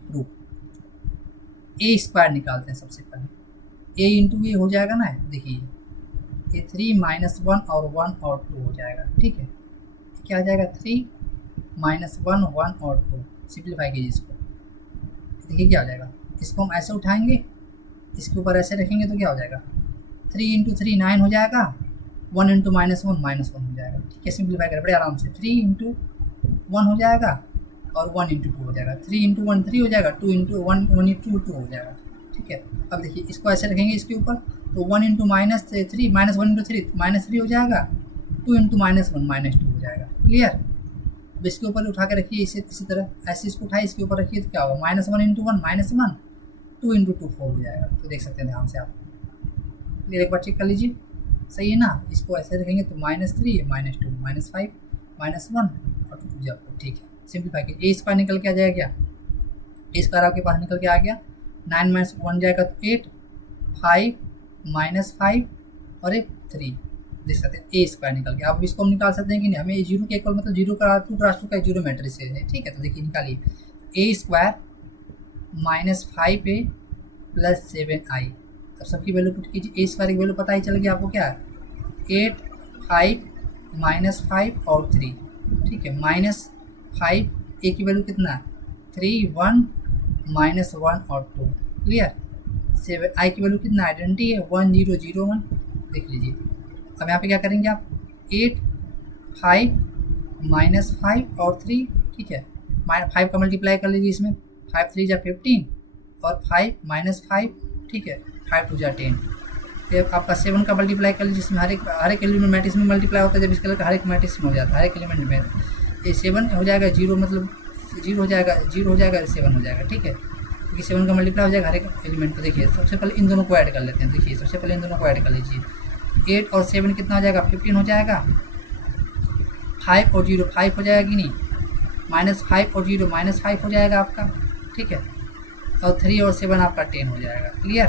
प्रूफ ए स्क्वायर निकालते हैं सबसे पहले, ए इंटू ए हो जाएगा ना, देखिए ये 3 -1 और 1 और 2 हो जाएगा, ठीक है। क्या आ जाएगा 3 -1 1 और 2, सिंप्लीफाई कीजिए इसको, देखिए क्या हो जाएगा। इसको हम ऐसे उठाएंगे, इसके ऊपर ऐसे रखेंगे तो क्या हो जाएगा, 3 इंटू 3 9 हो जाएगा, 1 इंटू -1 -1 हो जाएगा, ठीक है। सिंप्लीफाई करें बड़े आराम से, 3 इंटू 1 हो जाएगा और 1 इंटू 2 हो जाएगा, 3 इंटू 1 3 हो जाएगा, 2 इंटू 1 1 इंटू 2 हो जाएगा, ठीक है। अब देखिए इसको ऐसे रखेंगे इसके ऊपर, तो 1 इंटू -3 -1 इंटू 3 -3 हो जाएगा, 2 इंटू -1 -2 हो जाएगा, क्लियर। अब इसके ऊपर उठा के रखिए इसी तरह, ऐसे इसको उठाए इसके ऊपर रखिए, तो क्या होगा -1 इंटू 1 -1, 2 इंटू 2 4 हो जाएगा। तो देख सकते हैं ध्यान से आप, क्लियर, एक बार चेक कर लीजिए, सही है ना। इसको ऐसे रखेंगे तो -3 -2 -5 -1 और 2 4, ठीक है। सिंप्लीफाई कीजिए, ए स्क्वायर निकल के आ जाएगा, क्या ए स्क्वायर आपके पास निकल के आ गया, 9 - 1 जाएगा तो 8, 5 -5 और एक 3, देख सकते हैं ए स्क्वायर निकल गया। अब इसको हम निकाल सकते हैं कि नहीं, हमें जीरो के इक्वल मतलब 0 का 2 क्रॉस 2 का जीरो मैट्रिक्स है, ठीक है। तो देखिए निकालिए, ए स्क्वायर -5a + 7i, अब सबकी वैल्यू पुट कीजिए। ए स्क्वायर की वैल्यू पता ही चल गया आपको, क्या है 8 5 -5 और 3, ठीक है। -5 ए की वैल्यू कितना है 3 1 -1 और 2, क्लियर। 7 आई की वैल्यू कितना आइडेंटिटी है 1 0 0 1, देख लीजिए। अब यहाँ पे क्या करेंगे आप, 8 5 -5 और 3, ठीक है। 5 का मल्टीप्लाई कर लीजिए इसमें, 5 3 जा 15 और 5 -5, ठीक है, 5 2 जा 10। फिर आपका 7 का मल्टीप्लाई कर लीजिए, जिसमें हर एक एलिमेंट मैट्रिक्स में मल्टीप्लाई होता है, जब इसका हर एक मैट्रिक्स में हो जाता है, हर एक एलिमेंट में। ये 7 हो जाएगा 0, मतलब 0 हो जाएगा 0 हो जाएगा 7 हो जाएगा, ठीक है, क्योंकि 7 का मल्टीप्लाई हो जाएगा हर एक एलिमेंट पर। देखिए सबसे पहले इन दोनों को ऐड कर लेते हैं, देखिए सबसे पहले इन दोनों को ऐड कर लीजिए, 8 और 7 कितना हो जाएगा 15 हो जाएगा, 5 और 0 5 हो जाएगा कि नहीं, -5 और 0 -5 हो जाएगा आपका, ठीक है, और 3 और 7 आपका 10 हो जाएगा। क्लियर।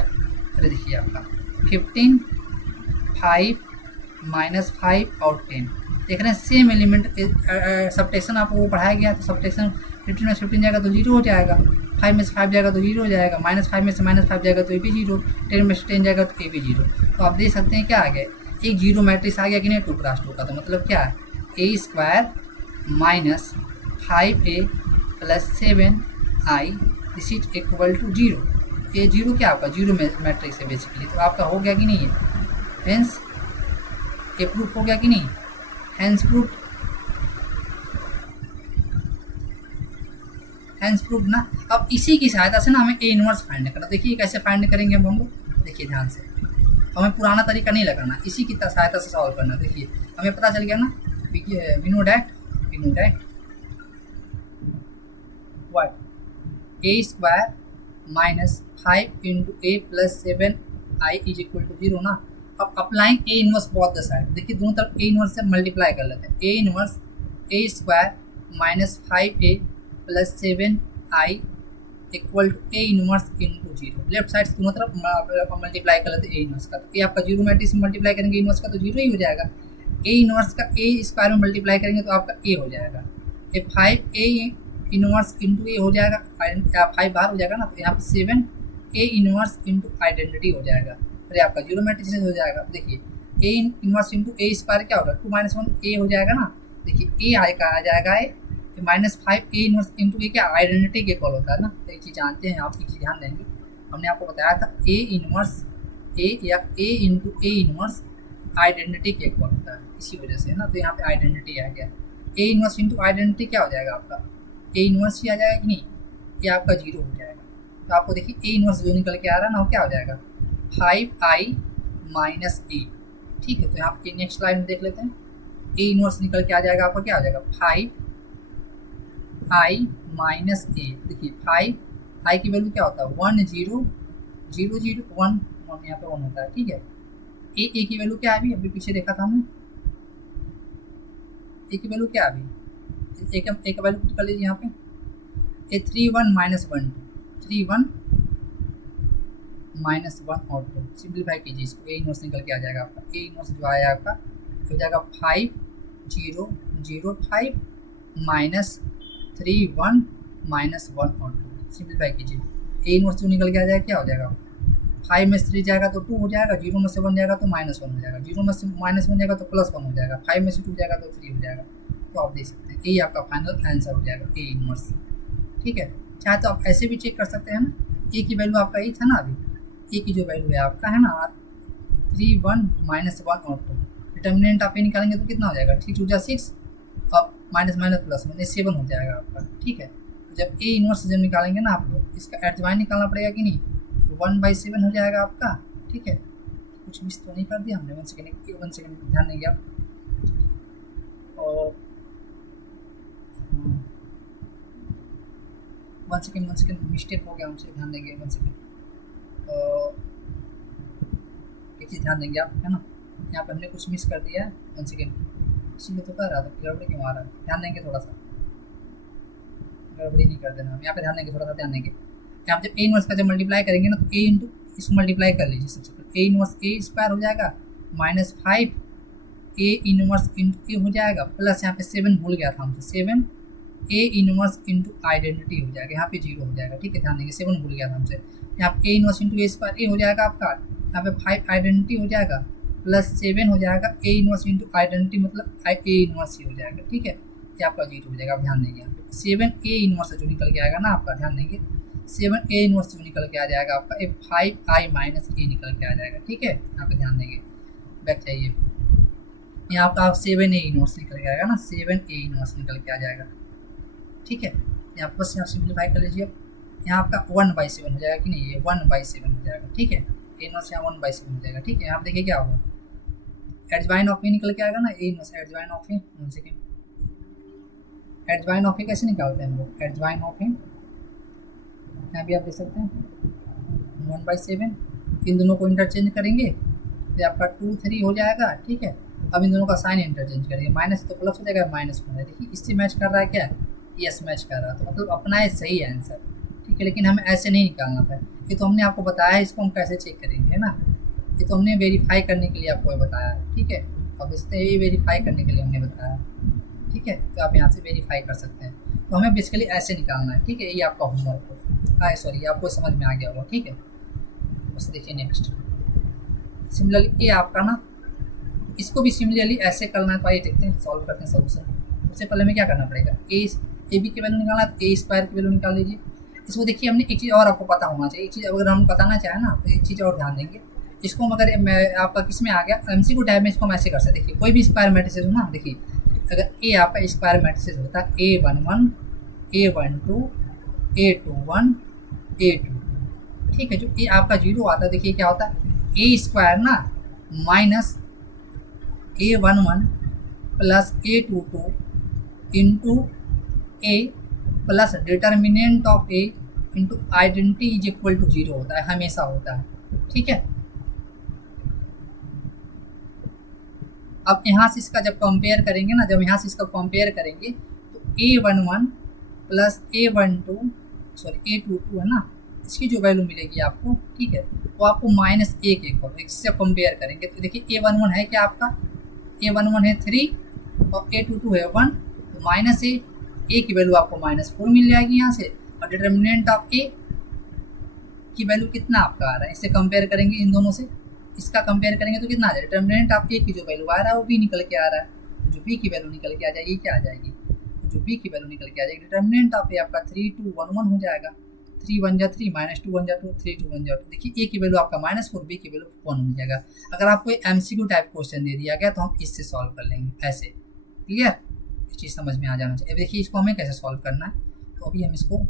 अरे देखिए आपका 15 5 -5 और 10 देख रहे हैं, सेम एलिमेंट सब्ट्रैक्शन आपको वो पढ़ाया गया, तो सब्ट्रैक्शन 15 में 15 जाएगा तो 0 हो जाएगा, 5 में से 5 जाएगा तो 0 हो जाएगा, -5 में से -5 जाएगा तो ये भी 0, 10 में से 10 जाएगा तो ये भी 0। तो आप देख सकते हैं क्या आ गया, एक 0 मैट्रिक्स आ गया कि नहीं 2x2 का। तो मतलब क्या है, a² -5a + 7i this is equal to 0। ये 0 क्या आपका 0 मैट्रिक्स है बेसिकली। तो आपका हो गया कि नहीं है, हेंस ये प्रूफ हो गया कि नहीं, हैंस प्रूफ, हैंस प्रूफ ना। अब इसी की सहायता से ना हमें ए इनवर्स फाइंड करना। देखिए कैसे फाइंड करेंगे हम लोग, देखिए ध्यान से, हमें पुराना तरीका नहीं लगाना, इसी की सहायता से सॉल्व करना। देखिए हमें पता चल गया ना, we know that what a² -5 × a + 7i is equal to 0 ना। अब applying A inverse both the side, देखिए दोनों तरफ ए इनवर्स से मल्टीप्लाई कर लेते हैं। A inverse a² -5a + 7i equal to A inverse into 0, left side दोनों तरफ मल्टीप्लाई कर लेते हैं ए इनवर्स का। तो ये आपका 0 मैट्रिक्स में मल्टीप्लाई करेंगे इनवर्स का तो 0 ही हो जाएगा। ए इनवर्स का a² में मल्टीप्लाई करेंगे तो आपका ए हो जाएगा, ये 5a इनवर्स इंटू ए हो जाएगा, 5 बाहर हो जाएगा ना, तो यहाँ पे 7a इनवर्स इंटू आइडेंटिटी हो जाएगा, फिर आपका 0 मैट्रिक्स हो जाएगा। देखिए a इनवर्स इंटू a² क्या होगा, 2 - 1 a हो जाएगा ना। देखिए a आ जाएगा -5a इनवर्स इंटू ए क्या आइडेंटिटी के इक्वल होता है ना। तो एक चीज़ जानते हैं आप, एक चीज़ ध्यान देंगे, हमने आपको बताया था a इनवर्स a या a into A inverse identity के इक्वल होता है, इसी वजह से है ना। तो यहाँ पे आइडेंटिटी आ गया, a इनवर्स इंटू आइडेंटिटी क्या हो जाएगा आपका, a इनवर्स ही आ जाएगा कि नहीं, ये आपका 0 हो जाएगा। तो आपको देखिए a इनवर्स जो निकल के आ रहा है ना, वो क्या हो जाएगा 5i - a, ठीक है। तो यहाँ पे नेक्स्ट लाइन में देख लेते हैं, a इनवर्स निकल के आ जाएगा आपका क्या हो जाएगा 5i - a। देखिए 5i की वैल्यू क्या होता है 1 0 0 0 1 1, यहाँ पे 1 होता है, ठीक है। a की वैल्यू क्या है, अभी पीछे देखा था हमने, a की वैल्यू क्या है अभी, a का वैल्यू पुट कर लीजिए यहाँ पे, a 3 1 -1 2 3 1 -1 और 2, सिंप्लीफाई कीजिए इसको, a इनवर्स निकल के आ जाएगा आपका, a इनवर्स जो आया आपका हो जाएगा 5 0 0 5 -3 1 -1 और 2, सिंप्लीफाई कीजिए, a इनवर्स जो निकल के आ जाएगा क्या हो जाएगा 5 में से 3 जाएगा तो 2 हो जाएगा, 0 में से 1 जाएगा तो -1 हो जाएगा, 0 में से -1 जाएगा तो +1 हो जाएगा, 5 में से 2 जाएगा तो 3 हो जाएगा। तो आप देख सकते हैं ये आपका फाइनल आंसर हो जाएगा ए इनवर्स, ठीक है। चाहे तो आप ऐसे भी चेक कर सकते हैं ना, ए की वैल्यू आपका ये था ना, अभी ए की जो वैल्यू है आपका है ना 3 1 -1 और 2, डिटर्मिनेंट आप ये निकालेंगे तो कितना हो जाएगा 3 2 जा 6 और -+ 7 हो जाएगा आपका, ठीक है। तो जब ए इनवर्स जब निकालेंगे ना आप लोग, इसका एडजवाइन निकालना पड़ेगा कि नहीं, तो 1/7 हो जाएगा आपका, ठीक है। कुछ मिस तो नहीं कर दिया हमने, 1 सेकेंड ध्यान देंगे आप, और 1 सेकेंड मिस्टेक हो गया हमसे, ध्यान देंगे 1 सेकेंड, एक चीज़ ध्यान देंगे आप, है ना, यहाँ पे हमने कुछ मिस कर दिया है, 1 सेकेंड, इसीलिए तो कर रहा था गड़बड़ी क्यों आ रहा है, ध्यान देंगे थोड़ा सा, गड़बड़ी नहीं कर देना, हम यहाँ पे ध्यान देंगे, थोड़ा सा ध्यान देंगे। यहाँ जब ए इनवर्स का जब मल्टीप्लाई करेंगे ना, तो ए इंटू इसको मल्टीप्लाई कर लीजिए सबसे पहले, ए इनवर्स a² हो जाएगा -5 ए इनवर्स इंटू ए हो जाएगा, प्लस यहाँ पे 7 भूल गया था हमसे, 7 ए इनवर्स इंटू आइडेंटिटी हो जाएगा, यहाँ पे 0 हो जाएगा, ठीक है। ध्यान देंगे 7 भूल गया था हमसे, यहाँ पे ए इनवर्स इंटू a² ए हो जाएगा आपका, यहाँ पे 5 आइडेंटिटी हो जाएगा, प्लस 7 हो जाएगा ए इनवर्स इंटू आइडेंटिटी, मतलब ए इनवर्स ही हो जाएगा, ठीक है। ये आपका 0 हो जाएगा। आप ध्यान देंगे यहाँ पे 7 ए इनवर्स जो निकल के आएगा ना आपका, ध्यान देंगे 7 ए इनवर्स जो निकल के आ जाएगा आपका, 5i - a निकल के आ जाएगा, ठीक है। यहाँ पे ध्यान देंगे, बैक चाहिए, यहाँ पर आप 7 ए इनवर्स निकल के आएगा ना, 7 ए इनवर्स निकल के आ जाएगा, ठीक है। यहाँ पर बस यहाँ सिंप्लीफाई कर लीजिए, यहाँ आपका 1/7 हो जाएगा कि नहीं, ये 1/7 हो जाएगा, ठीक है। ए इनवर्स यहाँ 1/7 हो जाएगा, ठीक है। यहाँ देखिए क्या होगा, एडजवाइन ऑफ ए निकल के आएगा ना, A inverse adjoint of A, 1 second, adjoint of A कैसे निकालते हैं हम लोग, एडजवाइन ऑफ ए यहाँ भी आप देख सकते हैं 1/7, इन दोनों को इंटरचेंज करेंगे तो आपका 2 3 हो जाएगा, ठीक है। अब इन दोनों का साइन इंटरचेंज करेंगे, माइनस तो प्लस हो जाएगा, माइनस होना है। देखिए इससे मैच कर रहा है क्या, यस मैच कर रहा है, तो मतलब अपना ये सही है आंसर, ठीक है। लेकिन हमें ऐसे नहीं निकालना था, ये तो हमने आपको बताया है, इसको हम कैसे चेक करेंगे, है ना। ये तो हमने वेरीफाई करने के लिए आपको बताया है, ठीक है। अब इससे ये वेरीफाई करने के लिए हमने बताया, ठीक है। तो आप यहाँ से वेरीफाई कर सकते हैं। तो हमें बेसिकली ऐसे निकालना है, ठीक है। ये आपका होमवर्क हो, हाँ सॉरी, आपको समझ में आ गया होगा, ठीक है। बस देखिए नेक्स्ट, सिमिलरली ये आपका ना, इसको भी सिमिलरली ऐसे करना है। तो आइए देखते हैं, सॉल्व करते हैं सोल्यूशन। सबसे पहले हमें क्या करना पड़ेगा, ए बी की वैल्यू निकालना है, तो ए स्क्वायर की वैल्यू निकाल लीजिए। इसको देखिए हमने एक चीज़ और आपको पता होना चाहिए, एक चीज़ अगर हम बताना चाहें ना तो एक चीज़ और ध्यान देंगे। इसको हम अगर मैं आपका किस में आ गया, एमसीक्यू टाइप में इसको हम ऐसे कर सकते, देखिए कोई भी स्क्वायर मैट्रिसेस हो ना, देखिए अगर ए आपका स्क्वायर मैट्रिसेस होता है A11 A12 A21 A22, ठीक है। जो ए आपका जीरो आता है, देखिए क्या होता है, ए स्क्वायर ना minus A11 plus A22 into A plus determinant of A into identity is equal to zero होता है, हमेशा होता है, ठीक है। अब यहाँ से इसका जब कंपेयर करेंगे ना, जब यहाँ से इसका कंपेयर करेंगे तो A11 plus A12 sorry A22 है ना, इसकी जो वैल्यू मिलेगी आपको, ठीक है, वो आपको माइनस एक इससे कंपेयर करेंगे। तो देखिए A11 है क्या आपका, A11 है 3 और A22 है 1, तो माइनस ए की वैल्यू आपको -4 मिल जाएगी यहाँ से, और डिटर्मिनेंट ऑफ ए की वैल्यू कितना आपका आ रहा है, इससे कंपेयर करेंगे इन दोनों से, इसका कंपेयर करेंगे तो कितना आ जाएगा, डिटर्मिनेंट ऑफ ए की जो वैल्यू आ रहा है वो भी निकल के आ रहा है, तो जो बी की वैल्यू निकल के आ जाएगी क्या आ जाएगी, तो जो बी की वैल्यू निकल के आ जाएगी, डिटर्मिनेंट ऑफ ए आपका 3 2 1 1 हो जाएगा, 3 1 जा 3 -2 1 जा 2 3 2 1 जा 2। देखिए ए की वैल्यू आपका -4, बी की वैल्यू 1 हो जाएगा। अगर आपको एमसीक्यू टाइप क्वेश्चन दे दिया गया तो हम इससे सॉल्व कर लेंगे ऐसे, क्लियर, ये चीज़ समझ में आ जाना चाहिए। अब देखिए इसको हमें कैसे सॉल्व करना है, तो अभी हम इसको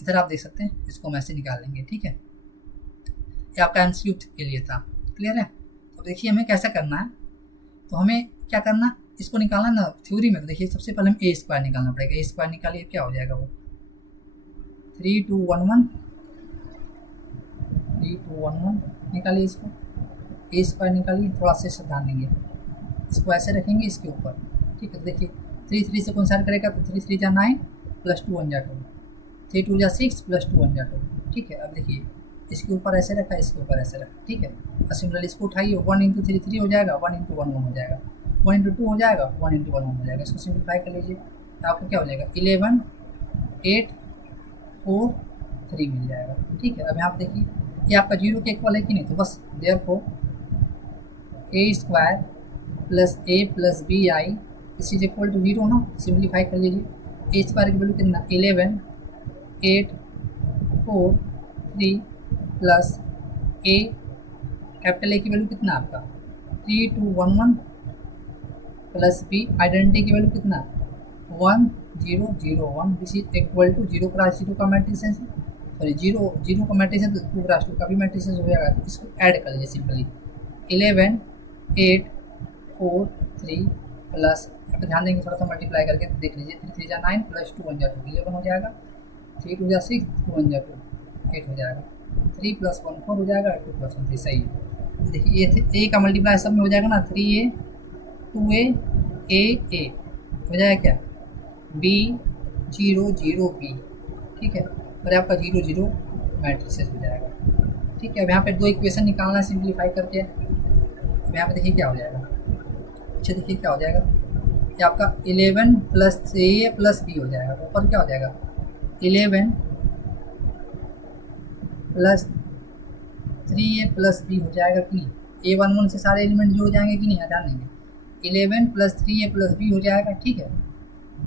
इधर आप देख सकते हैं, इसको हम ऐसे निकाल लेंगे, ठीक है। ये आपका एमसीक्यू के लिए था, क्लियर है। तो देखिए हमें कैसा करना है, तो हमें क्या करना, इसको निकालना ना थ्योरी में, तो देखिए सबसे पहले हम ए स्क्वायर निकालना पड़ेगा। ए स्क्वायर निकालिए क्या हो जाएगा, वो 3 2 1 1 3 2 1 1 निकालिए इसको, ए स्क्वायर निकालिए, थोड़ा सा ध्यान देंगे, इसको ऐसे रखेंगे इसके ऊपर, ठीक है। तो देखिए 3 3 से कैंसिल करेगा तो 3 3 जा 9 प्लस 2 1 जा 2, 3 2 जा 6 प्लस 2 1 जा 2, ठीक है। अब देखिए इसके ऊपर ऐसे रखा, इसके ऊपर ऐसे रखा, ठीक है। और सिमिलरली इसको उठाइए, 1 इंटू 3 3 हो जाएगा, 1 इंटू 1 1 हो जाएगा, 1 इंटू 2 हो जाएगा, 1 इंटू 1 1 हो जाएगा। इसको सिंप्लीफाई कर लीजिए तो आपको क्या हो जाएगा, 11 8 4 3 मिल जाएगा, ठीक है। अब यहाँ पे देखिए ये आपका जीरो के इक्वल है कि नहीं, तो बस therefore A square plus A plus B I इस इज इक्वल टू जीरो ना, सिंप्लीफाई कर लीजिए। ए स्क्वायर की वैल्यू कितना, 11 8 4 3 प्लस ए कैपिटल ए की वैल्यू कितना आपका 3 2 1 1 प्लस बी आइडेंटिटी की वैल्यू कितना 1 0 0 1, this is equal to 0 cross 0 का मैट्रिक्स है, सॉरी 0 0 का मैट्रिक्स है तो 2 क्रॉस 2 का भी मैट्रिक्स हो जाएगा। तो इसको ऐड कर लीजिए सिंपली, 11 8 4 3 प्लस, अब ध्यान देंगे थोड़ा सा मल्टीप्लाई करके देख लीजिए, 3 3 जा 9 प्लस 2 1 जा 2 11 हो जाएगा, 3 2 जा 6 2 1 जा 2 8 हो जाएगा, 3 प्लस 1 4 हो जाएगा, 2 प्लस 1 3, सही है। देखिए ये ए का मल्टीप्लाई सब में हो जाएगा ना, 3a 2a a हो जाएगा क्या, b 0 0 b, ठीक है। और आपका 0 0 मैट्रिक्स हो जाएगा, ठीक है। अब यहाँ पे दो इक्वेशन निकालना है सिंप्लीफाई करके, अब यहाँ पे देखिए क्या हो जाएगा, अच्छा देखिए क्या हो जाएगा, ये आपका 11 प्लस ए प्लस बी हो जाएगा, ऊपर क्या हो जाएगा 11 प्लस 3a प्लस बी हो जाएगा कि नहीं, A11 से सारे एलिमेंट जुड़ जाएंगे कि नहीं, ध्यान देंगे 11 प्लस 3a प्लस बी हो जाएगा, ठीक है।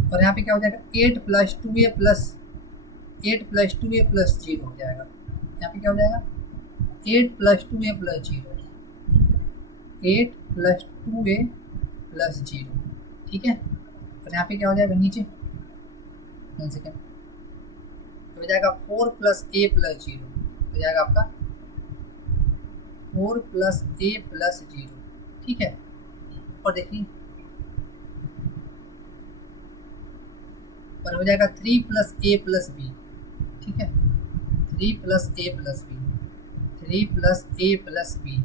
और यहाँ पे क्या हो जाएगा 8 प्लस 2a प्लस 0 हो जाएगा, यहाँ पे क्या हो जाएगा 8 plus 2a plus 0, 8 plus 2a plus 0, ठीक है। और यहाँ पे क्या हो जाएगा नीचे 1 सेकेंड, हो जाएगा 4 प्लस a प्लस 0 हो जाएगा आपका 4 प्लस a प्लस 0, ठीक है। और देखिए और हो जाएगा 3 प्लस a प्लस b, ठीक है, 3 plus a plus b 3 plus a plus b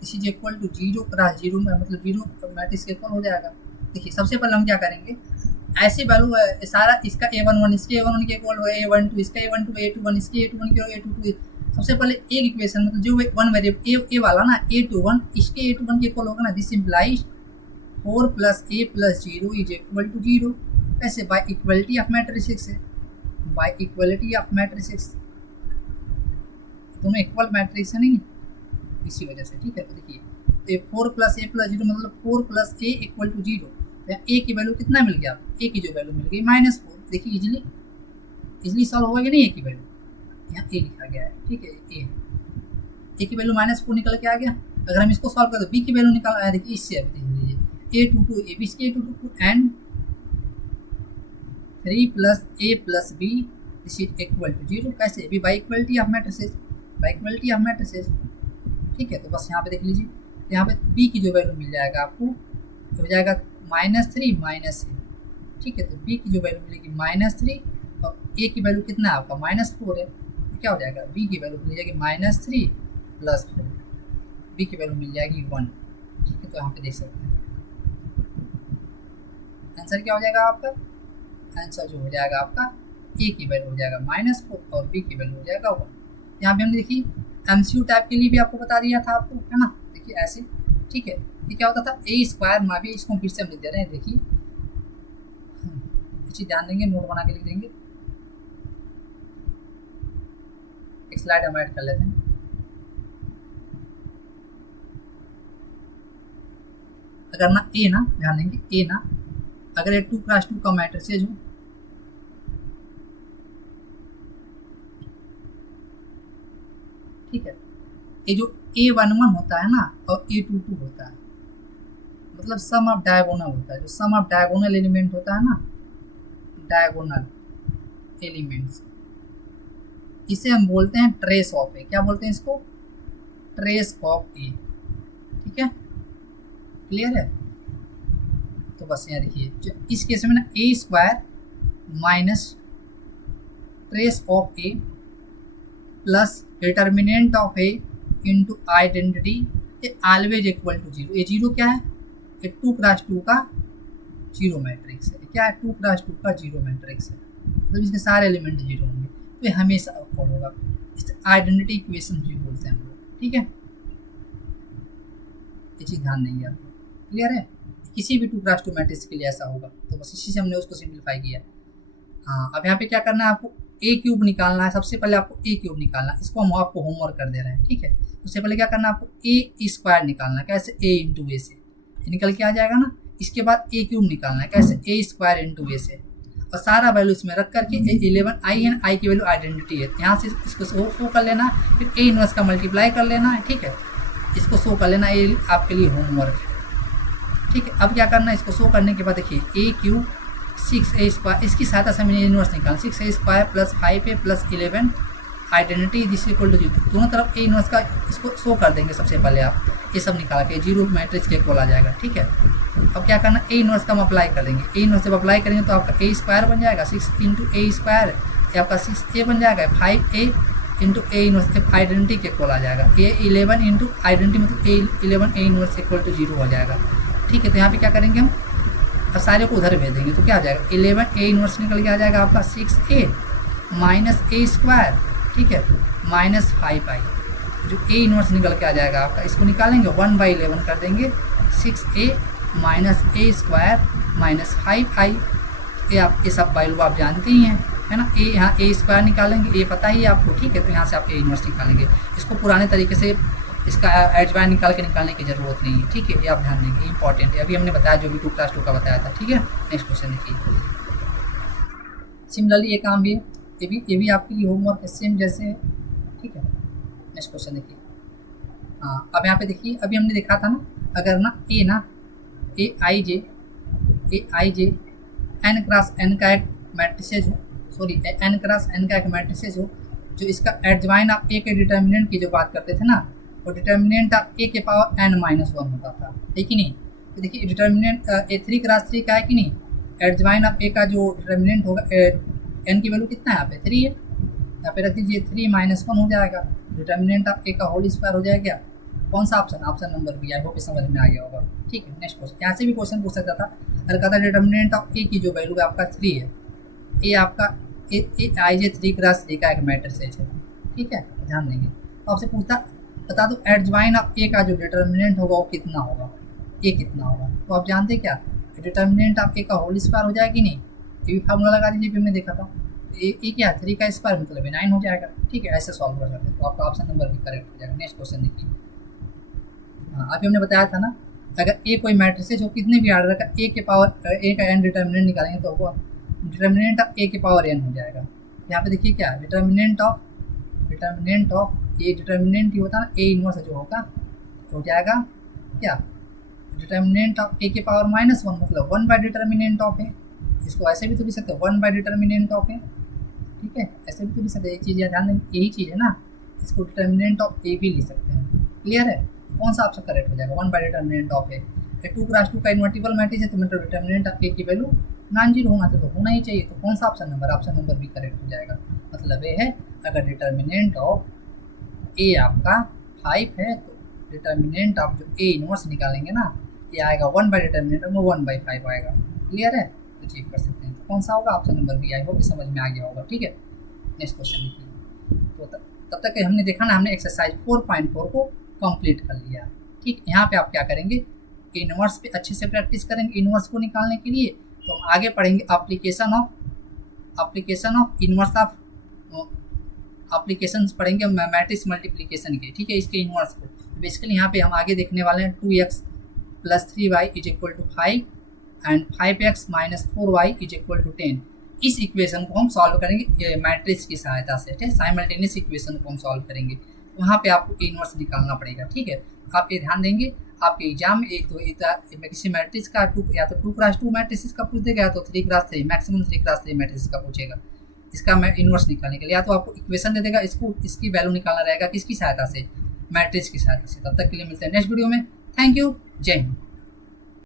this is equal to zero cross zero में मतलब जीरो मैट्रिक्स के इक्वल हो जाएगा। देखिए सबसे पहले हम क्या करेंगे, ऐसी वैल्यू सारा इसका A11 इसके A11 के इक्वल होगा, A12 इसका A12 A21 इसके A21 के A22। सबसे पहले एक इक्वेशन मतलब जो वन वेरिएबल ए वाला ना A21 इसके A21 के इक्वल होगा ना, this implies 4 + A + 0 is equal to 0। कैसे? बाय इक्वलिटी ऑफ मैट्रिसेस है, बाय इक्वलिटी ऑफ मैट्रिसेस, दोनों इक्वल मैट्रिक्स है नहीं इसी वजह से। ठीक है, तो देखिए 4 + A + 0 मतलब 4 + A = 0। तो ए की वैल्यू कितना मिल गया? ए की जो वैल्यू मिल गई -4। देखिए इजीली सॉल्व होगा कि नहीं? ए की वैल्यू यहाँ ए लिखा गया है, ठीक है, ए की वैल्यू -4 निकल के आ गया। अगर हम इसको सॉल्व करें तो बी की वैल्यू निकाल आया। देखिए इससे अभी देख लीजिए A22 ए बी इसके A22 and 3 + A + B this is equal to 0। कैसे? भी by equality of matrices, by equality of matrices. ठीक है, तो बस यहाँ पे देख लीजिए, यहाँ पे बी की जो वैल्यू मिल जाएगा आपको तो हो जाएगा -3 -A। ठीक है, तो बी की जो वैल्यू मिलेगी -3 और ए की वैल्यू कितना है आपका -4 है, तो क्या हो जाएगा? बी की वैल्यू मिल जाएगी -3 + 4, बी की वैल्यू मिल जाएगी 1। ठीक है, तो यहाँ पे देख सकते हैं आंसर क्या हो जाएगा आपका? आंसर जो हो जाएगा आपका ए की वैल्यू हो जाएगा -4 और बी की वैल्यू हो जाएगा 1। यहाँ पे हमने देखी एमसीयू टाइप के लिए भी आपको बता दिया था आपको, है ना? देखिए ऐसे, ठीक है, ये क्या होता था A² में भी, इसको फिर से हम लिख दे रहे हैं। देखिए अच्छी ध्यान देंगे, नोट बना के लिख देंगे। एक स्लाइड हम ऐड कर लेते हैं। अगर ना ए ना, ध्यान देंगे ए ना, अगर ये 2 × 2 का मैट्रिसेज हो, ठीक है, ये जो A11 होता है ना और A22 होता है मतलब सम ऑफ डायगोनल होता है। जो सम ऑफ डायगोनल एलिमेंट होता है ना, डायगोनल एलिमेंट्स, इसे हम बोलते हैं ट्रेस ऑफ ए। क्या बोलते हैं इसको? Trace of A. ठीक है, क्लियर है? तो बस यहाँ देखिए इस केस में ना A² - trace of A plus determinant of A into identity ये ऑलवेज इक्वल टू 0। ये 0 क्या है? ये 2 × 2 का 0 मैट्रिक्स है। क्या है? 2 × 2 का 0 मैट्रिक्स है, मतलब इसके सारे एलिमेंट 0 होंगे, तो ये हमेशा इक्वल होगा। इस आइडेंटिटी इक्वेशन भी बोलते हैं हम लोग। ठीक है, ये चीज़ ध्यान देंगे आप। क्लियर है? किसी भी 2 × 2 मैट्रिक्स के लिए ऐसा होगा, तो बस इसी से हमने उसको सिंप्लीफाई किया। हाँ, अब यहाँ पे क्या करना है आपको? A³ निकालना है। सबसे पहले आपको A³ निकालना है, इसको हम आपको होमवर्क कर दे रहे हैं। ठीक है, सबसे पहले क्या करना है आपको? A² निकालना है। कैसे? A × A से निकल के आ जाएगा ना। इसके बाद A³ निकालना है। कैसे? A² × A से, और सारा वैल्यू इसमें रख करके 11 आई है, आई की वैल्यू आइडेंटिटी है, यहाँ से इसको शो कर लेना है, फिर A इनवर्स का मल्टीप्लाई कर लेना है। ठीक है, इसको शो कर लेना, ये आपके लिए होमवर्क है। ठीक है, अब क्या करना है? इसको शो करने के बाद देखिए A³ 6A², इसकी सहायता से मैंने इनवर्स निकाला। 6A² + 5A + 11 identity this equal to 0। दोनों तरफ A इनवर्स का इसको शो कर देंगे। सबसे पहले आप ये सब निकाल के 0 मैट्रिक्स के इक्वल आ जाएगा। ठीक है, अब क्या करना? A इनवर्स का हम अप्लाई कर देंगे। A इनवर्स जब अप्लाई करेंगे तो आपका A² बन जाएगा, 6 × A², ये आपका 6A बन जाएगा, 5A × A इनवर्स आइडेंटिटी के इक्वल आ जाएगा। A11 × आइडेंटिटी मतलब A11 A inverse equal to 0 हो जाएगा। ठीक है, तो यहाँ पे क्या करेंगे हम? अब सारे को उधर भेज देंगे, तो क्या आ जाएगा? 11 A इनवर्स निकल के आ जाएगा आपका 6A - A², ठीक है, -5I। जो A इनवर्स निकल के आ जाएगा आपका, इसको निकालेंगे 1/11 कर देंगे, 6A - A² - 5I। ये आप ये सब वैल्यू आप जानते ही हैं, है ना? A यहाँ A² निकालेंगे, ये पता ही है आपको। ठीक है, तो यहाँ से आप A इनवर्स निकालेंगे। इसको पुराने तरीके से इसका एडजॉइन निकाल के निकालने की ज़रूरत नहीं है। ठीक है, ये आप ध्यान देंगे, इंपॉर्टेंट है। अभी हमने बताया जो भी 2 × 2 का बताया था। ठीक है, नेक्स्ट क्वेश्चन देखिए। सिमिलरली ये काम भी है, ये भी आपके लिए होमवर्क है, सेम जैसे है। ठीक है, नेक्स्ट क्वेश्चन देखिए। हाँ, अब यहाँ पे देखिए, अभी हमने देखा था ना, अगर ना Aij n × n का एक मैट्रिसेज हो, सॉरी n × n का एक मैट्रिसेज हो, जो इसका एडजॉइन आप A के डिटर्मिनेंट की जो बात करते थे ना, वो डिटर्मिनेंट आप A के पावर n-1 होता था, है कि नहीं? तो देखिए डिटर्मिनेंट A3 × 3 का है कि नहीं? एडजॉइन आप A का जो डिटर्मिनेंट होगा, n की वैल्यू कितना है यहाँ पे? 3 है, यहाँ पे रख दीजिए 3 - 1 हो जाएगा। डिटर्मिनेंट आप A का होल स्क्वायर हो जाएगा, कौन सा option, option number B. I hope समझ में आ गया होगा। ठीक है, नेक्स्ट क्वेश्चन, यहाँ से भी क्वेश्चन पूछ सकता था। अगर कहता डिटर्मिनेंट ऑफ ए की जो वैल्यू है आपका 3 है, ए आपका आई जे 3x3 का एक मैट्रिक्स है। ठीक है, ध्यान देंगे। तो आपसे पूछता बता दो एडजॉइन ऑफ ए का जो डिटर्मिनेंट होगा वो कितना होगा, ए कितना होगा। तो आप जानते क्या, डिटर्मिनेंट ऑफ ए का होल स्क्वायर हो जाएगी नहीं, ये भी फार्मूला लगा दीजिए, हमने देखा था। ए क्या 3 का स्क्वायर मतलब 9 हो जाएगा। ठीक है, ऐसे सॉल्व कर सकते हैं। तो आपका ऑप्शन नंबर भी करेक्ट हो जाएगा। नेक्स्ट क्वेश्चन देखिए। हाँ, अभी हमने बताया था ना, अगर ए कोई मैट्रिक्स है जो कितने भी आर्डर का ए के पावर ए का एन डिटर्मिनेंट निकालेंगे तो वो डिटर्मिनेंट ऑफ ए के पावर एन हो जाएगा। यहाँ पे देखिए क्या डिटर्मिनेंट ऑफ ए, डिटर्मिनेंट ये होता है ना ए इनवर्स जो होगा तो हो जाएगा क्या, डिटर्मिनेंट ऑफ ए के पावर -1 मतलब 1 बाय डिटर्मिनेंट ऑफ ए। इसको ऐसे भी तो लिख सकते हैं 1 बाय डिटर्मिनेंट ऑफ ए। ठीक है, ऐसे भी तो लिख सकते हैं। एक चीज़ ध्यान दें, यही चीज़ है ना, इसको डिटर्मिनेंट ऑफ ए भी लिख सकते हैं। क्लियर है, कौन सा ऑप्शन करेक्ट हो जाएगा, 1 by determinant of A. 2x2 का इन्वर्टिबल मैट्रिक्स है तो मतलब डिटर्मिनेंट ऑफ ए की वैल्यू नॉन जीरो होना चाहिए, तो होना ही चाहिए। तो कौन सा ऑप्शन नंबर, ऑप्शन नंबर भी करेक्ट हो जाएगा। मतलब ये है अगर डिटर्मिनेंट ऑफ ए आपका 5 है तो डिटर्मिनेंट ऑफ जो ए इनवर्स निकालेंगे ना, ये आएगा 1 बाय डिटर्मिनेंट में 1/5 आएगा। क्लियर है, तो चेक कर सकते हैं। तो कौन सा होगा, option number B. I hope समझ में आ गया होगा। ठीक है, नेक्स्ट क्वेश्चन देखिए। तो तब तक हमने देखा ना, हमने एक्सरसाइज 4.4 को कंप्लीट कर लिया। ठीक, यहाँ पे आप क्या करेंगे, इनवर्स पे अच्छे से प्रैक्टिस करेंगे इनवर्स को निकालने के लिए। तो हम आगे पढ़ेंगे application of inverse of application पढ़ेंगे मैट्रिक्स मल्टीप्लिकेशन के। ठीक है, इसके इनवर्स को। तो बेसिकली यहाँ पे हम आगे देखने वाले हैं 2x + 3y = 5 and 5x - 4y = 10। इस इक्वेशन को हम सॉल्व करेंगे मैट्रिक्स की सहायता से। ठीक है, साइमल्टेनियस इक्वेशन को हम सॉल्व करेंगे। वहाँ पे आपको इनवर्स निकालना पड़ेगा। ठीक है, आप ये ध्यान देंगे आपके एग्जाम में एक तो किसी मैट्रिक्स का या तो 2x2 मैट्रिक्स का पूछ देगा, या तो 3x3 मैक्सिमम 3x3 मैट्रिक्स का पूछेगा। इसका मैं इनवर्स निकालने के लिए या तो आपको इक्वेशन दे देगा, इसको इसकी वैल्यू निकालना रहेगा किसकी सहायता से, मैट्रिक्स की सहायता से। तब तक के लिए मिलते हैं नेक्स्ट वीडियो में। थैंक यू, जय हिंद।